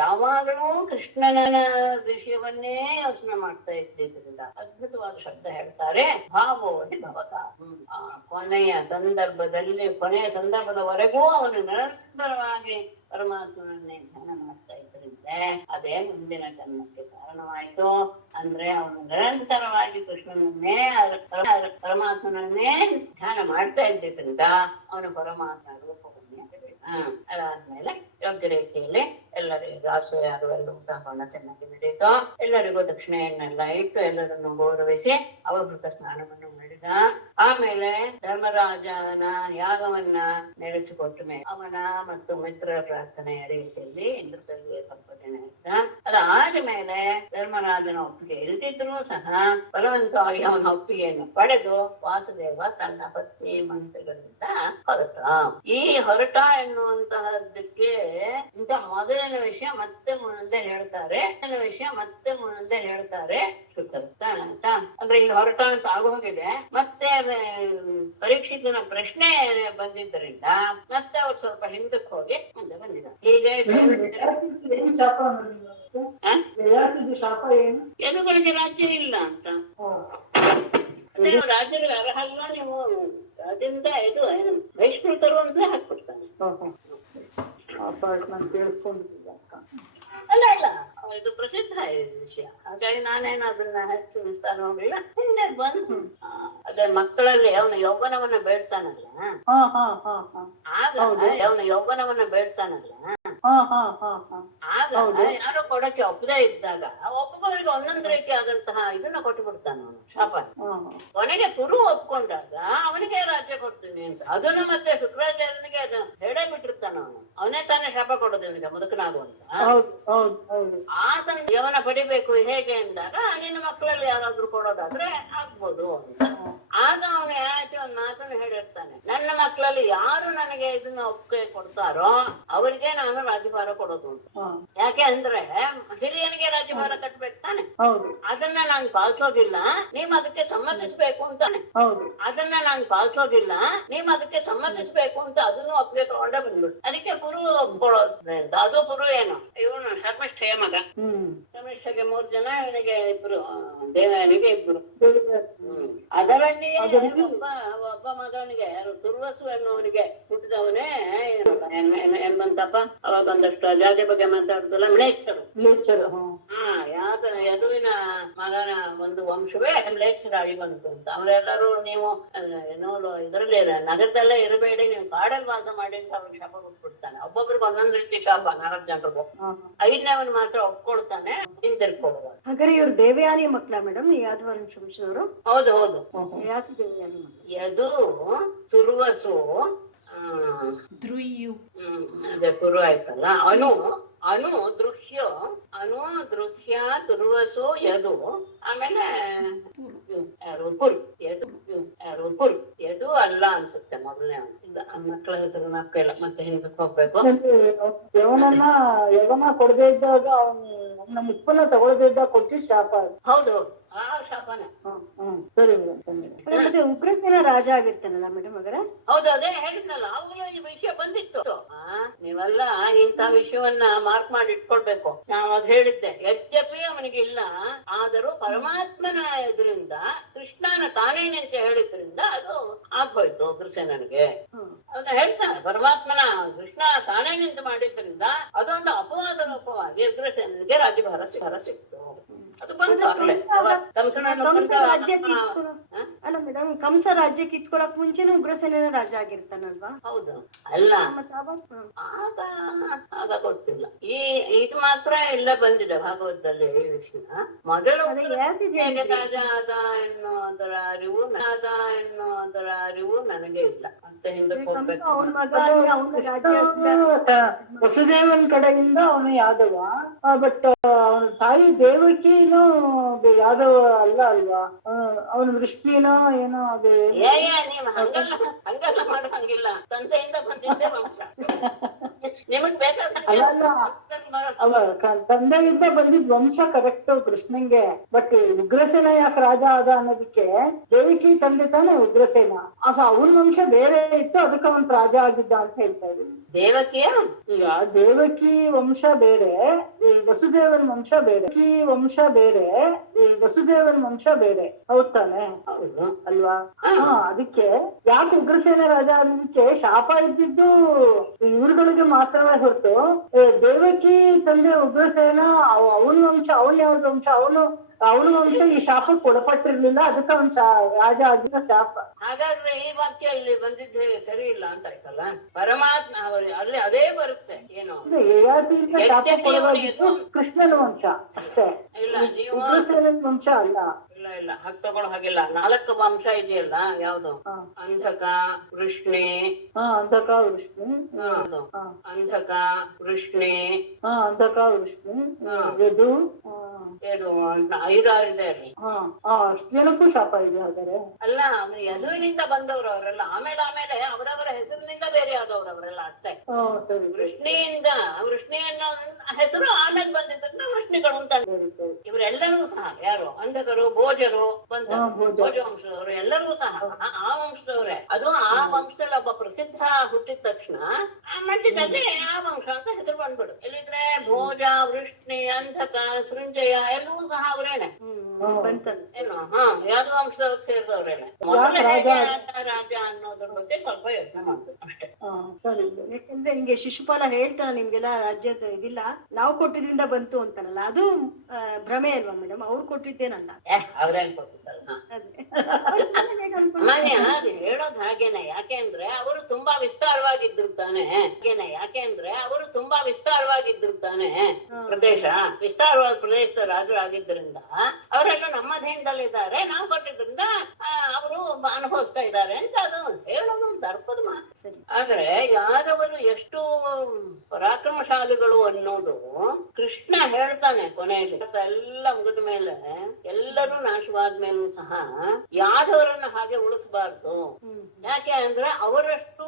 ಯಾವಾಗಲೂ ಕೃಷ್ಣನ ವಿಷಯವನ್ನೇ ಯೋಚನೆ ಮಾಡ್ತಾ ಇದ್ದಿದ್ರಿಂದ ಅದ್ಭುತವಾದ ಶಬ್ದ ಹೇಳ್ತಾರೆ, ಭಾವೋದಿ ಭವತ. ಕೊನೆಯ ಸಂದರ್ಭದವರೆಗೂ ಅವನು ನಿರಂತರವಾಗಿ ಪರಮಾತ್ಮನನ್ನೇ ಧ್ಯಾನ ಮಾಡ್ತಾ ಇದ್ರಿಂದ ಅದೇ ಮುಂದಿನ ಜನ್ಮಕ್ಕೆ ಕಾರಣವಾಯಿತು. ಅಂದ್ರೆ ಅವನು ನಿರಂತರವಾಗಿ ಕೃಷ್ಣನನ್ನೇ ಪರಮಾತ್ಮನನ್ನೇ ಧ್ಯಾನ ಮಾಡ್ತಾ ಇದ್ದಿದ್ರಿಂದ ಅವನು ಪರಮಾತ್ಮ ರೂಪವನ್ನೇ ಅದಾದ್ಮೇಲೆ ಯೋಗ್ಯ ರೀತಿಯಲ್ಲಿ ಎಲ್ಲರಿಗೂ ದಾಸೋಯಾಗವೆಲ್ಲವೂ ಸಹ ಬಹಳ ಚೆನ್ನಾಗಿ ನಡೆಯಿತು. ಎಲ್ಲರಿಗೂ ದಕ್ಷಿಣೆಯನ್ನೆಲ್ಲ ಇಟ್ಟು ಎಲ್ಲರನ್ನು ಗೌರವಿಸಿ ಅವಭೃತ ಸ್ನಾನವನ್ನು ಮಾಡಿದ. ಆಮೇಲೆ ಧರ್ಮರಾಜನ ಯಾಗವನ್ನ ನಡೆಸಿಕೊಟ್ಟ ಮೇಲೆ ಅವನ ಮತ್ತು ಮಿತ್ರರ ಪ್ರಾರ್ಥನೆಯ ರೀತಿಯಲ್ಲಿ ಇಂದ್ರಸಲ್ಲಿಗೆ ಸಂಪಾದನೆ ಆಯ್ತ. ಅದಾದ ಮೇಲೆ ಧರ್ಮರಾಜನ ಒಪ್ಪಿಗೆ ಇಲ್ದಿದ್ರು ಸಹ ಬಲವಂತವಾಗಿ ಅವನ ಒಪ್ಪಿಗೆಯನ್ನು ಪಡೆದು ವಾಸುದೇವ ತನ್ನ ಪತ್ನಿ ಮಂತ್ರಿಗಳಿಂದ ಹೊರಟ. ಈ ಹೊರಟ ಎನ್ನುವಂತಹದ್ದಕ್ಕೆ ಇಂಥ ಮೊದಲನೇ ವಿಷಯ ಮತ್ತೆ ಮುಂದೆ ಹೇಳ್ತಾರೆ ಶುದ್ಧ ಅಂದ್ರೆ ಇಲ್ಲಿ ಹೊರಟ ಅಂತ ಆಗೋಗಿದೆ. ಮತ್ತೆ ಪರೀಕ್ಷಿತನ ಪ್ರಶ್ನೆ ಬಂದಿದ್ದರಿಂದ ಮತ್ತೆ ಅವ್ರು ಸ್ವಲ್ಪ ಹಿಂದಕ್ಕೆ ಹೋಗಿ ಮುಂದೆ ಬಂದಿದ್ದಾರೆ. ಹೀಗೆ ಎದುಗಳಿಗೆ ರಾಜ್ಯ ಇಲ್ಲ ಅಂತ, ರಾಜ್ಯರಿಗೆ ಅರ್ಹ ಅಲ್ಲ, ನೀವು ರಾಜ್ಯದಿಂದ ಇದು ಏನು ಬಹಿಷ್ಕೃತರು ಅಂತ ಹಾಕ್ಬಿಡ್ತಾನೆ. ಅಲ್ಲ ಇದು ಪ್ರಸಿದ್ಧ ವಿಷಯ, ಹಾಗಾಗಿ ನಾನೇನು ಅದನ್ನ ಹೆಚ್ಚು ವಿಸ್ತಾರ ಹೋಗಿಲ್ಲ. ಹಿಂದೆ ಬಂದು ಅದೇ ಮಕ್ಕಳಲ್ಲಿ ಅವನ ಯೌವನವನ್ನ ಬೇಡ್ತಾನಲ್ಲ, ಆಗ ಯಾರು ಕೊಡಕ್ಕೆ ಒಪ್ಪದೇ ಇದ್ದಾಗ ಒಬ್ಬೊಬ್ಬರಿಗೆ ಒಂದೊಂದು ರೀತಿ ಆದಂತಹ ಇದನ್ನ ಕೊಟ್ಟು ಬಿಡ್ತಾನ ಅವನು ಶಾಪ. ಕೊನೆಗೆ ಪುರು ಒಪ್ಕೊಂಡಾಗ ಅವನಿಗೆ ರಾಜ್ಯ ಕೊಡ್ತೀನಿ ಅಂತ ಅದನ್ನು ಮತ್ತೆ ಶುಕ್ರಾಚಾರ್ಯನಿಗೆ ಅದು ಹೇಳೇ ಬಿಟ್ಟಿರ್ತಾನ ಅವನೇ ತಾನೇ ಶಾಪ ಕೊಡೋದು ಇವನಿಗೆ ಮುದುಕನಾಗುವಂತ. ಆ ಯವನ ಪಡಿಬೇಕು ಹೇಗೆ ಅಂದಾಗ ನಿನ್ನ ಮಕ್ಕಳಲ್ಲಿ ಯಾರಾದ್ರೂ ಕೊಡೋದಾದ್ರೆ ಆಗ್ಬೋದು ಅಂತ. ಆಗ ಅವನು ಏನಾಯ್ತು ಒಂದು ಮಾತನ್ನು ಹೇಳಿರ್ತಾನೆ, ನನ್ನ ಮಕ್ಕಳಲ್ಲಿ ಯಾರು ನನಗೆ ಇದನ್ನ ಒಪ್ಪಿಗೆ ಕೊಡ್ತಾರೋ ಅವರಿಗೆ ನಾನು ರಾಜ್ಯಭಾರ ಕೊಡೋದು ಅಂತ. ಯಾಕೆ ಅಂದ್ರೆ ಹಿರಿಯನಿಗೆ ರಾಜ್ಯಭಾರ ಕಟ್ಬೇಕು ತಾನೆ, ಅದನ್ನ ನಾನು ಪಾಲಿಸೋದಿಲ್ಲ, ನೀವು ಅದಕ್ಕೆ ಸಮ್ಮತಿಸ್ಬೇಕು ಅಂತಾನೆ. ಅದನ್ನ ನಾನು ಪಾಲಿಸೋದಿಲ್ಲ, ನೀವು ಅದಕ್ಕೆ ಸಮ್ಮತಿಸ್ಬೇಕು ಅಂತ ಅದನ್ನು ಒಪ್ಪಿಗೆ ತಗೊಂಡೇ ಬಂದ್ಬಿಟ್ಟು ಅದಕ್ಕೆ ಗುರು ಒಪ್ಕೊಳ್ಳೋದು ಅಂತ. ಅದು ಗುರು ಏನು, ಇವನು ಶರ್ಮಿಷ್ಠೆಯ ಮಗ. ಶರ್ಮಿಷ್ಠೆಗೆ 3 ಜನ, ಇವನಿಗೆ 2, ದೇವನಿಗೆ 2. ಅದರಲ್ಲಿ ಒಬ್ಬ ಮಗನಿಗೆ ತುರ್ವಸು ಎನ್ನುವನಿಗೆ ಹುಟ್ಟಿದವನೇ ಎಂಬಂತಪ್ಪ. ಅವಾಗ ಒಂದಷ್ಟು ಜಾತಿ ಬಗ್ಗೆ ಮಾತಾಡುದಲ್ಲ, ಮ್ಲೇಚ್ಛರು. ಯದುವಿನ ಮಗನ ಒಂದು ವಂಶವೇ ಮ್ಲೇಚ್ಛರ ಆಗಿ ಬಂತು ಅಂತ. ಅವರೆಲ್ಲರೂ ನೀವು ಇದರಲ್ಲಿ ನಗರದಲ್ಲೇ ಇರಬೇಡಿ, ನೀವು ಕಾಡಲ್ಲಿ ವಾಸ ಮಾಡಿ ಅಂತ ಅವ್ರಿಗೆ ಶಾಪ ಕೊಟ್ಬಿಡ್ತಾನೆ. ಒಬ್ಬೊಬ್ರಿಗೆ ಒಂದೊಂದ್ ರೀತಿ ಶಾಪ, 4 ಜನರಿಗೂ. 5ನೇವನ್ ಮಾತ್ರ ಒಪ್ಕೊಳ್ತಾನೆ, ಹಿಂದಿರ್ಕೊಡುವ. ಹಾಗಾದ್ರೆ ಇವ್ರು ದೇವಯಾನಿ ಮಕ್ಕಳ ಮೇಡಮ್, ಯಾದವಂಶದವರು? ಹೌದು ಹೌದು. ಯಾಕೆ ದೇವಯಾನಿ? ಯದು, ತುರ್ವಸು, ಧ್ರುಯ್ಯು, ಅದೇ ಕುರು ಆಯ್ತಲ್ಲ, ಅನು ದೃಶ್ಯ, ತುರ್ವಸು, ಯದು, ಆಮೇಲೆ ಪುರು. ಯದು ಅಲ್ಲ ಅನ್ಸುತ್ತೆ ಮೊದಲನೇ ಮಕ್ಕಳ ಹೆಸರು ನಾಲ್ಕಿಲ್ಲ, ಮತ್ತೆ ಹಿಂದಕ್ಕೆ ಹೋಗ್ಬೇಕು. ಯವನ ಕೊಡದೇ ಇದ್ದಾಗ ಅವನ ಮುಪ್ಪನ್ನ ತಗೊಳ್ದೇ ಇದ್ದಾಗ ಕೊಟ್ಟಿದ್ ಶಾಪ. ಹೌದು, ಆ ಶಾಪನೆ. ಸರಿ. ಮತ್ತೆ ಉಗ್ರಸೇನ ರಾಜ ಆಗಿರ್ತಾನಲ್ಲ ಮೇಡಮ್ ಹಾಗಾದ್ರೆ? ಹೌದು, ಅದೇ ಹೇಳಿದ್ನಲ್ಲ, ಅವಾಗಲೂ ಈ ವಿಷಯ ಬಂದಿತ್ತು. ನೀವೆಲ್ಲ ಇಂಥ ವಿಷಯವನ್ನ ಮಾರ್ಕ್ ಮಾಡಿ ಇಟ್ಕೊಳ್ಬೇಕು. ನಾವು ಅದ್ ಹೇಳಿದ್ದೆ, ಯದ್ಯಪಿ ಅವನಿಗೆ ಇಲ್ಲ, ಆದರೂ ಪರಮಾತ್ಮನ ಎದುರಿಂದ ಕೃಷ್ಣನ ತಾನೇನೆ ಅಂತ ಹೇಳಿದ್ರಿಂದ ಅದು ಆಗೋಯ್ತು ಉಗ್ರಸೇನನಿಗೆ. ಅದನ್ನ ಹೇಳ್ತಾನೆ, ಪರಮಾತ್ಮನ ಕೃಷ್ಣ ತಾನೇ ನಿಂತು ಮಾಡಿದ್ರಿಂದ ಅದೊಂದು ಅಪವಾದ ರೂಪವಾಗಿ ಉಗ್ರಸೇನನಿಗೆ ರಾಜ್ಯಭಾರ ಸಿಕ್ತು. ಅದು ಬಂತು. ಅಲ್ಲ ಮೇಡಮ್, ಕಂಸ ರಾಜ್ಯ ಕಿತ್ಕೊಳಕ್ ಮುಂಚೆನೂ ಉಗ್ರಸೇನ ರಾಜ ಆಗಿರ್ತಾನಲ್ವಾ? ಹೌದು. ಅಲ್ಲ, ಆಗ ಗೊತ್ತಿಲ್ಲ. ಇದು ಮಾತ್ರ ಎಲ್ಲ ಬಂದಿದೆ ಭಾಗವತದಲ್ಲಿ ಈ ವಿಷಯ. ಮೊದಲು ರಾಜ ಆದ ಎನ್ನುವುದರ ಅರಿವು ನನಗೆ ಇಲ್ಲ. ಮತ್ತೆ ಹಿಂದಕ್ಕೆ ವಸುದೇವನ್ ಕಡೆಯಿಂದ ಅವನು ಯಾದವ, ಬಟ್ ಅವನ ತಾಯಿ ದೇವಕಿನೂ ಯಾದವ ಅಲ್ಲ ಅಲ್ವಾ? ಅವನು ವೃಷ್ಟಿನೋ ಏನೋ ಅದು. ನೀವು ಹಂಗೆಲ್ಲ ಮಾಡಂಗಿಲ್ಲ, ತಂದೆಯಿಂದ ಬಂದಿದ್ದೆ ವಂಶ. ನಿಮಗ್ ಬೇಕಾದ ತಂದೆಯಿಂದ ಬಂದಿದ್ ವಂಶ ಕರೆಕ್ಟ್ ಕೃಷ್ಣಂಗೆ. ಬಟ್ ಉಗ್ರಸೇನ ಯಾಕೆ ರಾಜ ಆದ ಅನ್ನೋದಕ್ಕೆ ದೇವಕಿ ತಂದೆ ತಾನೆ ಉಗ್ರಸೇನ. ಅವನ ವಂಶ ಬೇರೆ ಇತ್ತು, ಅದಕ್ಕೆ ಅವನ್ ರಾಜ ಆಗಿದ್ದ ಅಂತ ಹೇಳ್ತಾ ಇದ್ದೀನಿ. ದೇವಕಿಯ ಈಗ ದೇವಕಿ ವಂಶ ಬೇರೆ, ಈ ವಸುದೇವನ್ ವಂಶ ಬೇರೆ. ವಸುದೇವನ್ ವಂಶ ಬೇರೆ, ಹೌದ್ ತಾನೆ? ಅಲ್ವಾ? ಅದಕ್ಕೆ ಯಾಕೆ ಉಗ್ರಸೇನ ರಾಜ ಅನ್ನಕ್ಕೆ ಶಾಪ ಇದ್ದಿದ್ದು ಇವ್ರುಗಳಿಗೆ ಮಾತ್ರವೇ ಹೊರತು ದೇವಕಿ ತಂದೆ ಉಗ್ರಸೇನ ಅವನ ವಂಶ, ಅವನ್ ಯಾವ್ದು ವಂಶ, ಅವನ ವಂಶ ಈ ಶಾಪಕ್ಕೆ ಒಳಪಟ್ಟಿರ್ಲಿಲ್ಲ, ಅದಕ್ಕೆ ಅವನ್ ರಾಜ ಆಗಿದ್ದ ಶಾಪ. ಹಾಗಾದ್ರೆ ಈ ವಾಕ್ಯ ಅಲ್ಲಿ ಬಂದಿದ್ದೆ ಸರಿ ಇಲ್ಲ ಅಂತ ಆಯ್ತಲ್ಲ. ಪರಮಾತ್ಮ ಅಲ್ಲಿ ಅದೇ ಬರುತ್ತೆ. ಏನು ಯಯಾತಿಯಿಂದ ಶಾಪ ಕೊಡೋದಾಗಿತ್ತು ಕೃಷ್ಣನ ವಂಶ ಅಷ್ಟೇ, ಇಲ್ಲ ನೀವು ಉಗ್ರಸೇನನ್ ವಂಶ ಅಲ್ಲ. ಇಲ್ಲ ಹಾಗೆ ತಗೊಳ್ಳೋ ಹಾಗಿಲ್ಲ. 4 ವಂಶ ಇದೆಯಲ್ಲ, ಯಾವ್ದು? ಅಂಧಕ, ವೃಷ್ಣಿ, ಅಂಧಕ ವೃಷ್ಣಿ, ಯದು ಅಂತ 5-6 ಇದೆ ಅಲ್ಲಿ. ಅಷ್ಟು ಜನಕ್ಕೂ ಶಾಪ ಇದೆ ಹಾಗಾದ್ರೆ? ಅಲ್ಲ, ಯದುವಿನಿಂದ ಬಂದವರು ಅವರೆಲ್ಲ, ಆಮೇಲೆ ಅವರವರ ಹೆಸರಿನಿಂದ ಬೇರೆ ಆದವ್ರು ಅವರೆಲ್ಲ ಅಷ್ಟೇ. ವೃಷ್ಣಿ ಅನ್ನೋ ಹೆಸರು ಆಮೇಲೆ ಬಂದಿದ್ದ ವೃಷ್ಣಿಗಳು ಅಂತ. ಇವರೆಲ್ಲರೂ ಸಹ ಯಾರು? ಅಂಧಕರು, ಭೋಜರು ಬಂದ ಭೋಜ ವಂಶದವರು ಎಲ್ಲರೂ ಸಹ ಆ ವಂಶದವ್ರೆ. ಅದು ಆ ವಂಶದಲ್ಲಿ ಒಬ್ಬ ಪ್ರಸಿದ್ಧ ಹುಟ್ಟಿದ ತಕ್ಷಣ ಆ ಮಧ್ಯದಲ್ಲಿ ಆ ವಂಶ ಅಂತ ಹೆಸರು ಬಂದ್ಬಿಡು. ಎಲ್ಲಿದ್ರೆ ಭೋಜ, ವೃಷ್ಣಿ, ಅಂಧಕ, ಸೃಂಜಯ ಎಲ್ಲವೂ ಸಹ ಅವರೇನೆ. ಏನು ಯಾವ್ದು ವಂಶದವ್ರು ಸೇರಿದವ್ರೇನೆ. ರಾಜ ಅನ್ನೋದ್ರ ಬಗ್ಗೆ ಸ್ವಲ್ಪ ಯೋಚನೆ ಮಾಡ್ಬೇಕು ಅಷ್ಟೇ. ಯಾಕಂದ್ರೆ ಹಿಂಗೆ ಶಿಶುಪಾಲ ಹೇಳ್ತಾನೆ, ನಿಮ್ಗೆಲ್ಲ ರಾಜ್ಯದ ಇದಿಲ್ಲ, ನಾವು ಕೊಟ್ಟಿದ್ರಿಂದ ಬಂತು ಅಂತಾರಲ್ಲ, ಅದು ಭ್ರಮೆ ಅಲ್ವಾ ಮೇಡಮ್? ಅವ್ರು ಕೊಟ್ಟಿದ್ದೇನಲ್ಲ. ಅವ್ರೇನ್ ಕೊಟ್ಟಿದ್ದಲ್ಲ ಅದು ಹೇಳೋದ್ ಹಾಗೇನೆ. ಯಾಕೆಂದ್ರೆ ಅವರು ತುಂಬಾ ವಿಸ್ತಾರವಾಗಿದ್ರು ತಾನೆ. ಪ್ರದೇಶ ವಿಸ್ತಾರವಾದ ಪ್ರದೇಶದ ರಾಜರಾಗಿದ್ದರಿಂದ ಅವರೆಲ್ಲ ನಮ್ಮ ಅಧೀನದಲ್ಲಿದ್ದಾರೆ, ನಾವು ಕೊಟ್ಟಿದ್ರಿಂದ ಅವರು ಅನುಭವಿಸ್ತಾ ಇದ್ದಾರೆ ಅಂತ ಅದು ಹೇಳೋದು ದರ್ಪದ ಮಾತು. ಸರಿ. ಆದ್ರೆ ಯಾದವರು ಎಷ್ಟು ಪರಾಕ್ರಮಶಾಲಿಗಳು ಅನ್ನೋದು ಕೃಷ್ಣ ಹೇಳ್ತಾನೆ ಕೊನೆಯಲ್ಲಿ. ಎಲ್ಲ ಮುಗಿದ ಮೇಲೆ ಎಲ್ಲರೂ ನಾಶವಾದ ಮೇಲೂ ಸಹ ಯಾದವರನ್ನ ಹಾಗೆ ಉಳಿಸಬಾರ್ದು. ಯಾಕೆ ಅಂದ್ರೆ ಅವರಷ್ಟು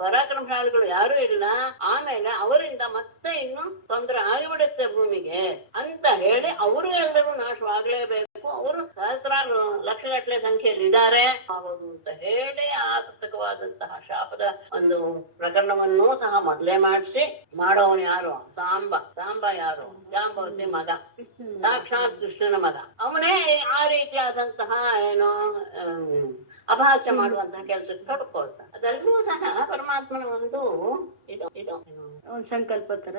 ಪರಾಕ್ರಮಶಾಲಿಗಳು ಯಾರು ಇಲ್ಲ, ಆಮೇಲೆ ಅವರಿಂದ ಮತ್ತೆ ಇನ್ನು ತೊಂದರೆ ಆಗಿಬಿಡುತ್ತೆ ಭೂಮಿಗೆ ಅಂತ ಹೇಳಿ ಅವರು ಎಲ್ಲರೂ ನಾಶವಾಗಲೇಬೇಕು. ಅವರು ಸಹಸ್ರಾರು ಲಕ್ಷಗಟ್ಟಲೆ ಸಂಖ್ಯೆಯಲ್ಲಿ ಇದ್ದಾರೆ ಆಗೋದು ಅಂತ ಹೇಳಿ ಆಕೃತಕವಾದಂತಹ ಶಾಪದ ಒಂದು ಪ್ರಕರಣವನ್ನೂ ಸಹ ಮೊದಲೇ ಮಾಡಿಸಿ ಮಾಡೋವನು ಯಾರು? ಸಾಂಬ ಯಾರು? ಜಾಂಬವತಿ ಮಗ, ಸಾಕ್ಷಾತ್ ಕೃಷ್ಣನ ಮಗ. ಅವನೇ ಆ ರೀತಿಯಾದಂತಹ ಏನೋ ಅಪಹಾಸ್ಯ ಮಾಡುವಂತಹ ಕೆಲಸಕ್ಕೆ ತೊಡ್ಕೊಳ್ತಾನೆ. ಅದೆಲ್ಲವೂ ಸಹ ಪರಮಾತ್ಮನ ಒಂದು ಒಂದ್ ಸಂಕಲ್ಪ ತರ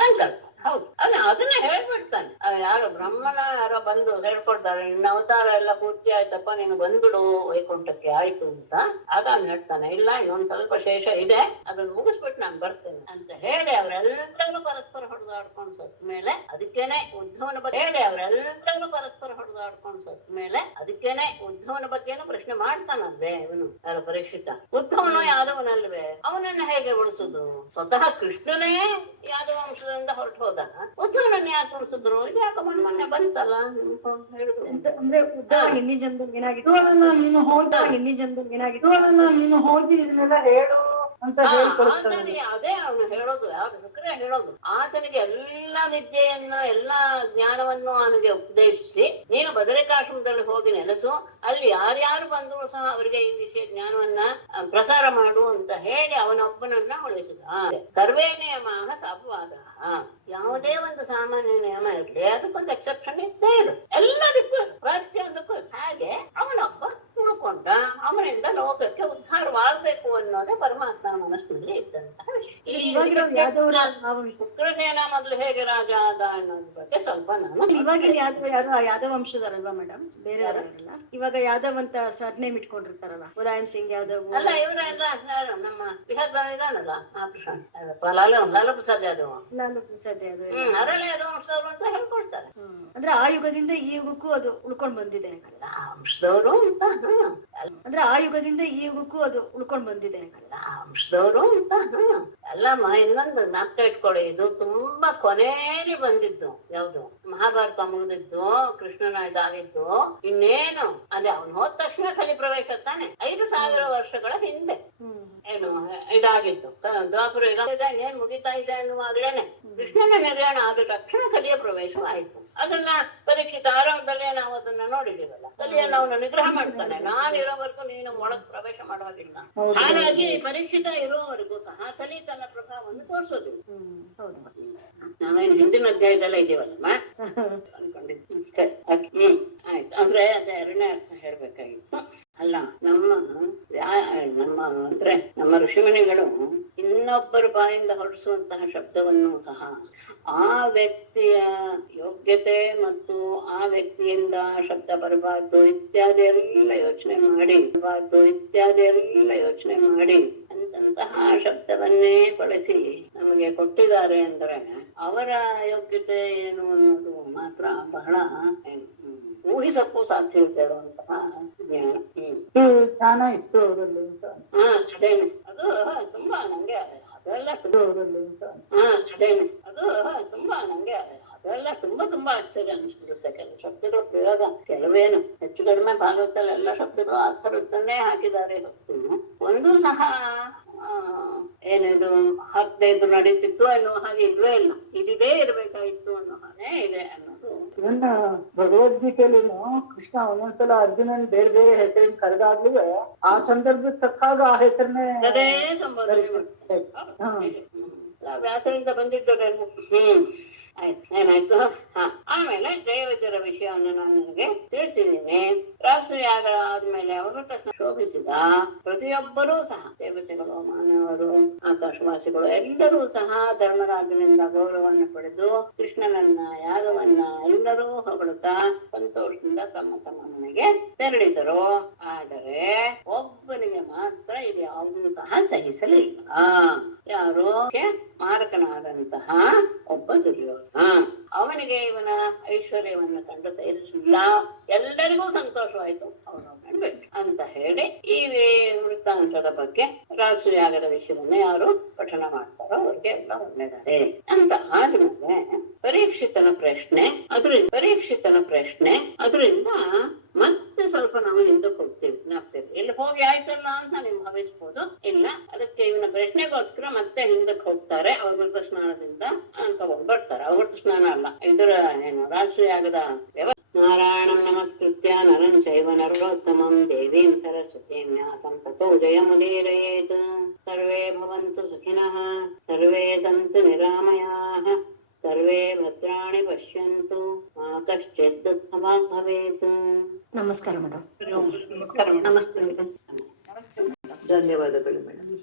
ಸಂಕಲ್ಪ. ಹೌದು, ಅದನ್ನೇ ಹೇಳ್ಬಿಡ್ತಾನೆ. ಯಾರು ಬ್ರಹ್ಮನ ಯಾರೋ ಬಂದು ಹೇಳ್ಕೊಡ್ತಾರೆ, ನಿನ್ನ ಅವತಾರ ಎಲ್ಲ ಪೂರ್ತಿ ಆಯ್ತಪ್ಪ, ನೀನು ಬಂದ್ಬಿಡು ವೈಕುಂಠಕ್ಕೆ ಆಯ್ತು ಅಂತ. ಆಗ ಅವ್ನು ಹೇಳ್ತಾನೆ, ಇಲ್ಲ ಇನ್ನೊಂದ್ ಸ್ವಲ್ಪ ಶೇಷ ಇದೆ, ಅದನ್ನ ಮುಗಿಸ್ಬಿಟ್ಟು ನಾನು ಬರ್ತೇನೆ ಅಂತ ಹೇಳಿ ಅವರೆಲ್ಲರೂ ಪರಸ್ಪರ ಹೊಡೆದಾಡ್ಕೊಂಡು ಸತ್ತ ಮೇಲೆ ಅದಕ್ಕೇನೆ ಉದ್ಧವನ ಬಗ್ಗೆ ಉದ್ಧವನ ಬಗ್ಗೆನೂ ಪ್ರಶ್ನೆ ಮಾಡ್ತಾನಲ್ವೇ ಇವನು, ಯಾರು ಪರೀಕ್ಷಿತ. ಉದ್ಧವನು ಯಾದವನಲ್ವೇ, ಅವನನ್ನ ಹೇಗೆ ಉಳಿಸುದು? ಸ್ವತಃ ಕೃಷ್ಣನೇ ಯಾದವ ವಂಶದಿಂದ ಹೊರಟು ಹೋದಾಗ ಉದ್ಧವನನ್ನ ಯಾಕೆ ಉಳಿಸಿದ್ರು? ಇದು ಯಾಕೆ ಮೊನ್ನೆ ಬಂತಲ್ಲ ಹೇಳಿದ್ರು. ಅಂದ್ರೆ ಉದ್ಧವ ಹಿಂದಿನ ಜನ್ಮದಲ್ಲಿ ಏನಾಗಿತ್ತು, ನೀನು ಹೋಗಿ ಇದನ್ನೆಲ್ಲ ಹೇಳು ಅಂತ ಅದೇ ಅವನು ಹೇಳೋದು, ಯಾರು ಶುಕ್ರ ಹೇಳೋದು. ಆತನಿಗೆ ಎಲ್ಲ ವಿದ್ಯೆಯನ್ನು ಎಲ್ಲ ಜ್ಞಾನವನ್ನು ಅವನಿಗೆ ಉಪದೇಶಿಸಿ, ನೀನು ಬದರಿಕಾಶ್ರಮದಲ್ಲಿ ಹೋಗಿ ನೆಲೆಸು, ಅಲ್ಲಿ ಯಾರ್ಯಾರು ಬಂದರೂ ಸಹ ಅವರಿಗೆ ಈ ವಿಷಯ ಜ್ಞಾನವನ್ನ ಪ್ರಸಾರ ಮಾಡು ಅಂತ ಹೇಳಿ ಅವನೊಬ್ಬನನ್ನ ಉಳಿಸಿದ. ಸರ್ವೇ ನಿಯಮ ಸಾಪವಾದ. ಯಾವುದೇ ಒಂದು ಸಾಮಾನ್ಯ ನಿಯಮ ಇರಲಿ, ಅದಕ್ಕೊಂದು ಎಕ್ಸೆಪ್ಷನ್ ಇದ್ದೇ ಇದೆ ಎಲ್ಲದಕ್ಕೂ, ಪ್ರತಿಯೊಂದಕ್ಕೂ. ಹಾಗೆ ಅವನೊಬ್ಬ ಉಳ್ಕೊಂಡ, ಅವನಿಂದ ಲೋಕಕ್ಕೆ ಉದ್ಧಾರವಾಗಬೇಕು ಅನ್ನೋದೇ ಪರಮಾತ್ಮನ ಮನಸ್ಸಿನಲ್ಲಿ ಇದ್ದಂತಹ ಉಗ್ರಸೇನ ಮೊದಲು ಹೇಗೆ ರಾಜ ಆದ ಅನ್ನೋದ್ರ ಬಗ್ಗೆ ಸ್ವಲ್ಪ ನಾನು. ಇವಾಗಿನ ಯಾದವ ವಂಶದರಲ್ವಾ ಮೇಡಮ್, ಬೇರೆಯವರಲ್ಲ. ಇವಾಗ ಯಾದವ್ ಅಂತ ಸರ್ನೇಮ್ ಇಟ್ಕೊಂಡಿರ್ತಾರಲ್ಲ, ಮುಲಾಯಂ ಸಿಂಗ್ ಯಾದವ್ ಅಲ್ಲ, ಇವರೆಲ್ಲ ನಮ್ಮ ಬಿಹಾರದಲ್ಲಿ ಇದಾನಲ್ಲ ಲಾಲು ಪ್ರಸಾದ್ ಯಾದವ್, ಅವರೆಲ್ಲ ಯಾದವ ವಂಶದವರು ಅಂತ ಹೇಳ್ಕೊಳ್ತಾರೆ. ಅಂದ್ರೆ ಆ ಯುಗದಿಂದ ಈ ಯುಗಕ್ಕೂ ಅದು ಉಳ್ಕೊಂಡ್ ಬಂದಿದೆ. ವಂಶದವರು ಅಂತ ಅಂದ್ರೆ ಆ ಯುಗದಿಂದ ಈ ಯುಗಕ್ಕೂ ಅದು ಉಳ್ಕೊಂಡ್ ಬಂದಿದೆ. ವಂಶದವರು ಅಂತ ಅಲ್ಲಮ್ಮ. ಇನ್ನೊಂದು ನಾಟಕ ಇಟ್ಕೊಳ್ಳಿ, ಇದು ತುಂಬಾ ಕೊನೆಯಲ್ಲಿ ಬಂದಿದ್ದು ಯಾವ್ದು, ಮಹಾಭಾರತ ಮುಗಿದಿದ್ದು, ಕೃಷ್ಣನ ಇದಾಗಿದ್ದು ಇನ್ನೇನು ಅದೇ ಅವನು ಹೋದ ತಕ್ಷಣ ಕಲಿ ಪ್ರವೇಶ ತಾನೆ, 5000 ವರ್ಷಗಳ ಹಿಂದೆ ಏನು ಇದಾಗಿತ್ತು. ದ್ವಾಪರ ಯುಗ ಇನ್ನೇನ್ ಮುಗಿತಾ ಇದೆ ಅನ್ನುವಾಗ್ಲೇನೆ ಕೃಷ್ಣನ ನಿರ್ಯಾಣ ಆದ ತಕ್ಷಣ ಕಲಿಯ ಪ್ರವೇಶವಾಯಿತು. ಅದನ್ನ ಪರೀಕ್ಷಿತ ಆರಂಭದಲ್ಲೇ ನಾವು ಅದನ್ನ ನೋಡಿದೀವಲ್ಲ, ಕಲಿಯನ್ನು ಅವನು ನಿಗ್ರಹ ಮಾಡ್ತಾನೆ. ನಾನಿರೋವರೆಗೂ ನೀನು ಒಳಗ್ ಪ್ರವೇಶ ಮಾಡೋದಿಲ್ಲ. ಹಾಗಾಗಿ ಪರೀಕ್ಷಿತ ಇರುವವರೆಗೂ ಸಹ ಕಲಿ ತನ್ನ ಪ್ರಭಾವವನ್ನು ತೋರಿಸೋದಿಲ್ಲ. ನಾವೇನು ಹಿಂದಿನ ಅಧ್ಯಾಯದಲ್ಲೇ ಇದೀವಲ್ಲಮ್ಮ ಅನ್ಕೊಂಡಿದ್ವಿ. ಆಯ್ತು, ಅಂದ್ರೆ ಅದೇ ಎರಡನೇ ಅರ್ಥ ಹೇಳ್ಬೇಕಾಗಿತ್ತು. ಅಲ್ಲ, ನಮ್ಮ ಅಂದ್ರೆ ನಮ್ಮ ಋಷಿಮುನಿಗಳು ಇನ್ನೊಬ್ಬರ ಬಾಯಿಂದ ಹೊರಡಿಸುವಂತಹ ಶಬ್ದವನ್ನು ಸಹ ಆ ವ್ಯಕ್ತಿಯ ಯೋಗ್ಯತೆ ಮತ್ತು ಆ ವ್ಯಕ್ತಿಯಿಂದ ಶಬ್ದ ಬರಬಾರ್ದು ಇತ್ಯಾದಿ ಎಲ್ಲ ಯೋಚನೆ ಮಾಡಿ ಅಂತಹ ಶಬ್ದವನ್ನೇ ಬಳಸಿ ನಮಗೆ ಕೊಟ್ಟಿದ್ದಾರೆ ಅಂದ್ರೆ ಅವರ ಯೋಗ್ಯತೆ ಏನು ಅನ್ನೋದು ಮಾತ್ರ ಬಹಳ ಊಹಿಸಕ್ಕೂ ಸಾಧ್ಯತೆ ಇರುವಂತಹ ಜ್ಞಾನ ಇತ್ತು ಅವರಲ್ಲಿ ಅಂತ. ಅದೇನೆ, ಅದು ತುಂಬಾ ನಂಗೆ ಅದೆಲ್ಲ ಅದೆಲ್ಲ ತುಂಬಾ ಆಶ್ಚರ್ಯ ಅನಿಸ್ಬಿಡುತ್ತೆ. ಕೆಲವು ಶಬ್ದಗಳ ಪ್ರಯೋಗ, ಕೆಲವೇನು ಹೆಚ್ಚು ಕಡಿಮೆ ಭಾಗವತಲ್ಲಿ ಎಲ್ಲ ಶಬ್ದಗಳು ಅರ್ಥವನ್ನೇ ಹಾಕಿದ್ದಾರೆ ಹೊತ್ತು ಒಂದು ಸಹ ಏನಿದು ಹಾಕದೇ ಇದ್ರು ನಡೀತಿತ್ತು ಅನ್ನೋ ಹಾಗೆ ಇಲ್ವೇ ಇಲ್ಲ. ಇದೇ ಇರ್ಬೇಕಾಗಿತ್ತು ಅನ್ನೋ ಹಾಗೆ ಇದೆ ಅನ್ನೋದು. ಇವನ್ನ ಭಗವದ್ಗೀತೆಯಲ್ಲಿ ಕೃಷ್ಣ ಒಂದೊಂದ್ಸಲ ಅರ್ಜುನನ್ ಬೇರೆ ಬೇರೆ ಹೆಸರಿನ ಕರೆದಾಗ್ಲೂ ಆ ಸಂದರ್ಭಕ್ಕೆ ತಕ್ಕಾಗ ಆ ಹೆಸರನ್ನೇ ಅದೇ ಸಂಬೋಧನೆ ಮಾಡ್ತಾರೆ. ವ್ಯಾಸರಿಂದ ಬಂದಿದ್ದಲ್ಲ. ಆಯ್ತು, ಏನಾಯ್ತು? ಆಮೇಲೆ ಜಯವಿಜಯರ ವಿಷಯವನ್ನು ನಾನು ನಿಮಗೆ ತಿಳಿಸಿದ್ದೀನಿ. ರಾಷ್ಟ್ರಯಾಗ ಆದ್ಮೇಲೆ ಅವರು ತಕ್ಷಣ ಶೋಭಿಸಿದ ಪ್ರತಿಯೊಬ್ಬರೂ ಸಹ, ದೇವತೆಗಳು, ಮಾನವರು, ಆಕಾಶವಾಸಿಗಳು ಎಲ್ಲರೂ ಸಹ ಧರ್ಮರಾಜನಿಂದ ಗೌರವವನ್ನು ಪಡೆದು ಕೃಷ್ಣನನ್ನ, ಯಾಗವನ್ನ ಎಲ್ಲರೂ ಹೊಗಳುತ್ತಾ ಸಂತೋಷದಿಂದ ತಮ್ಮ ಮನೆಗೆ ತೆರಳಿದರು. ಆದರೆ ಒಬ್ಬನಿಗೆ ಮಾತ್ರ ಇದು ಯಾವುದೂ ಸಹ ಸಹಿಸಲಿಲ್ಲ. ಯಾರು ಮಾರಕನಾದಂತಹ ಒಬ್ಬ ದುರ್ಯೋಧನ. ಅವನಿಗೆ ಇವನ ಐಶ್ವರ್ಯವನ್ನು ಕಂಡು ಸಹಿಸಲಿಲ್ಲ. ಎಲ್ಲರಿಗೂ ಸಂತೋಷವಾಯ್ತು, ಅವನೊಬ್ಬನು ಬಿಟ್ಟು ಅಂತ ಹೇಳಿ ಈ ವೃತ್ತಾಂತದ ಬಗ್ಗೆ ರಾಜಸೂಯಾಗದ ವಿಷಯವನ್ನ ಯಾರು ಪಠಣ ಮಾಡ್ತಾರೋ ಅವ್ರಿಗೆ ಎಲ್ಲ ಒಳ್ಳೆಯದೇ ಅಂತ ಆದ್ಮೇಲೆ ಪರೀಕ್ಷಿತನ ಪ್ರಶ್ನೆ ಅದರಿಂದ ಮತ್ತೆ ಸ್ವಲ್ಪ ನಾವು ಹಿಂದಕ್ಕೆ ಹೋಗ್ತೀವಿ. ಜ್ಞಾಪಕ ಇಲ್ಲಿ ಹೋಗಿ ಆಯ್ತಲ್ಲ ಅಂತ ನೀವು ಭಾವಿಸ್ಬೋದು. ಇಲ್ಲ, ಅದಕ್ಕೆ ಇವನ ಪ್ರಶ್ನೆಗೋಸ್ಕರ ಮತ್ತೆ ಹಿಂದಕ್ಕೆ ಹೋಗ್ತಾರೆ. ಅವೃತ ಸ್ನಾನದಿಂದ ತಗೊಂಡ್ ಬರ್ತಾರೆ. ಅವೃತ ಸ್ನಾನ ಅಲ್ಲ, ಇದರ ಏನು ರಾಜಸೂಯಾಗದ ನಾರಾಯಣಂ ನಮಸ್ಕೃತ್ಯ ನರಂ ಚೈವ ನರೋತ್ತಮಂ ದೇವೀಂ ಸರಸ್ವತೀಂ ವ್ಯಾಸಂ ತತೋ ಜಯಮುದೀರಯೇತ್. ಸರ್ವೇ ಭವಂತು ಸುಖಿನಃ, ಸರ್ವೇ ಸಂತು ನಿರಾಮಯಾಃ, ಸರ್ವೇ ಭದ್ರಾಣಿ ಪಶ್ಯಂತು, ಮಾ ಕಶ್ಚಿತ್ ದುಃಖಭಾಗ್ ಭವೇತ್. ನಮಸ್ಕಾರ ಮೇಡಮ್. ನಮಸ್ಕಾರ. ಧನ್ಯವಾದಗಳು ಮೇಡಮ್.